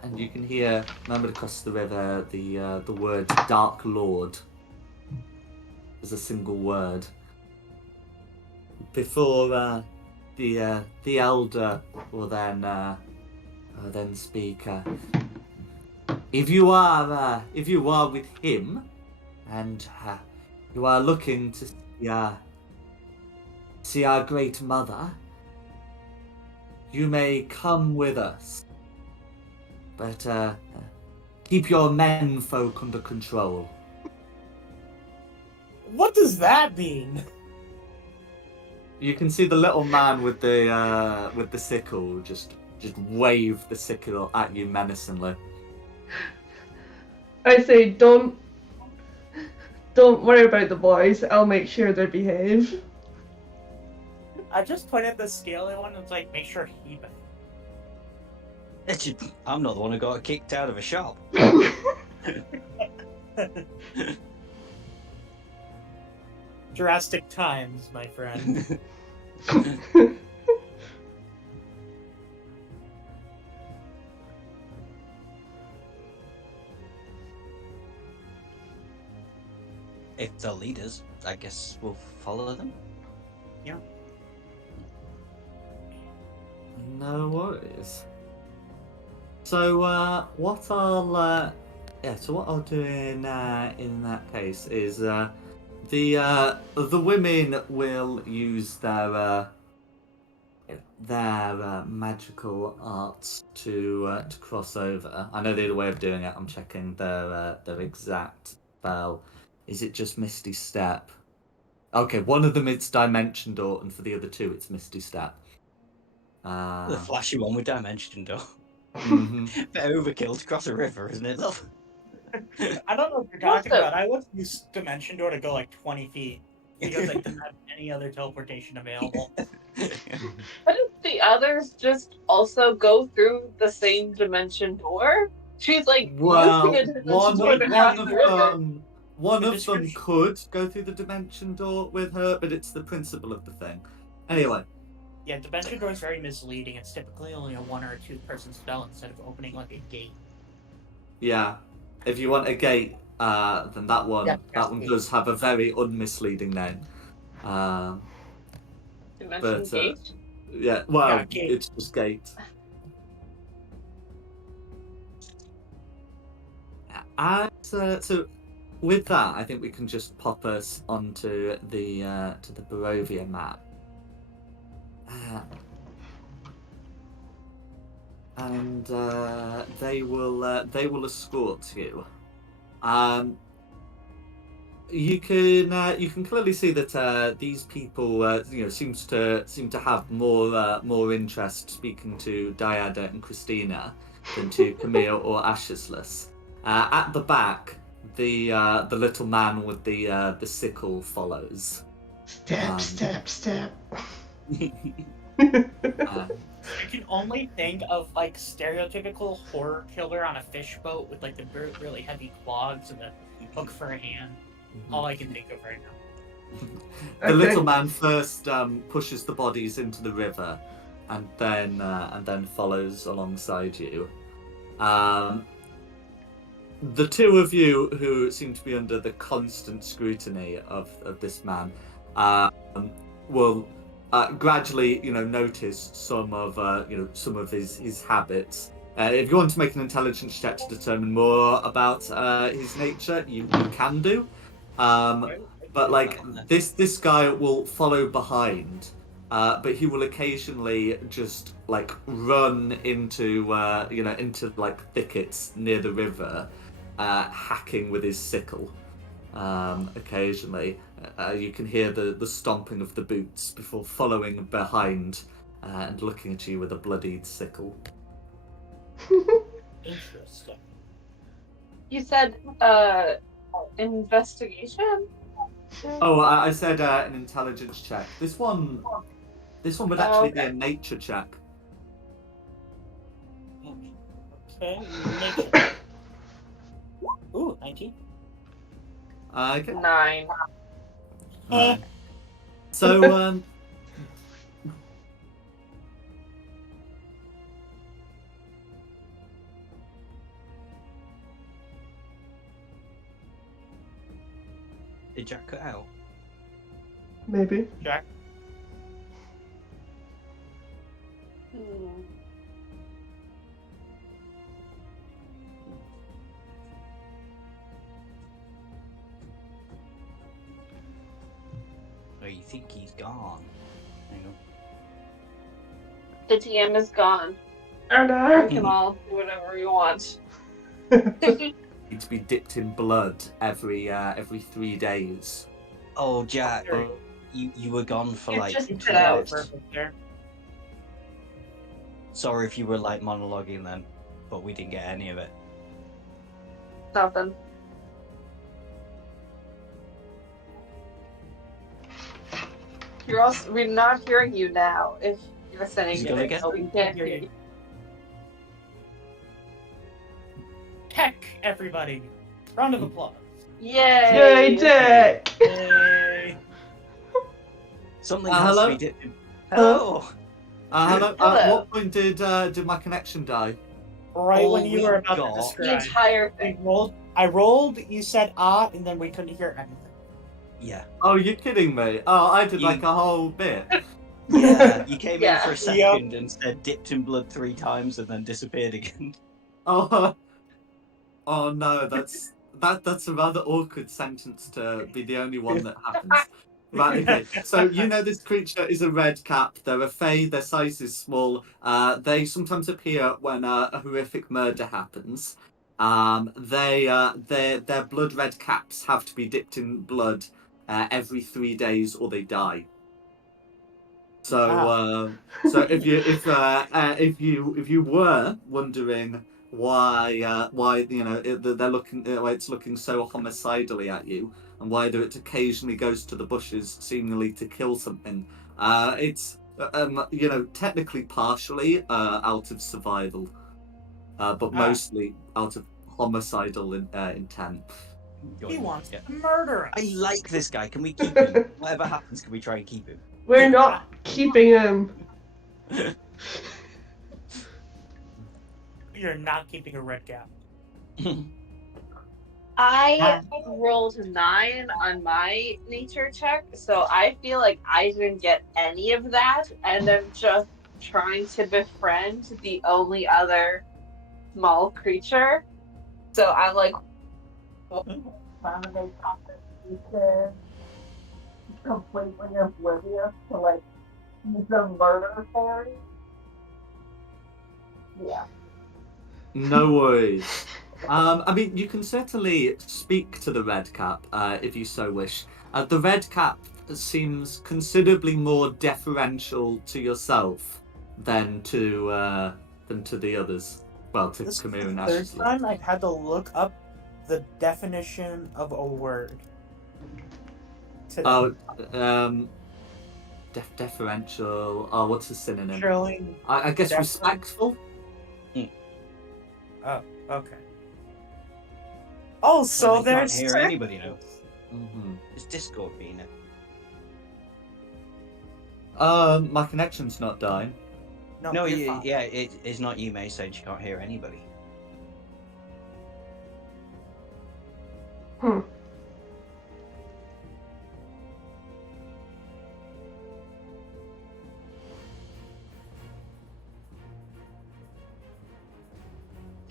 and you can hear murmured across the river the word Dark Lord as a single word. Before the elder will then speak. If you are with him, and you are looking to see our great mother, you may come with us. But keep your menfolk under control. What does that mean? You can see the little man with the sickle just wave the sickle at you menacingly. I say, don't worry about the boys. I'll make sure they behave. I just pointed the scaly one and was like, make sure he. I'm not the one who got kicked out of a shop. Drastic times, my friend. If they're leaders, I guess we'll follow them. Yeah. No worries. So what I'll do in that case is the women will use their magical arts to cross over. I know the other way of doing it. I'm checking their exact spell. Is it just Misty Step? Okay, one of them it's Dimension Door, and for the other two it's Misty Step. The flashy one with Dimension Door. Mm-hmm. Bit overkill to cross a river, isn't it? I don't know what you're talking about. I would use Dimension Door to go like 20 feet. Because I didn't have any other teleportation available. But if the others just also go through the same dimension door? She's like Well, using a dimension door to cross the river. one The of them description- could go through the dimension door with her, but it's the principle of the thing. Anyway. Yeah, Dimension Door is very misleading. It's typically only a 1 or a 2 person spell instead of opening like a gate. Yeah. If you want a gate, then that one does have a very unmisleading name. Dimension gate? Yeah, well, Yeah, gate. it's just gate. And so with that, I think we can just pop us onto the Barovia map. And they will escort you. You can clearly see that these people seem to have more interest speaking to Diada and Christina than to Camille or Ashesless. At the back, the little man with the sickle follows. Step. I can only think of like stereotypical horror killer on a fish boat with like the really heavy clogs and the hook for a hand. All I can think of right now. The little man first pushes the bodies into the river, and then follows alongside you. The two of you who seem to be under the constant scrutiny of this man will gradually, notice some of his habits. If you want to make an intelligence check to determine more about his nature, you can do. But like this guy will follow behind, but he will occasionally just like run into into like thickets near the river, hacking with his sickle. Occasionally, you can hear the stomping of the boots before following behind and looking at you with a bloodied sickle. Interesting. You said investigation? Oh, I said an intelligence check. This one would actually be Okay. a nature check. Okay, nature. Ooh, 19. Okay. 9. Eh. So, Did Jack cut out? Maybe. Jack. Oh, you think he's gone? Hang on. The TM is gone. Arda! We can all do whatever we want. need to be dipped in blood every 3 days. Oh, Jack, Sorry. you were gone for You like just 2 cut out. minutes. Perfect there. Sorry if you were like monologuing then, but we didn't get any of it. Nothing. We're not hearing you now. If you're saying Is it gonna it, get- so we can't hear you. Tech, everybody. Round of applause. Yay! Yay, Dick! Yay. Something Uh, has hello? to be dipped in. Hello. Hello. At Hello. what point did my connection die? Right All when you we were about got- to The describe. entire We thing. rolled. I rolled. You said ah, and then we couldn't hear anything. Yeah. Oh, you're kidding me! Oh, I did You- like a whole bit. Yeah, you came in Yeah. for a second and said dipped in blood 3 times and then disappeared again. Oh, oh no, that's a rather awkward sentence to be the only one that happens. Right, okay. So you know this creature is a red cap. They're a fae. Their size is small. They sometimes appear when a horrific murder happens. Their blood red caps have to be dipped in blood every 3 days or they die. So so if you were wondering why they're looking why it's looking so homicidally at you and why it occasionally goes to the bushes seemingly to kill something, it's technically partially out of survival, but mostly out of homicidal intent. He wants Yeah. to murder us. I like this guy. Can we keep him? Whatever happens, can we try and keep him? We're not keeping him. You're not keeping a red cap. I rolled 9 on my nature check, so I feel like I didn't get any of that, and I'm just trying to befriend the only other small creature. So I'm like, completely oblivious to like the murder fairy. Yeah. No worries. I mean, you can certainly speak to the red cap if you so wish. The red cap seems considerably more deferential to yourself than to the others. Well, to This is Kamir and the third Ashley. time I've had to look up the definition of a word. Today. Oh, deferential. Oh, what's the synonym? Showing. I guess Defer- respectful. Oh, okay. Oh, so Well, they can't there's. hear anybody now. Mm-hmm. Is Discord being it? My connection's not dying. No, you're fine. yeah, it is not you, May, said you can't hear anybody. Hmm.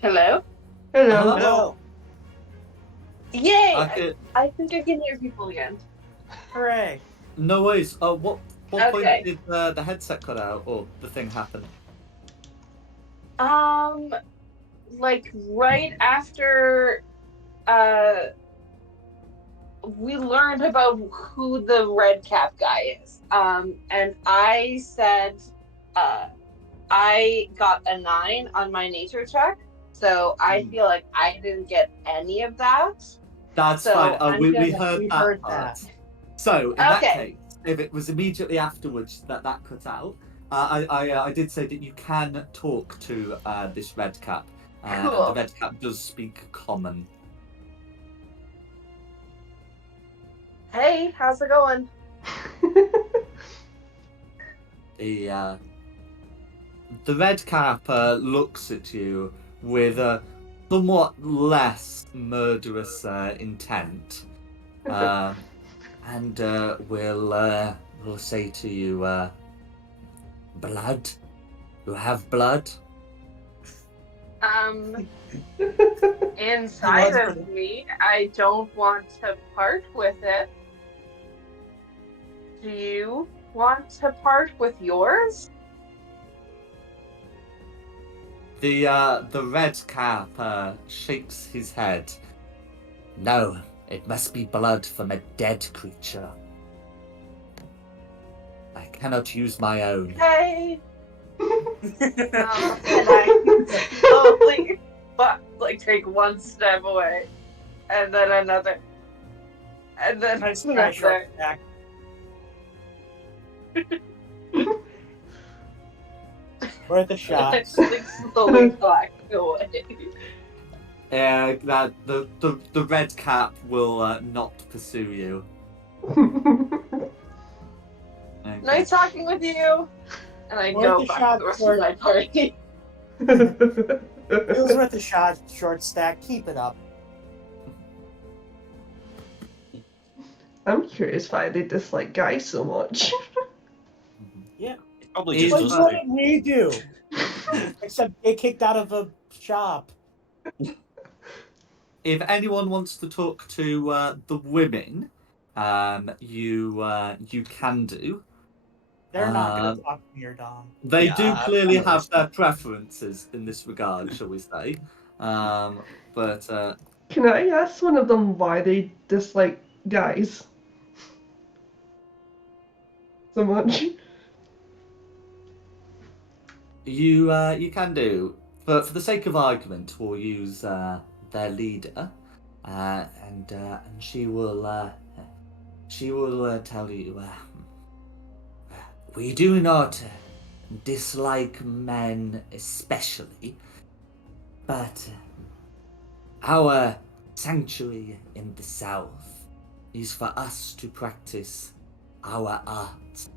Hello? Hello. Hello. Yay! I could, I think I can hear people again. Hooray! No worries. What Okay. point did the headset cut out or the thing happen? Like right after we learned about who the red cap guy is. And I said I got a 9 on my nature check, so I feel like I didn't get any of that. That's So fine. I'm We gonna. heard We that heard part. that. So in that Okay. case, if it was immediately afterwards that cut out, I did say that you can talk to this red cap, and the Cool. red cap does speak common. Hey, how's it going? The red cap looks at you with a somewhat less murderous intent, and will say to you, "Blood? You have blood?" Inside Blood for of me, I don't want to part with it. Do you want to part with yours? The red cap shakes his head. No, it must be blood from a dead creature. I cannot use my own. Hey. And I slowly, like, take one step away, and then another, and then Nice try, another. short stack. Worth a shot. I just like slowly back away. That the red cap will not pursue you. Okay. Nice talking with you. And I Worth go a back shot to the rest for- of my party. It was worth a shot, short stack. Keep it up. I'm curious why they dislike guys so much. Yeah. It's probably Is- just Like, us what two. did we do? Except get kicked out of a shop. If anyone wants to talk to the women, you can do. They're not going to talk to me or Dom. They Yeah, do I'm clearly not have their listening. preferences in this regard, shall we say? But Can I ask one of them why they dislike guys so much? you can do. But for the sake of argument, we'll use their leader, and she will tell you. We do not dislike men especially, but our sanctuary in the south is for us to practice our arts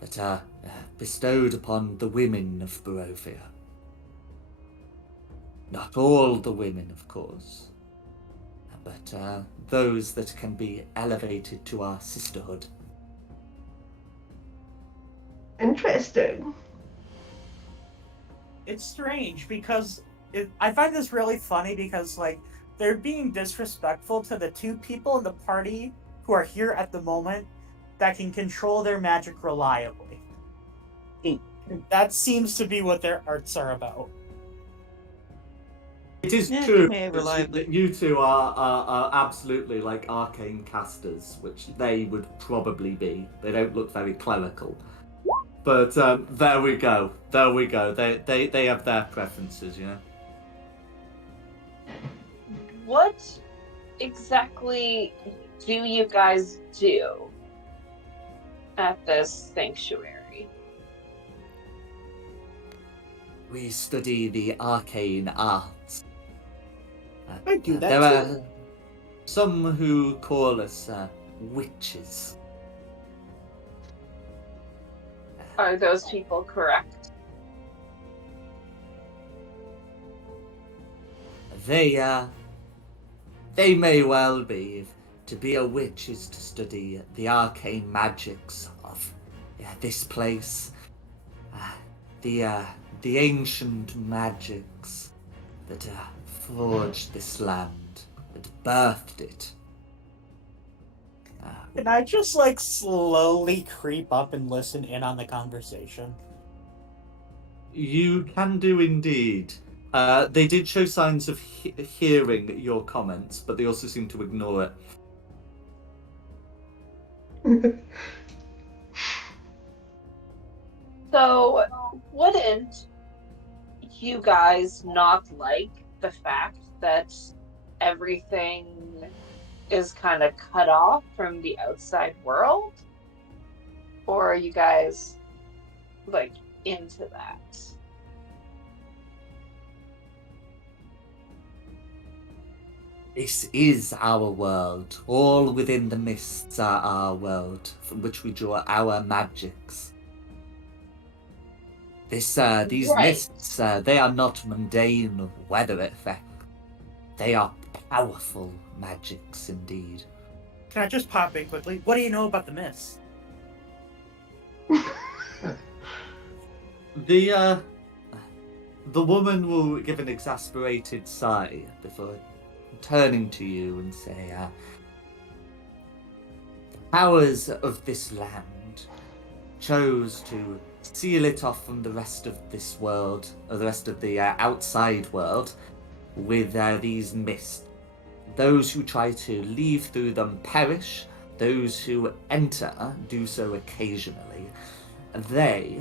that are bestowed upon the women of Barovia. Not all the women, of course, but those that can be elevated to our sisterhood. Interesting. It's strange because I find this really funny because, like, they're being disrespectful to the two people in the party who are here at the moment that can control their magic reliably. That seems to be what their arts are about. It is Yeah, true yeah, that reliably. you two are absolutely like arcane casters, which they would probably be. They don't look very clerical. But there we go. There we go. They have their preferences, you know. What exactly do you guys do at this sanctuary? We study the arcane arts. I do that There too. are some who call us witches. Are those people correct? They may well be. To be a witch is to study the arcane magics of this place. The ancient magics that forged this land, that birthed it. Can I just like slowly creep up and listen in on the conversation? You can do indeed. They did show signs of hearing your comments, but they also seem to ignore it. So, wouldn't you guys not like the fact that everything is kind of cut off from the outside world? Or are you guys like into that? This is our world. All within the mists are our world, from which we draw our magics. These Right. mists, they are not mundane weather effect. They are powerful magics indeed. Can I just pop in quickly? What do you know about the mist? The woman will give an exasperated sigh before turning to you and say, the powers of this land chose to seal it off from the rest of this world, or the rest of the outside world, with these mists. Those who try to leave through them perish. Those who enter do so occasionally. They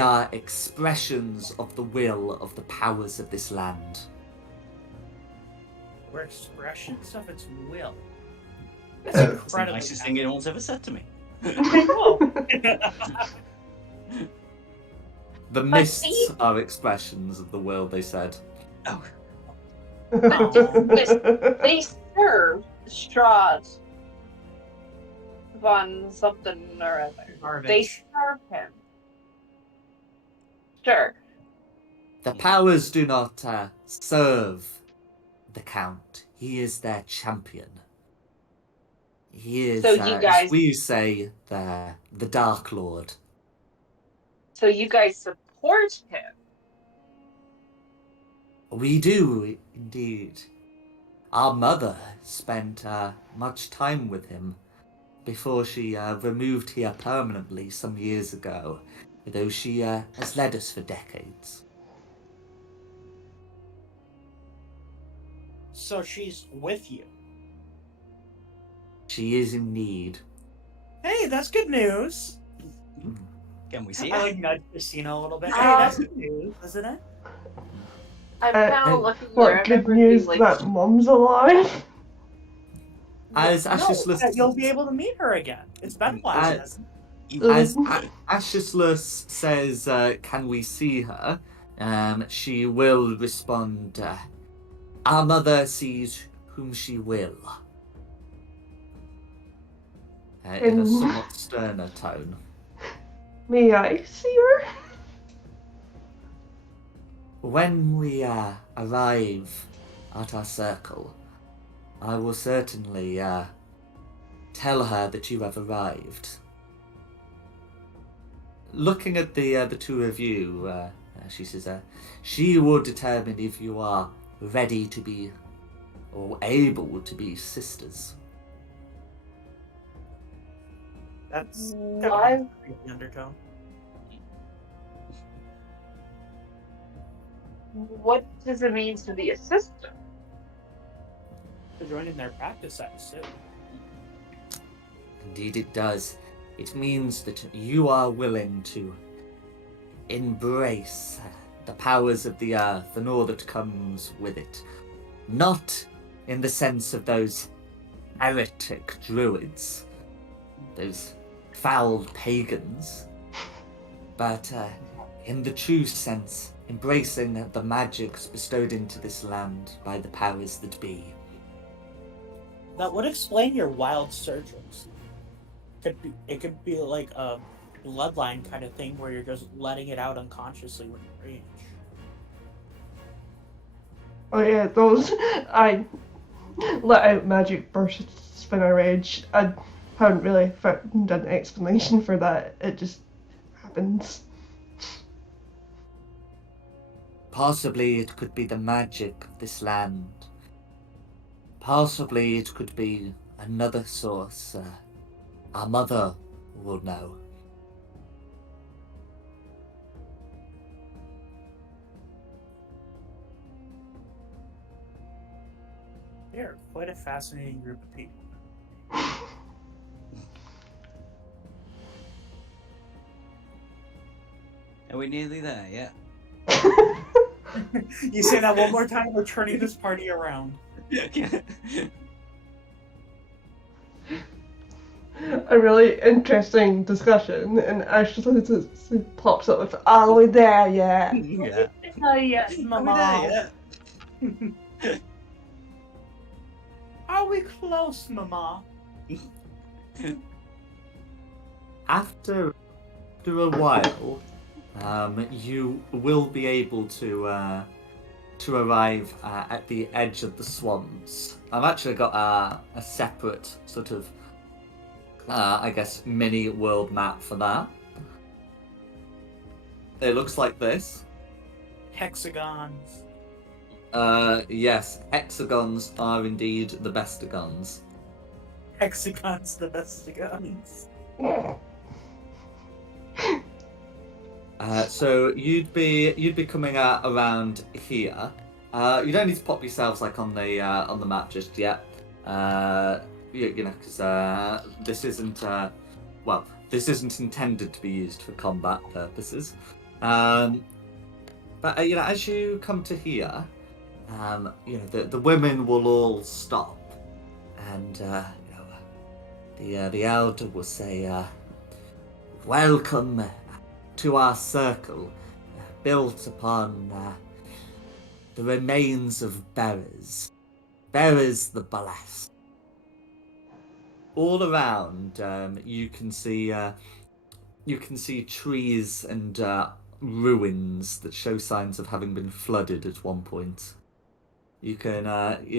are expressions of the will of the powers of this land. We're expressions of its will. It's That's the It's the incredibly nicest thing anyone's ever said to me. I know. The mists are expressions of the will, they said. Oh, They serve Strahd von something or other. Garbage. They serve him. Sure. The powers do not serve the Count. He is their champion. He is, So you guys- as we say, the Dark Lord. So you guys support him. We do, indeed. Our mother spent much time with him before she removed here permanently some years ago, though she has led us for decades. So she's with you. She is indeed. Hey, that's good news. can we see I it? like nudge Christina a little bit. Hey, that's good news, isn't it? I'm kind of looking there. What I good remember news being like, that Mom's alive? As Ashes No, you'll be able to meet her again. It's been a while. hasn't it? As Ashisless says, can we see her? She will respond, our mother sees whom she will. In a somewhat sterner tone. May I see her? When we arrive at our circle, I will certainly tell her that you have arrived. Looking at the two of you, she says, she will determine if you are ready to be, or able to be sisters. That's why? kind of a creepy undertone. What does it mean to be a sister? To join in their practice sets too. Indeed it does. It means that you are willing to embrace the powers of the earth and all that comes with it. Not in the sense of those heretic druids, those foul pagans, but in the true sense, embracing the magics bestowed into this land by the powers that be. That would explain your wild surges. It could be like a bloodline kind of thing where you're just letting it out unconsciously when you rage. Oh yeah, those I let out magic bursts when I rage. I haven't really found an explanation for that. It just happens. Possibly it could be the magic of this land. Possibly it could be another source. Our mother will know. They're quite a fascinating group of people. Are we nearly there yet? You say that one more time, we're turning this party around. A really interesting discussion, and Ashley just pops up with, "Are we there yet?" Yeah. Oh yes, Are we Mama. there yet? Are we close, Mama? After a while, you will be able to arrive at the edge of the swamps. I've actually got a separate sort of, I guess, mini world map for that. It looks like this. Hexagons. Yes, hexagons are indeed the bestagons. Hexagons, the bestagons. So you'd be coming around here. You don't need to pop yourselves like on the map just yet. You know, because this isn't this isn't intended to be used for combat purposes. But you know, as you come to here, you know, the women will all stop, and you know, the elder will say, "Welcome to our circle, built upon the remains of bearers the blessed." All around, you can see trees and ruins that show signs of having been flooded at one point. You can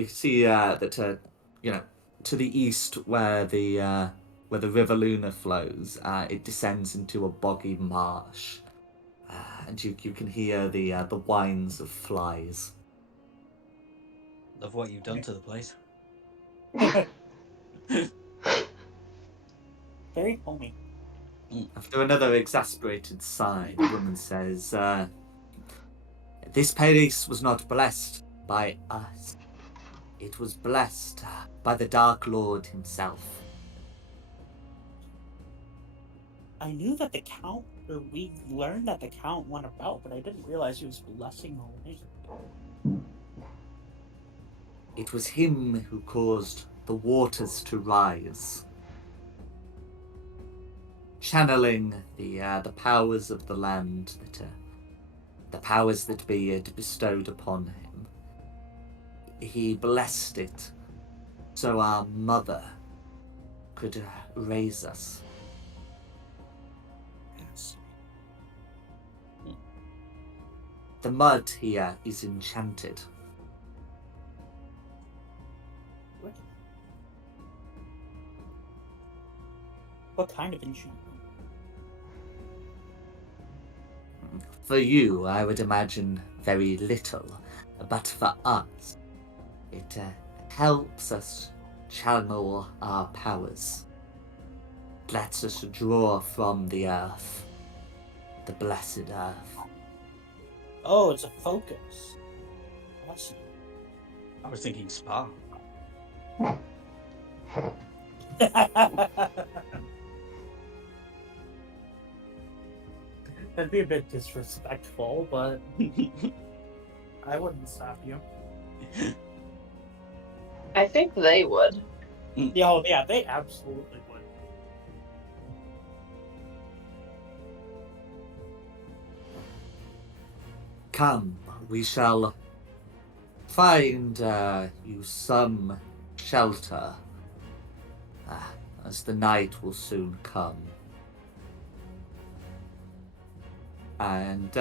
see that you know, to the east where the River Luna flows, it descends into a boggy marsh, and you can hear the whines of flies. Love what you've done to the place. Very homey. After another exasperated sigh, the woman says, "This place was not blessed by us. It was blessed by the Dark Lord himself." I knew that the Count, or we learned that the Count went about, but I didn't realize he was blessing the land. It was him who caused the waters to rise, channeling the powers of the land, the powers that be had bestowed upon him. He blessed it so our mother could raise us. Yes. The mud here is enchanted. What kind of enchantment? For you, I would imagine very little, but for us, it helps us channel our powers. It lets us draw from the earth, the blessed earth. Oh, it's a focus. Awesome. I was thinking spa. That'd be a bit disrespectful, but I wouldn't stop you. I think they would. Yeah, they absolutely would. Come, we shall find you some shelter, as the night will soon come. And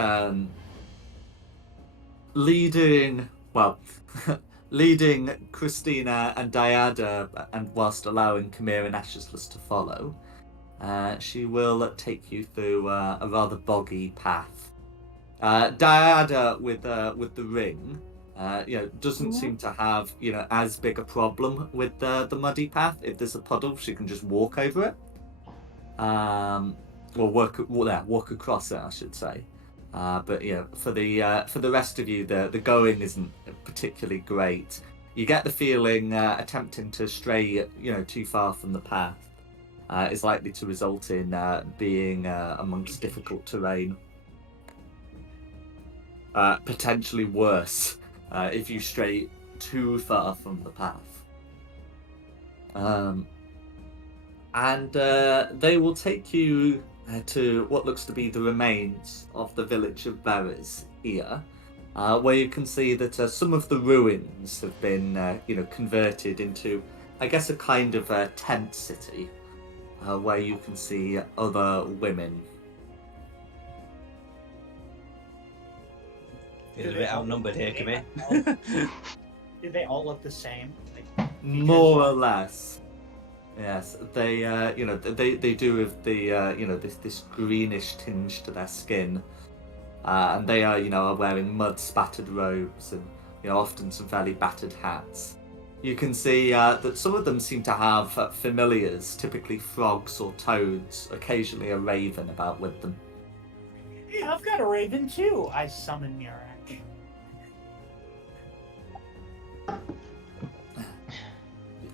leading Christina and Diada, and whilst allowing Kamir and Ashisless to follow, she will take you through a rather boggy path. Diada with the ring Doesn't seem to have as big a problem with the muddy path. If there's a puddle, she can just walk over it, or walk across it, I should say. But for the rest of you, the going isn't particularly great. You get the feeling attempting to stray too far from the path is likely to result in being amongst difficult terrain. Potentially worse if you stray too far from the path. And they will take you to what looks to be the remains of the village of Barres here, where you can see that some of the ruins have been converted into, I guess, a kind of a tent city, where you can see other women. Feeling a bit outnumbered here, come here. Do they all look the same? More or less. Yes, they they do have the this greenish tinge to their skin, and they are wearing mud spattered robes and often some fairly battered hats. You can see that some of them seem to have familiars, typically frogs or toads, occasionally a raven about with them. Hey, I've got a raven too. I summon Mirage.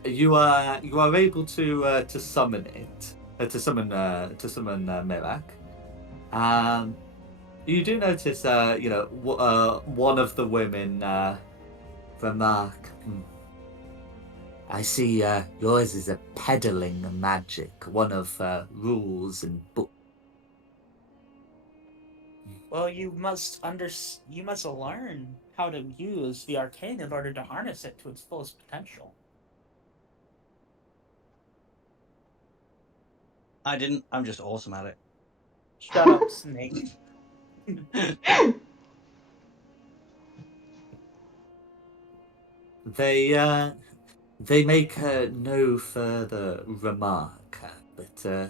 You are able to summon it, to summon Mirak. You do notice, one of the women remark. I see yours is a peddling magic, one of rules and books. Well, you must learn how to use the arcane in order to harness it to its fullest potential. I didn't. I'm just awesome at it. Shut up, Snake. They make no further remark, but they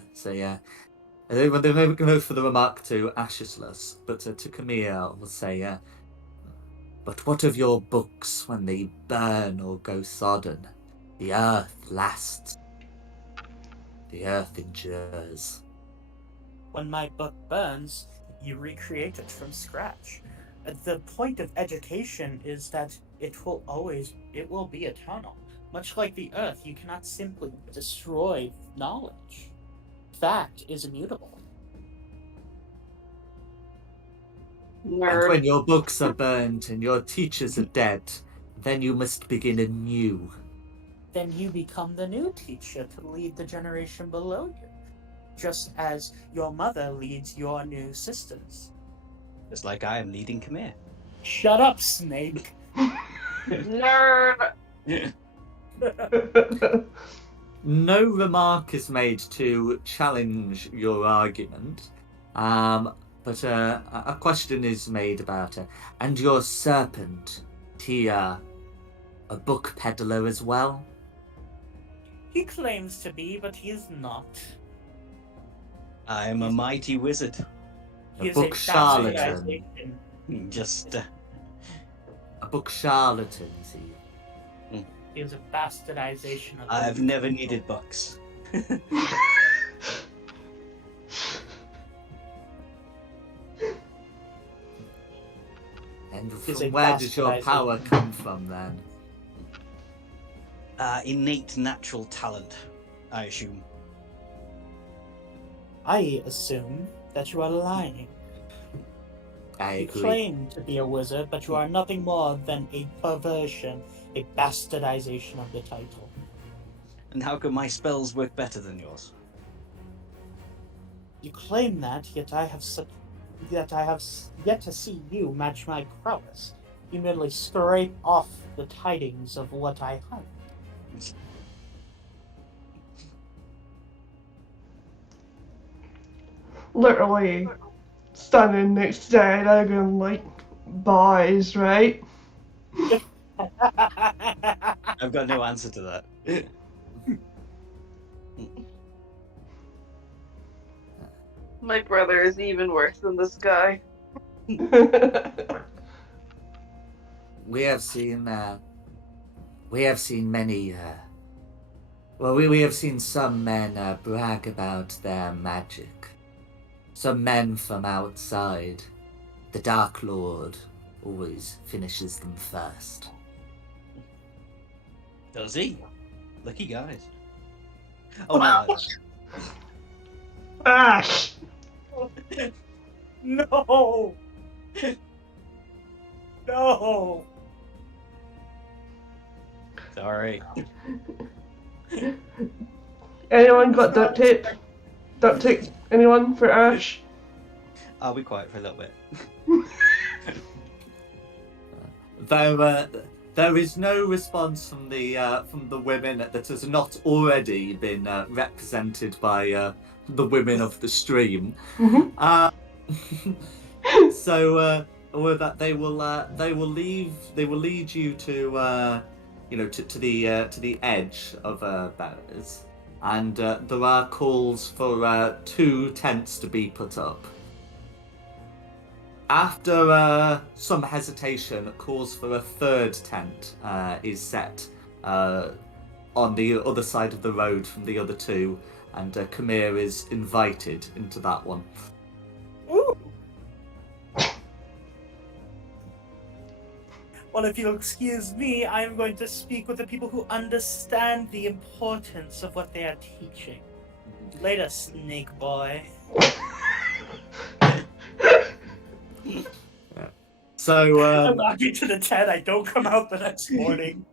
make no further remark to Ashislus, but to Camille will say, but what of your books when they burn or go sodden? The earth lasts. The earth endures. When my book burns, you recreate it from scratch. The point of education is that it will be eternal. Much like the earth, you cannot simply destroy knowledge. Fact is immutable. Nerd. And when your books are burnt and your teachers are dead, then you must begin anew. Then you become the new teacher to lead the generation below you, just as your mother leads your new sisters. Just like I am leading Khmer. Shut up, Snake. Nerd. No remark is made to challenge your argument, but a question is made about her. And your serpent, Tia, a book peddler as well? He claims to be, but he is not. I am a mighty wizard. He A is book charlatan. bastardization. Just A book charlatan, is he? He is a bastardization of I've never needed books. And Is from a where does your bastardization. power come from then? Innate natural talent, I assume. I assume that you are lying. I You agree. claim to be a wizard, but you are nothing more than a perversion, a bastardization of the title. And how can my spells work better than yours? You claim that, yet I have yet to see you match my prowess. You merely scrape off the tidings of what I hunt. Literally standing next to Dad, I'm going like, boys, right? I've got no answer to that. My brother is even worse than this guy. we have seen many. We have seen some men brag about their magic. Some men from outside. The Dark Lord always finishes them first. Does he? Lucky guys. Oh, not like Ash! No! No! Sorry. Anyone got duct tape? Duct tape? Anyone for Ash? I'll be quiet for a little bit. There is no response from the women that has not already been represented by the women of the stream. Mm-hmm. So with that they will lead you to to the edge of barriers, and there are calls for 2 tents to be put up. After some hesitation, calls for a 3rd tent is set on the other side of the road from the other 2, and Khmer is invited into that one. Ooh. Well, if you'll excuse me, I am going to speak with the people who understand the importance of what they are teaching. Later, snake boy. So I walk into the tent, I don't come out the next morning.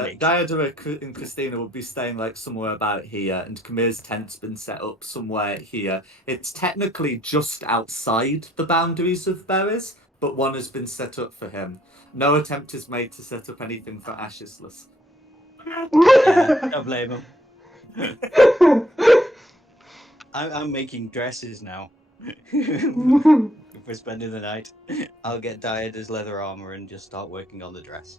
Diada and Christina will be staying like somewhere about here, and Khamir's tent's been set up somewhere here. It's technically just outside the boundaries of Berries, but one has been set up for him. No attempt is made to set up anything for Ashisless. Yeah, don't blame him. I'm making dresses now. If we're spending the night, I'll get Diada's leather armor and just start working on the dress.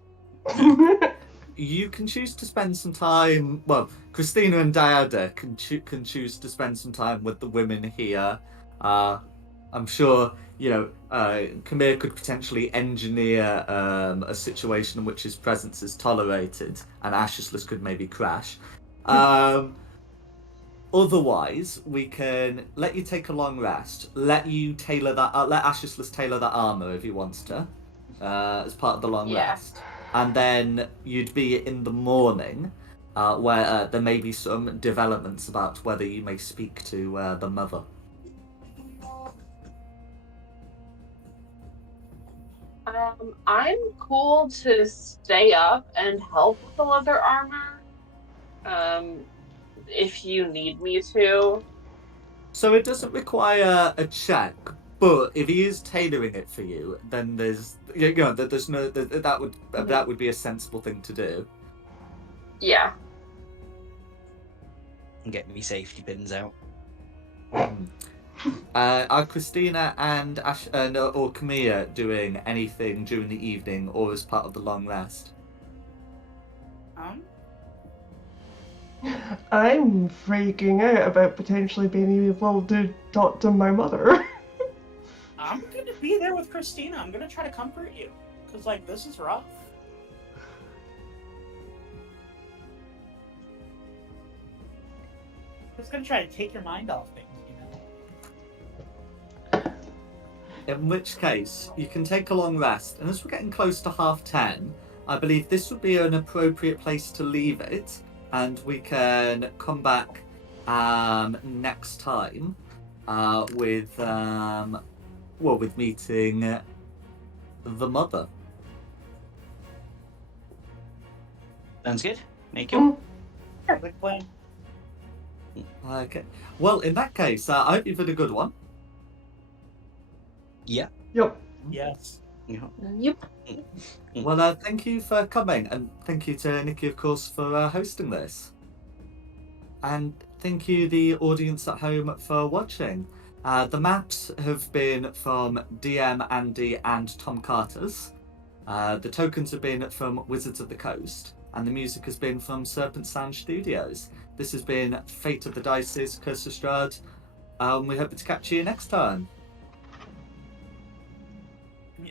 You can choose to spend some time. Well, Christina and Diada can choose to spend some time with the women here. I'm sure Khmer could potentially engineer a situation in which his presence is tolerated, and Ashisless could maybe crash. Otherwise, we can let you take a long rest. Let you tailor that. Let Ashisless tailor that armor if he wants to, as part of the long rest. And then you'd be in the morning, where there may be some developments about whether you may speak to the mother. I'm cool to stay up and help with the leather armor. If you need me to. So it doesn't require a check, but if he is tailoring it for you, then there's that would be a sensible thing to do. Yeah. And get me safety pins out. Are Christina and or Camilla doing anything during the evening or as part of the long rest? I'm freaking out about potentially being able to talk to my mother. I'm gonna be there with Christina. I'm gonna try to comfort you. Cause this is rough. I'm just gonna try to take your mind off things, In which case, you can take a long rest, and as we're getting close to 10:30, I believe this would be an appropriate place to leave it, and we can come back next time with meeting the mother. Sounds good. Make you. Perfect plan. Okay. Well, in that case, I hope you've had a good one. Yeah. Yep. Yes. Yeah. Yep. Well, thank you for coming, and thank you to Nikki, of course, for hosting this. And thank you, the audience at home, for watching. The maps have been from DM Andy and Tom Carter's. The tokens have been from Wizards of the Coast, and the music has been from Serpent Sound Studios. This has been Fate of the Dice's Curse of Strahd. We hope to catch you next time.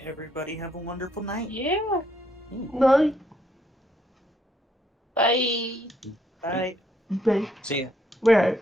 Everybody have a wonderful night. Yeah. No, Bye. Bye. but See ya. we're out.